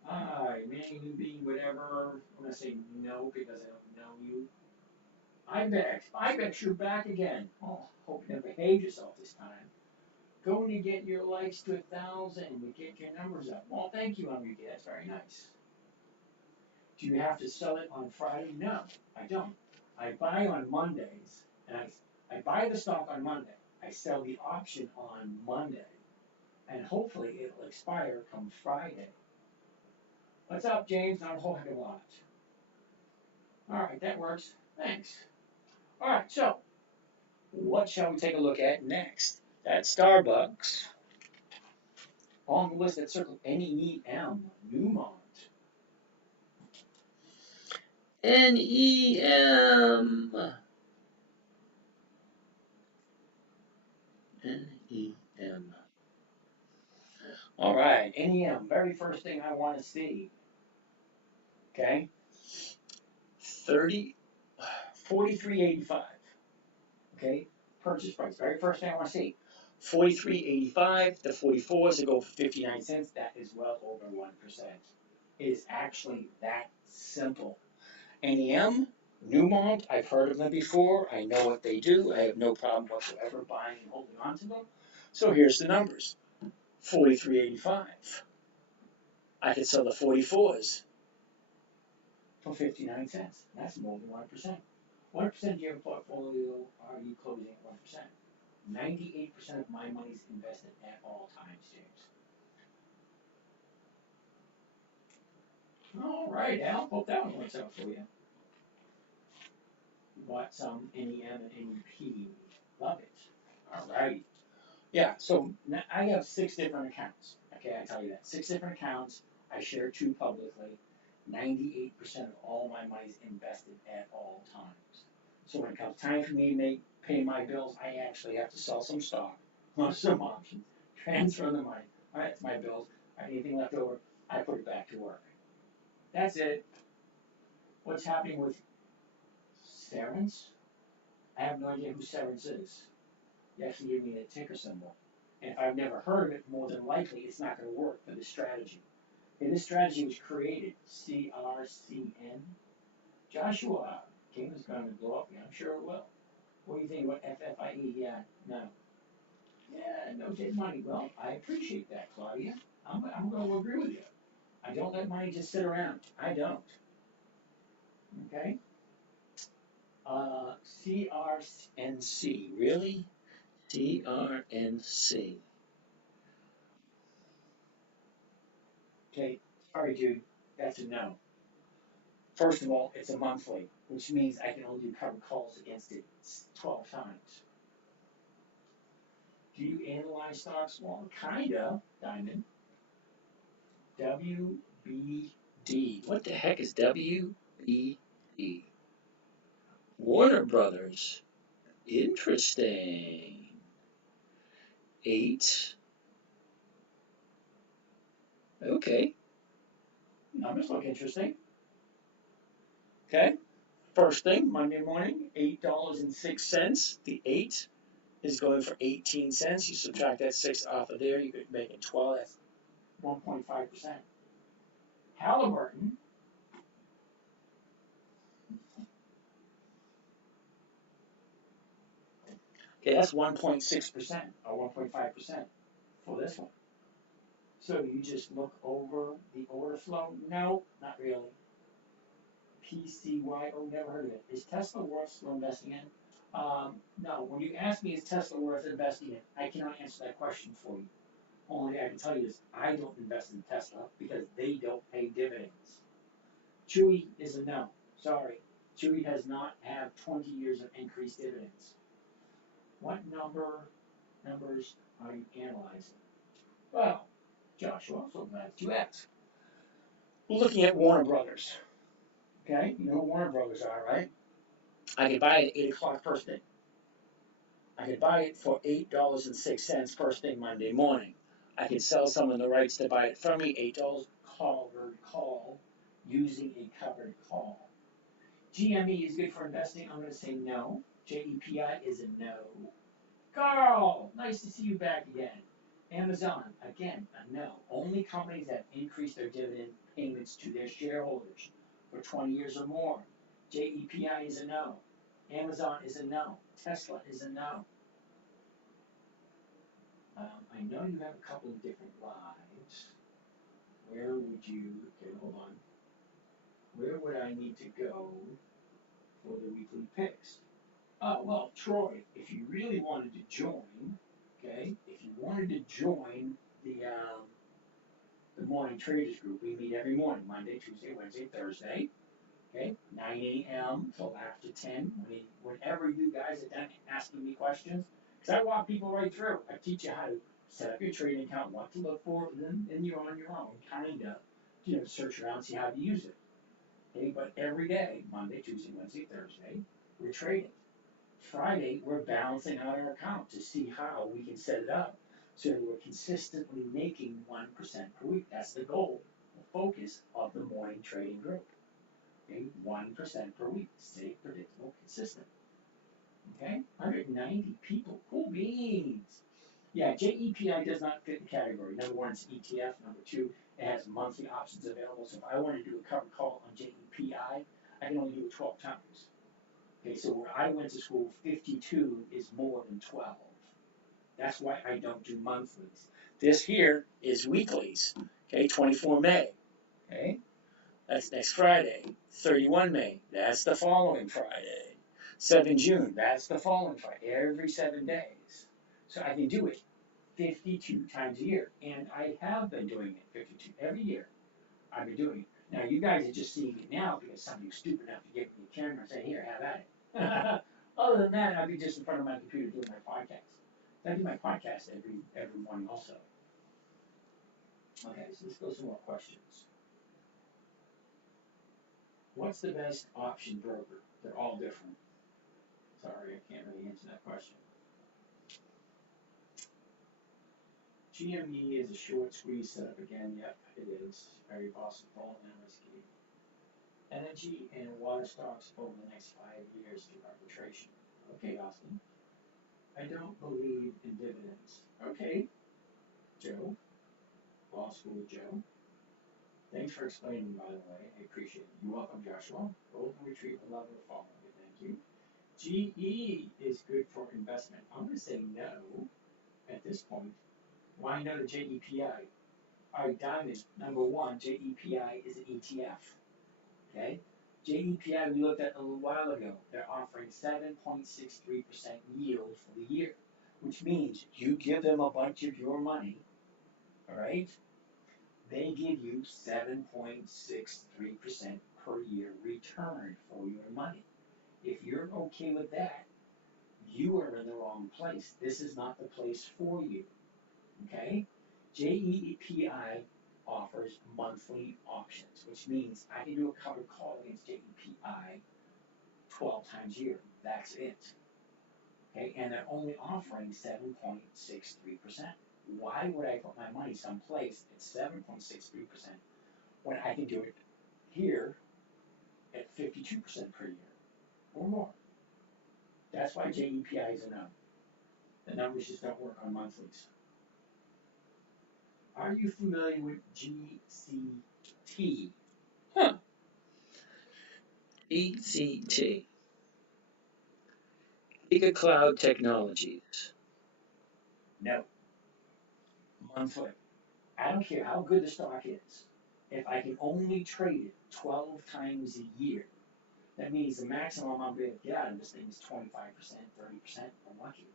All right, Manny Newbie, whatever. I'm going to say no because I don't know you. Ibex, you're back again. Oh, hope you behave yourself this time. Going to get your likes to 1,000. We get your numbers up. Well, thank you, Enrique. That's very nice. Do you have to sell it on Friday? No, I don't. I buy on Mondays, and I buy the stock on Monday. I sell the option on Monday, and hopefully it'll expire come Friday. What's up, James? Not a whole heck of a lot. All right, that works. Thanks. All right, so what shall we take a look at next? That's Starbucks. On the list, that circle NEM, Newmont. NEM. NEM. All right, NEM, very first thing I want to see. Okay, 43.85. Okay, purchase price, very first thing I want to see. 43.85. The 44s to go for 59 cents. That is well over 1%. It is actually that simple. NEM, Newmont, I've heard of them before. I know what they do. I have no problem whatsoever buying and holding on to them. So here's the numbers. 43.85. I could sell the 44s for 59 cents. That's more than 1%. What percent of your portfolio are you closing at 1%? 98% of my money is invested at all times, James. All right, Al. Hope that one works out for you. Bought some NEM and NEP. Love it. All right. Yeah, so I have 6 different accounts. Okay, I tell you that. 6 different accounts. I share 2 publicly. 98% of all my money is invested at all times. So when it comes time for me to pay my bills, I actually have to sell some stock, some options, transfer the money. All right, it's my bills. Anything left over, I put it back to work. That's it. What's happening with Cerence? I have no idea who Cerence is. You actually give me the ticker symbol. And if I've never heard of it, more than likely it's not going to work for this strategy. And this strategy was created, CRCN. Joshua, game is going to blow up. I'm sure it will. What do you think about FFIE? Yeah, no. Yeah, no dead money. Well, I appreciate that, Claudia. I'm going to agree with you. I don't let money just sit around. I don't. Okay? CRNC. Really? CRNC. Okay, sorry, dude. That's a no. First of all, it's a monthly, which means I can only do covered calls against it 12 times. Do you analyze stocks? Well, kinda, Diamond. WBD. What the heck is WBD? Warner Brothers. Interesting. 8. Okay. Numbers look interesting. Okay. First thing, Monday morning, $8.06. The 8 is going for 18 cents. You subtract that 6 off of there, you could make it 12. That's 1.5%. Halliburton. Okay, that's 1.6% or 1.5% for this one. So you just look over the order flow? No, not really. PCYO, never heard of it. Is Tesla worth still investing in? No, when you ask me is Tesla worth investing in, I cannot answer that question for you. Only I can tell you is I don't invest in Tesla because they don't pay dividends. Chewy is a no. Sorry. Chewy does not have 20 years of increased dividends. What numbers are you analyzing? Well, Joshua, so glad you asked. We're looking at Warner Brothers. Okay, you know who Warner Brothers are, right? I could buy it at 8 o'clock first thing. I could buy it for $8.06 first thing Monday morning. I could sell someone the rights to buy it from me, $8 covered call, using a covered call. GME is good for investing. I'm going to say no. JEPI is a no. Carl, nice to see you back again. Amazon, again, a no. Only companies that increase their dividend payments to their shareholders for 20 years or more. JEPI is a no. Amazon is a no. Tesla is a no. I know you have a couple of different lives. Where would you, okay, hold on. Where would I need to go for the weekly picks? Oh, well, Troy, if you really wanted to join, okay, if you wanted to join the morning traders group, we meet every morning, Monday, Tuesday, Wednesday, Thursday, okay, 9 a.m. till after 10, whenever you guys are done asking me questions, because I walk people right through. I teach you how to set up your trading account, what to look for, and then you're on your own, kind of, search around, see how to use it. Okay, but every day, Monday, Tuesday, Wednesday, Thursday, we're trading. Friday, we're balancing out our account to see how we can set it up so that we're consistently making 1% per week. That's the goal, the focus of the morning trading group. Okay, 1% per week, safe, predictable, consistent. Okay, 190 people, cool beans. Yeah, JEPI does not fit the category. Number one, it's ETF. Number two, it has monthly options available. So if I want to do a covered call on JEPI, I can only do it 12 times. Okay, so where I went to school, 52 is more than 12. That's why I don't do monthlies. This here is weeklies. Okay, 24 May. Okay, that's next Friday. 31 May. That's the following Friday. 7 June, that's the falling fight, every 7 days. So I can do it 52 times a year, and I have been doing it 52 every year. I've been doing it. Now you guys are just seeing it now because somebody's stupid enough to give me a camera and say, "Here, have at it." Other than that, I'd be just in front of my computer doing my podcast. I do my podcast every morning also. Okay, so let's go some more questions. What's the best option broker? They're all different. Sorry, I can't really answer that question. GME is a short squeeze setup again. Yep, it is. Very possible and risky. Energy and water stocks over the next 5 years through arbitration. Okay, Austin. I don't believe in dividends. Okay, Joe. Law School Joe. Thanks for explaining, by the way. I appreciate it. You're welcome, Joshua. Golden Retriever lover, follow me. Thank you. GE is good for investment. I'm going to say no at this point. Why no to JEPI? All right, Diamond, number one, JEPI is an ETF. Okay? JEPI, we looked at a little while ago. They're offering 7.63% yield for the year, which means you give them a bunch of your money, all right? They give you 7.63% per year return for your money. If you're okay with that, you are in the wrong place. This is not the place for you. Okay? JEPI offers monthly options, which means I can do a covered call against JEPI 12 times a year. That's it. Okay? And they're only offering 7.63%. Why would I put my money someplace at 7.63% when I can do it here at 52% per year or more? That's why JEPI is a no. The numbers just don't work on monthlies. Are you familiar with GCT? Huh. ECT. Giga Cloud Technologies. No. Monthly. I don't care how good the stock is. If I can only trade it 12 times a year, that means the maximum I'm going to get out of this thing is 25%, 30%, I'm lucky.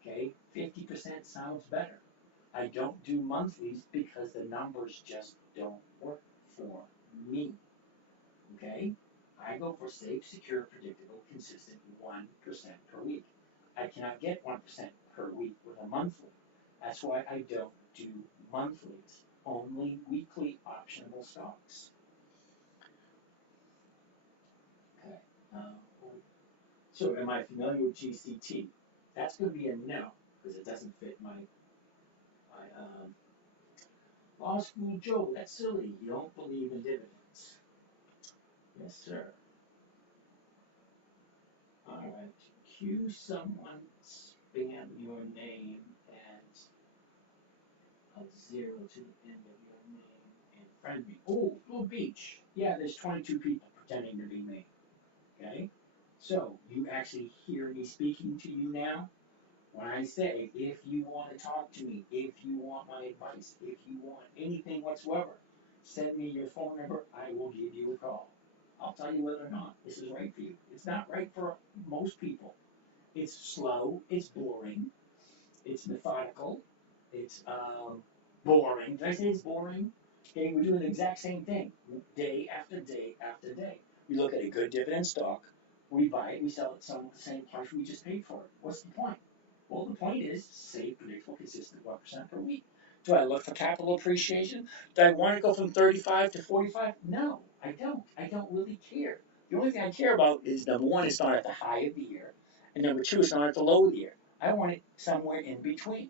Okay? 50% sounds better. I don't do monthlies because the numbers just don't work for me. Okay? I go for safe, secure, predictable, consistent 1% per week. I cannot get 1% per week with a monthly. That's why I don't do monthlies. Only weekly optionable stocks. Okay. So am I familiar with GCT? That's going to be a no because it doesn't fit my Law School Joe. That's silly. You don't believe in dividends. Yes, sir. All right. Cue someone spam your name at a 0 to the end of your name and friend me. Oh, Blue Beach. Yeah, there's 22 people pretending to be me. Okay? So, you actually hear me speaking to you now? When I say, if you want to talk to me, if you want my advice, if you want anything whatsoever, send me your phone number, I will give you a call. I'll tell you whether or not this is right for you. It's not right for most people. It's slow, it's boring, it's methodical, it's boring. Did I say it's boring? Okay, we're doing the exact same thing, day after day after day. We look at a good dividend stock, we buy it, we sell it at some the same price we just paid for it. What's the point? Well, the point is safe, predictable, consistent 1% per week. Do I look for capital appreciation? Do I want to go from 35 to 45? No, I don't. I don't really care. The only thing I care about is number one, it's not at the high of the year, and number two, it's not at the low of the year. I want it somewhere in between.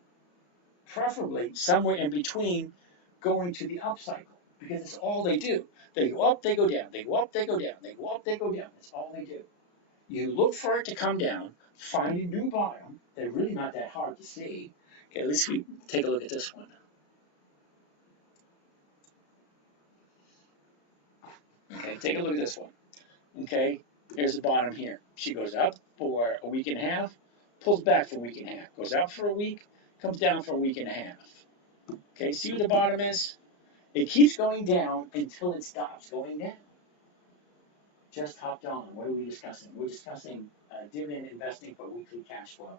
Preferably somewhere in between going to the up cycle, because it's all they do. They go up, they go down. They go up, they go down. They go up, they go down. That's all they do. You look for it to come down, find a new bottom. They're really not that hard to see. Okay, let's take a look at this one. Okay, take a look at this one. Okay, here's the bottom here. She goes up for a week and a half, pulls back for a week and a half, goes up for a week, comes down for a week and a half. Okay, see where the bottom is? It keeps going down until it stops going down. just hopped on. What are we discussing? We're discussing dividend investing for weekly cash flow.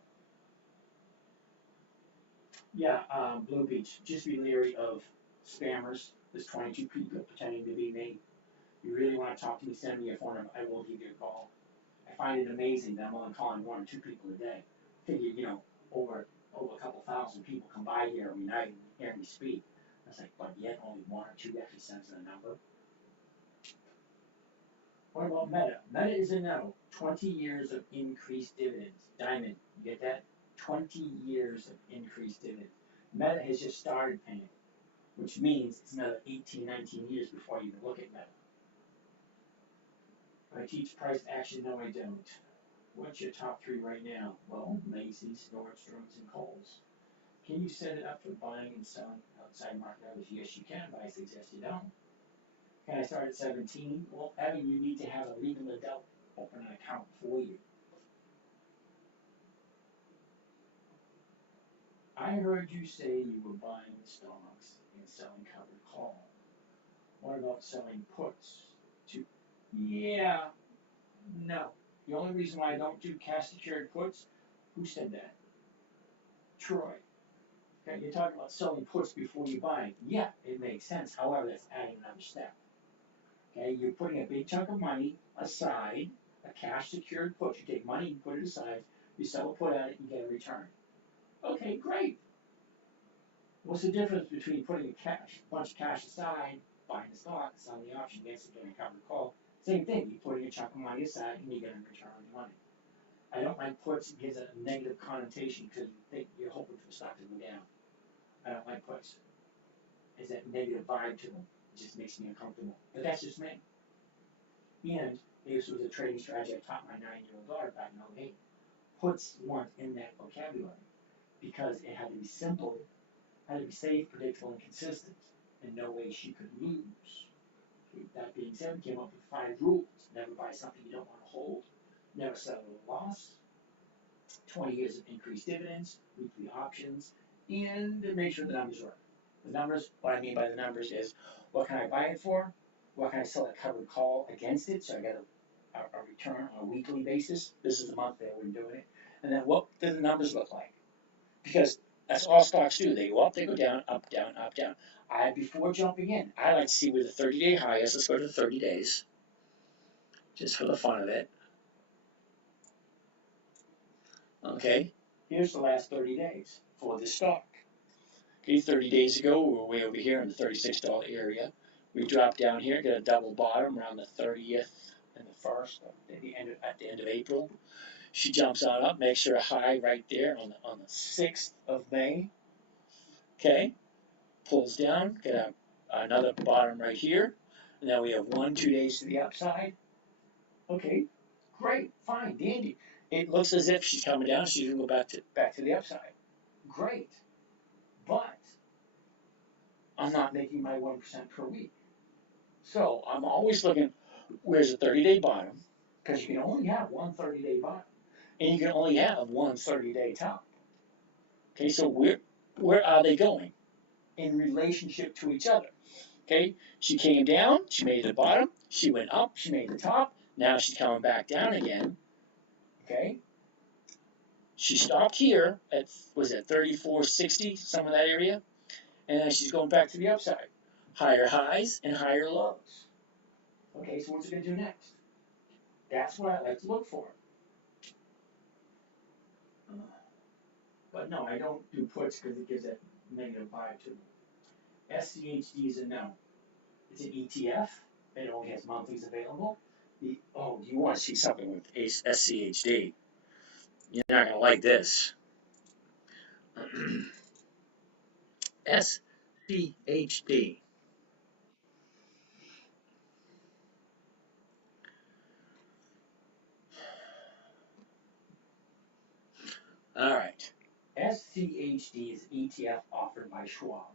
Yeah, Blue Beach. Just be leery of spammers. There's 22 people pretending to be me. If you really want to talk to me, send me a phone number. I will give you a call. I find it amazing that I'm only calling 1 or 2 people a day. Figure, over a couple thousand people come by here every night and hear me speak. I was like, but yet only 1 or 2 actually sends a number. What about Meta? Meta is a no. 20 years of increased dividends. Diamond, you get that? 20 years of increased dividends. Meta has just started paying, which means it's another 18, 19 years before you even look at Meta. I teach price action, no I don't. What's your top 3 right now? Well, Macy's, Nordstrom's, and Kohl's. Can you set it up for buying and selling outside market hours? Yes, you can, but I suggest you don't. Can I start at 17? Well, Evan, you need to have a legal adult open an account for you. I heard you say you were buying stocks and selling covered call. What about selling puts? Yeah, no. The only reason why I don't do cash secured puts, who said that? Troy. Okay, you're talking about selling puts before you buy. Yeah, it makes sense. However, that's adding another step. Okay, you're putting a big chunk of money aside, a cash secured put. You take money, you put it aside, you sell a put at it, you get a return. Okay, great. What's the difference between putting a bunch of cash aside, buying the stock, selling the option against it, getting a covered call? Same thing. You're putting a chunk of money aside and you get a return on your money. I don't like puts. It gives a negative connotation because you think you're hoping for the stock to go down. I don't like puts. It's that negative vibe to them. It just makes me uncomfortable. But that's just me. And this was a trading strategy I taught my 9-year-old daughter back in 2008. Puts weren't in that vocabulary because it had to be simple, had to be safe, predictable, and consistent, and no way she could lose. That being said, we came up with 5 rules. Never buy something you don't want to hold. Never settle a loss. 20 years of increased dividends, weekly options, and make sure the numbers work. The numbers, what I mean by the numbers is, what can I buy it for? What can I sell a covered call against it? So I get a return on a weekly basis. This is the month that we're doing it. And then what do the numbers look like? Because that's all stocks do. They go up, they go down, up, down, up, down. Before jumping in, I like to see where the 30-day high is. Let's go to 30 days, just for the fun of it. Okay, here's the last 30 days for this stock. Okay, 30 days ago, we were way over here in the $36 area. We dropped down here, got a double bottom around the 30th and the 1st, at the end of April. She jumps on up, makes her a high right there on the 6th of May. Okay, pulls down, got another bottom right here. And now we have 1-2 days to the upside. Okay, great, fine, dandy. It looks as if she's coming down. She's gonna go back to the upside. Great, but I'm not making my 1% per week. So I'm always looking, where's the 30-day bottom? Because you can only have one 30-day bottom, and you can only have one 30-day top. Okay, so where are they going in relationship to each other? Okay, she came down, she made the bottom, she went up, she made the top. Now she's coming back down again. Okay, she stopped here at, was it 34.60, some of that area, and then she's going back to the upside. Higher highs and higher lows. Okay, so what's it going to do next? That's what I like to look for. But no, I don't do puts because it gives that negative vibe to me. SCHD is a no. It's an ETF. It only has monthlies available. Do you want to see something with SCHD? You're not going to like this. SCHD. All right. SCHD is an ETF offered by Schwab.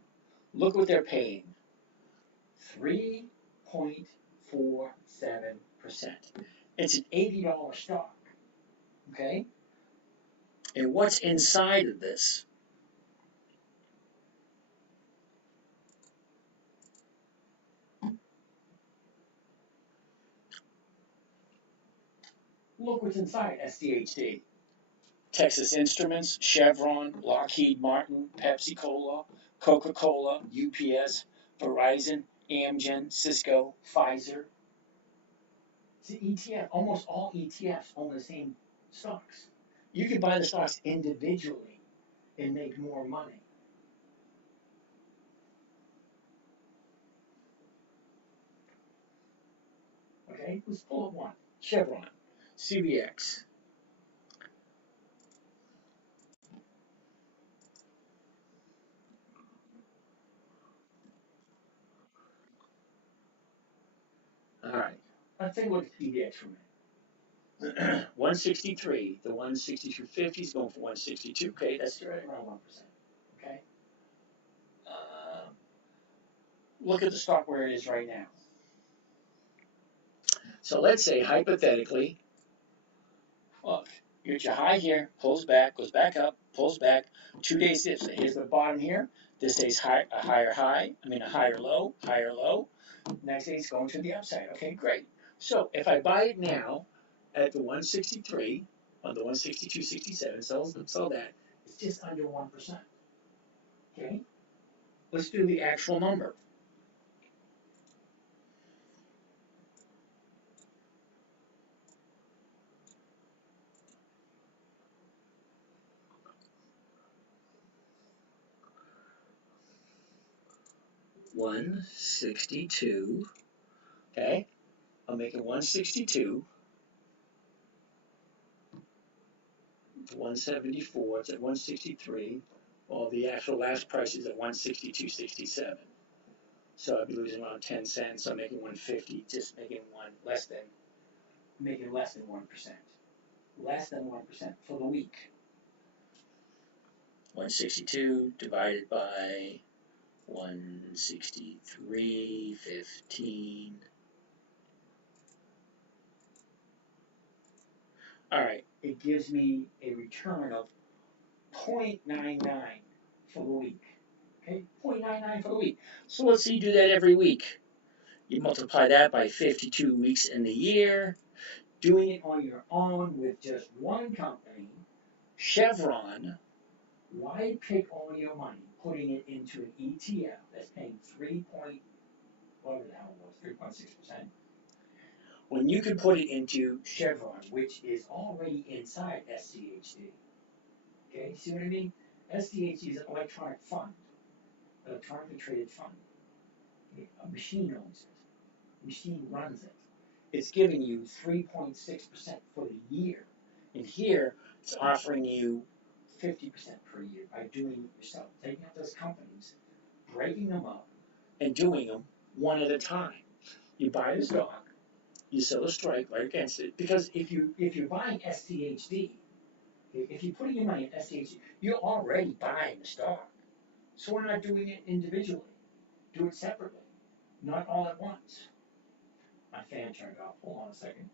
Look what they're paying. 3.47%. It's an $80 stock. Okay? And what's inside of this? Look what's inside SDHD. Texas Instruments, Chevron, Lockheed Martin, Pepsi Cola, Coca-Cola, UPS, Verizon, Amgen, Cisco, Pfizer. It's an ETF. Almost all ETFs own the same stocks. You can buy the stocks individually and make more money. Okay, let's pull up one. Chevron, CVX. All right, let's take a look at CVX for a minute. 163, the 162.50 is going for 162. Okay, that's right around 1%. Okay. Look at the stock where it is right now. So let's say hypothetically, look, here's your high here, pulls back, goes back up, pulls back, 2 days dips. So here's the bottom here. This day's high, a higher low, higher low. Next day it's going to the upside. Okay, great. So if I buy it now at the 163, on the 162.67, sell that, it's just under 1%. Okay? Let's do the actual number. $162. Okay? I'll make it 162. 174, it's at 163. Well, the actual last price is at 162.67. So I'd be losing around 10 cents. So I'm making 150, just making less than 1%. Less than 1% for the week. 162 divided by 163.15. All right, it gives me a return of 0.99 for the week. Okay, 0.99 for the week. So let's say you do that every week. You multiply that by 52 weeks in the year. Doing it on your own with just one company, Chevron, why pick all your money, putting it into an ETF that's paying 3.6%, when you could put it into Chevron, which is already inside SDHD? Okay, see what I mean? SDHD is an electronic fund, electronically traded fund. Okay? A machine owns it. A machine runs it. It's giving you 3.6% for the year. And here, it's offering you 50% per year by doing it yourself, taking out those companies, breaking them up, and doing them one at a time. You buy the stock, you sell a strike right against it, because if you're buying SDHD, if you're putting your money in SDHD, you're already buying the stock. So we're not doing it individually. Do it separately, not all at once. My fan turned off. Hold on a second.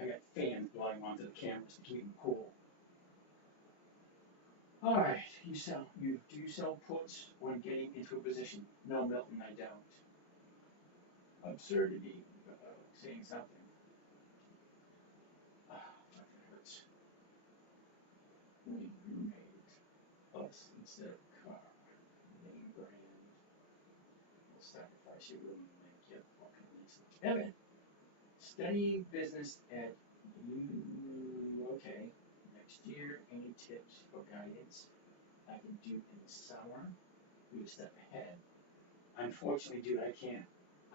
I got fans blowing onto the cameras to keep them cool. All right, do you sell puts when getting into a position? No, Milton, I don't. Absurdity, saying something. My head hurts. Roommate, us instead of car, name brand. Will sacrifice your room and make you fucking Lisa. Evan, studying business at okay. Next year, any tips or guidance I can do in the summer? We a step ahead. Unfortunately, dude, I can't.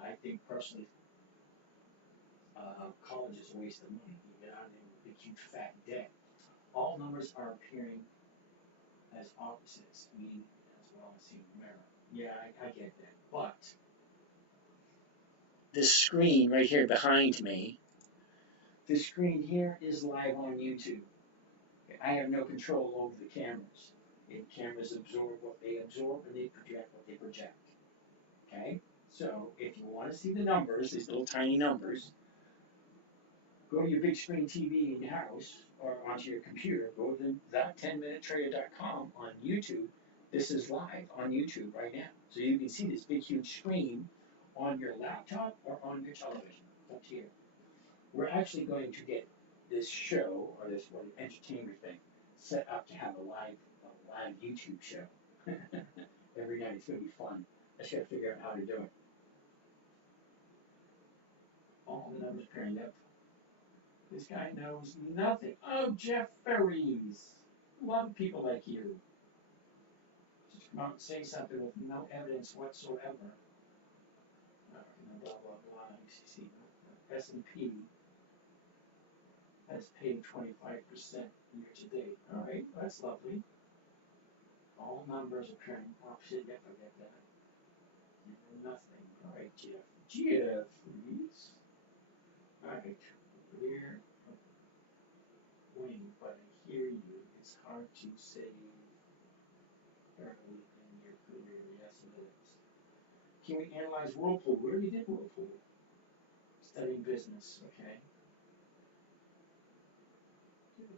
I think personally, college is a waste of money. You get out of there with a big, huge, fat debt. All numbers are appearing as opposites, meaning as well as seeing the mirror. Yeah, I get that. But this screen right here behind me, this screen here is live on YouTube. I have no control over the cameras. The cameras absorb what they absorb and they project what they project. Okay? So if you want to see the numbers, these little tiny numbers, go to your big screen TV in your house or onto your computer. Go to that10minutetrader.com on YouTube. This is live on YouTube right now, so you can see this big huge screen on your laptop or on your television. It's up to you. We're actually going to get this show or this entertainment thing set up to have a live YouTube show every night. It's gonna be fun. I just gotta figure out how to do it. All the numbers pairing up. This guy knows nothing. Oh, Jeff Ferries. A lot of people like you just come out and say something with no evidence whatsoever. Blah blah blah. See, S&P has paid 25% year to date. All right, that's lovely. All numbers are pairing opposite. Yeah, forget that. Nothing. All right, Jeff. Please. All right, we're winning, but I hear you. It's hard to say early in your career. Yes, it is. Can we analyze Whirlpool? We already did Whirlpool. Studying business, okay.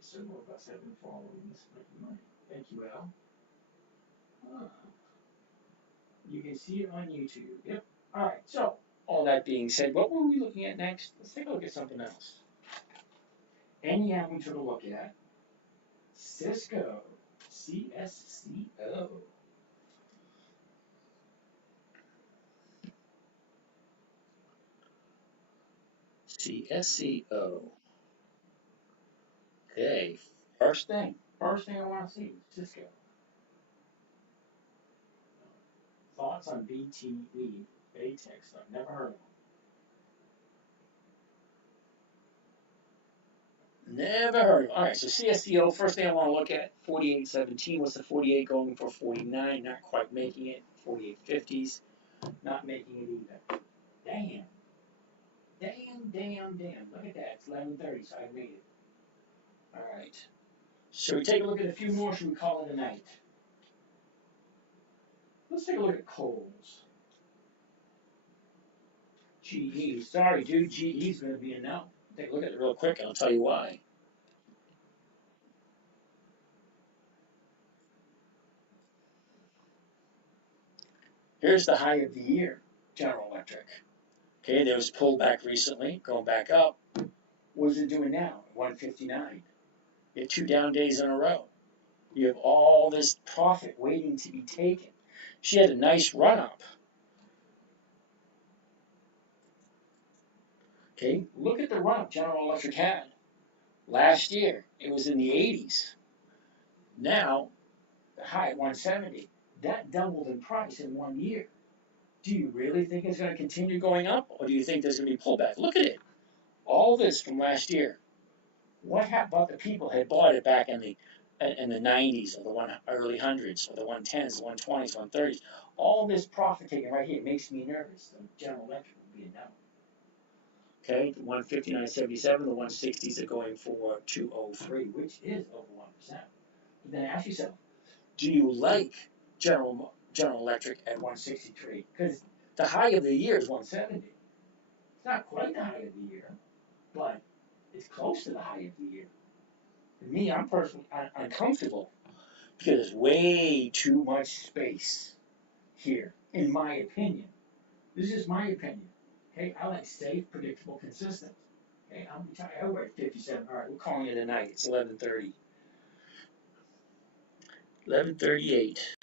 Several of us have been following this money. Thank you, Al. You can see it on YouTube. Yep. All right. So, all that being said, what were we looking at next? Let's take a look at something else. Anyhow, we took a look at Cisco, CSCO. CSCO. Okay. First thing I want to see is Cisco. Thoughts on BTE, Baytex? I've never heard of them. Never heard of them. All right, so CSCO, first thing I want to look at, 48.17. What's the 48 going for? 49, not quite making it. 48.50s, not making it either. Damn. Look at that. It's 11:30, so I made it. All right. Should we take a look at a few more? Should we call it a night? Let's take a look at Kohl's. GE. Sorry, dude. GE's going to be a no. Take a look at it real quick, and I'll tell you why. Here's the high of the year, General Electric. Okay, there was pullback recently, going back up. What is it doing now? 159. You have 2 down days in a row. You have all this profit waiting to be taken. She had a nice run up. Okay, look at the run up General Electric had. Last year, it was in the 80s. Now, the high at 170. That doubled in price in 1 year. Do you really think it's going to continue going up, or do you think there's going to be pullback? Look at it. All this from last year. What about the people had bought it back in the 90s or the early hundreds or the 110s, the 120s, 130s? All this profit taken right here makes me nervous. The General Electric will be a no. Okay, the 159.77, the 160s are going for 203, which is over 1%. But then ask yourself, do you like General Electric at 163? Because the high of the year is 170. It's not quite the high of the year, but it's close to the high of the year. For me, I'm personally uncomfortable because there's way too much space here, in my opinion. This is my opinion. Okay, I like safe, predictable, consistent. Okay, I work 57. All right, we're calling it a night. It's 11:30. 11:38.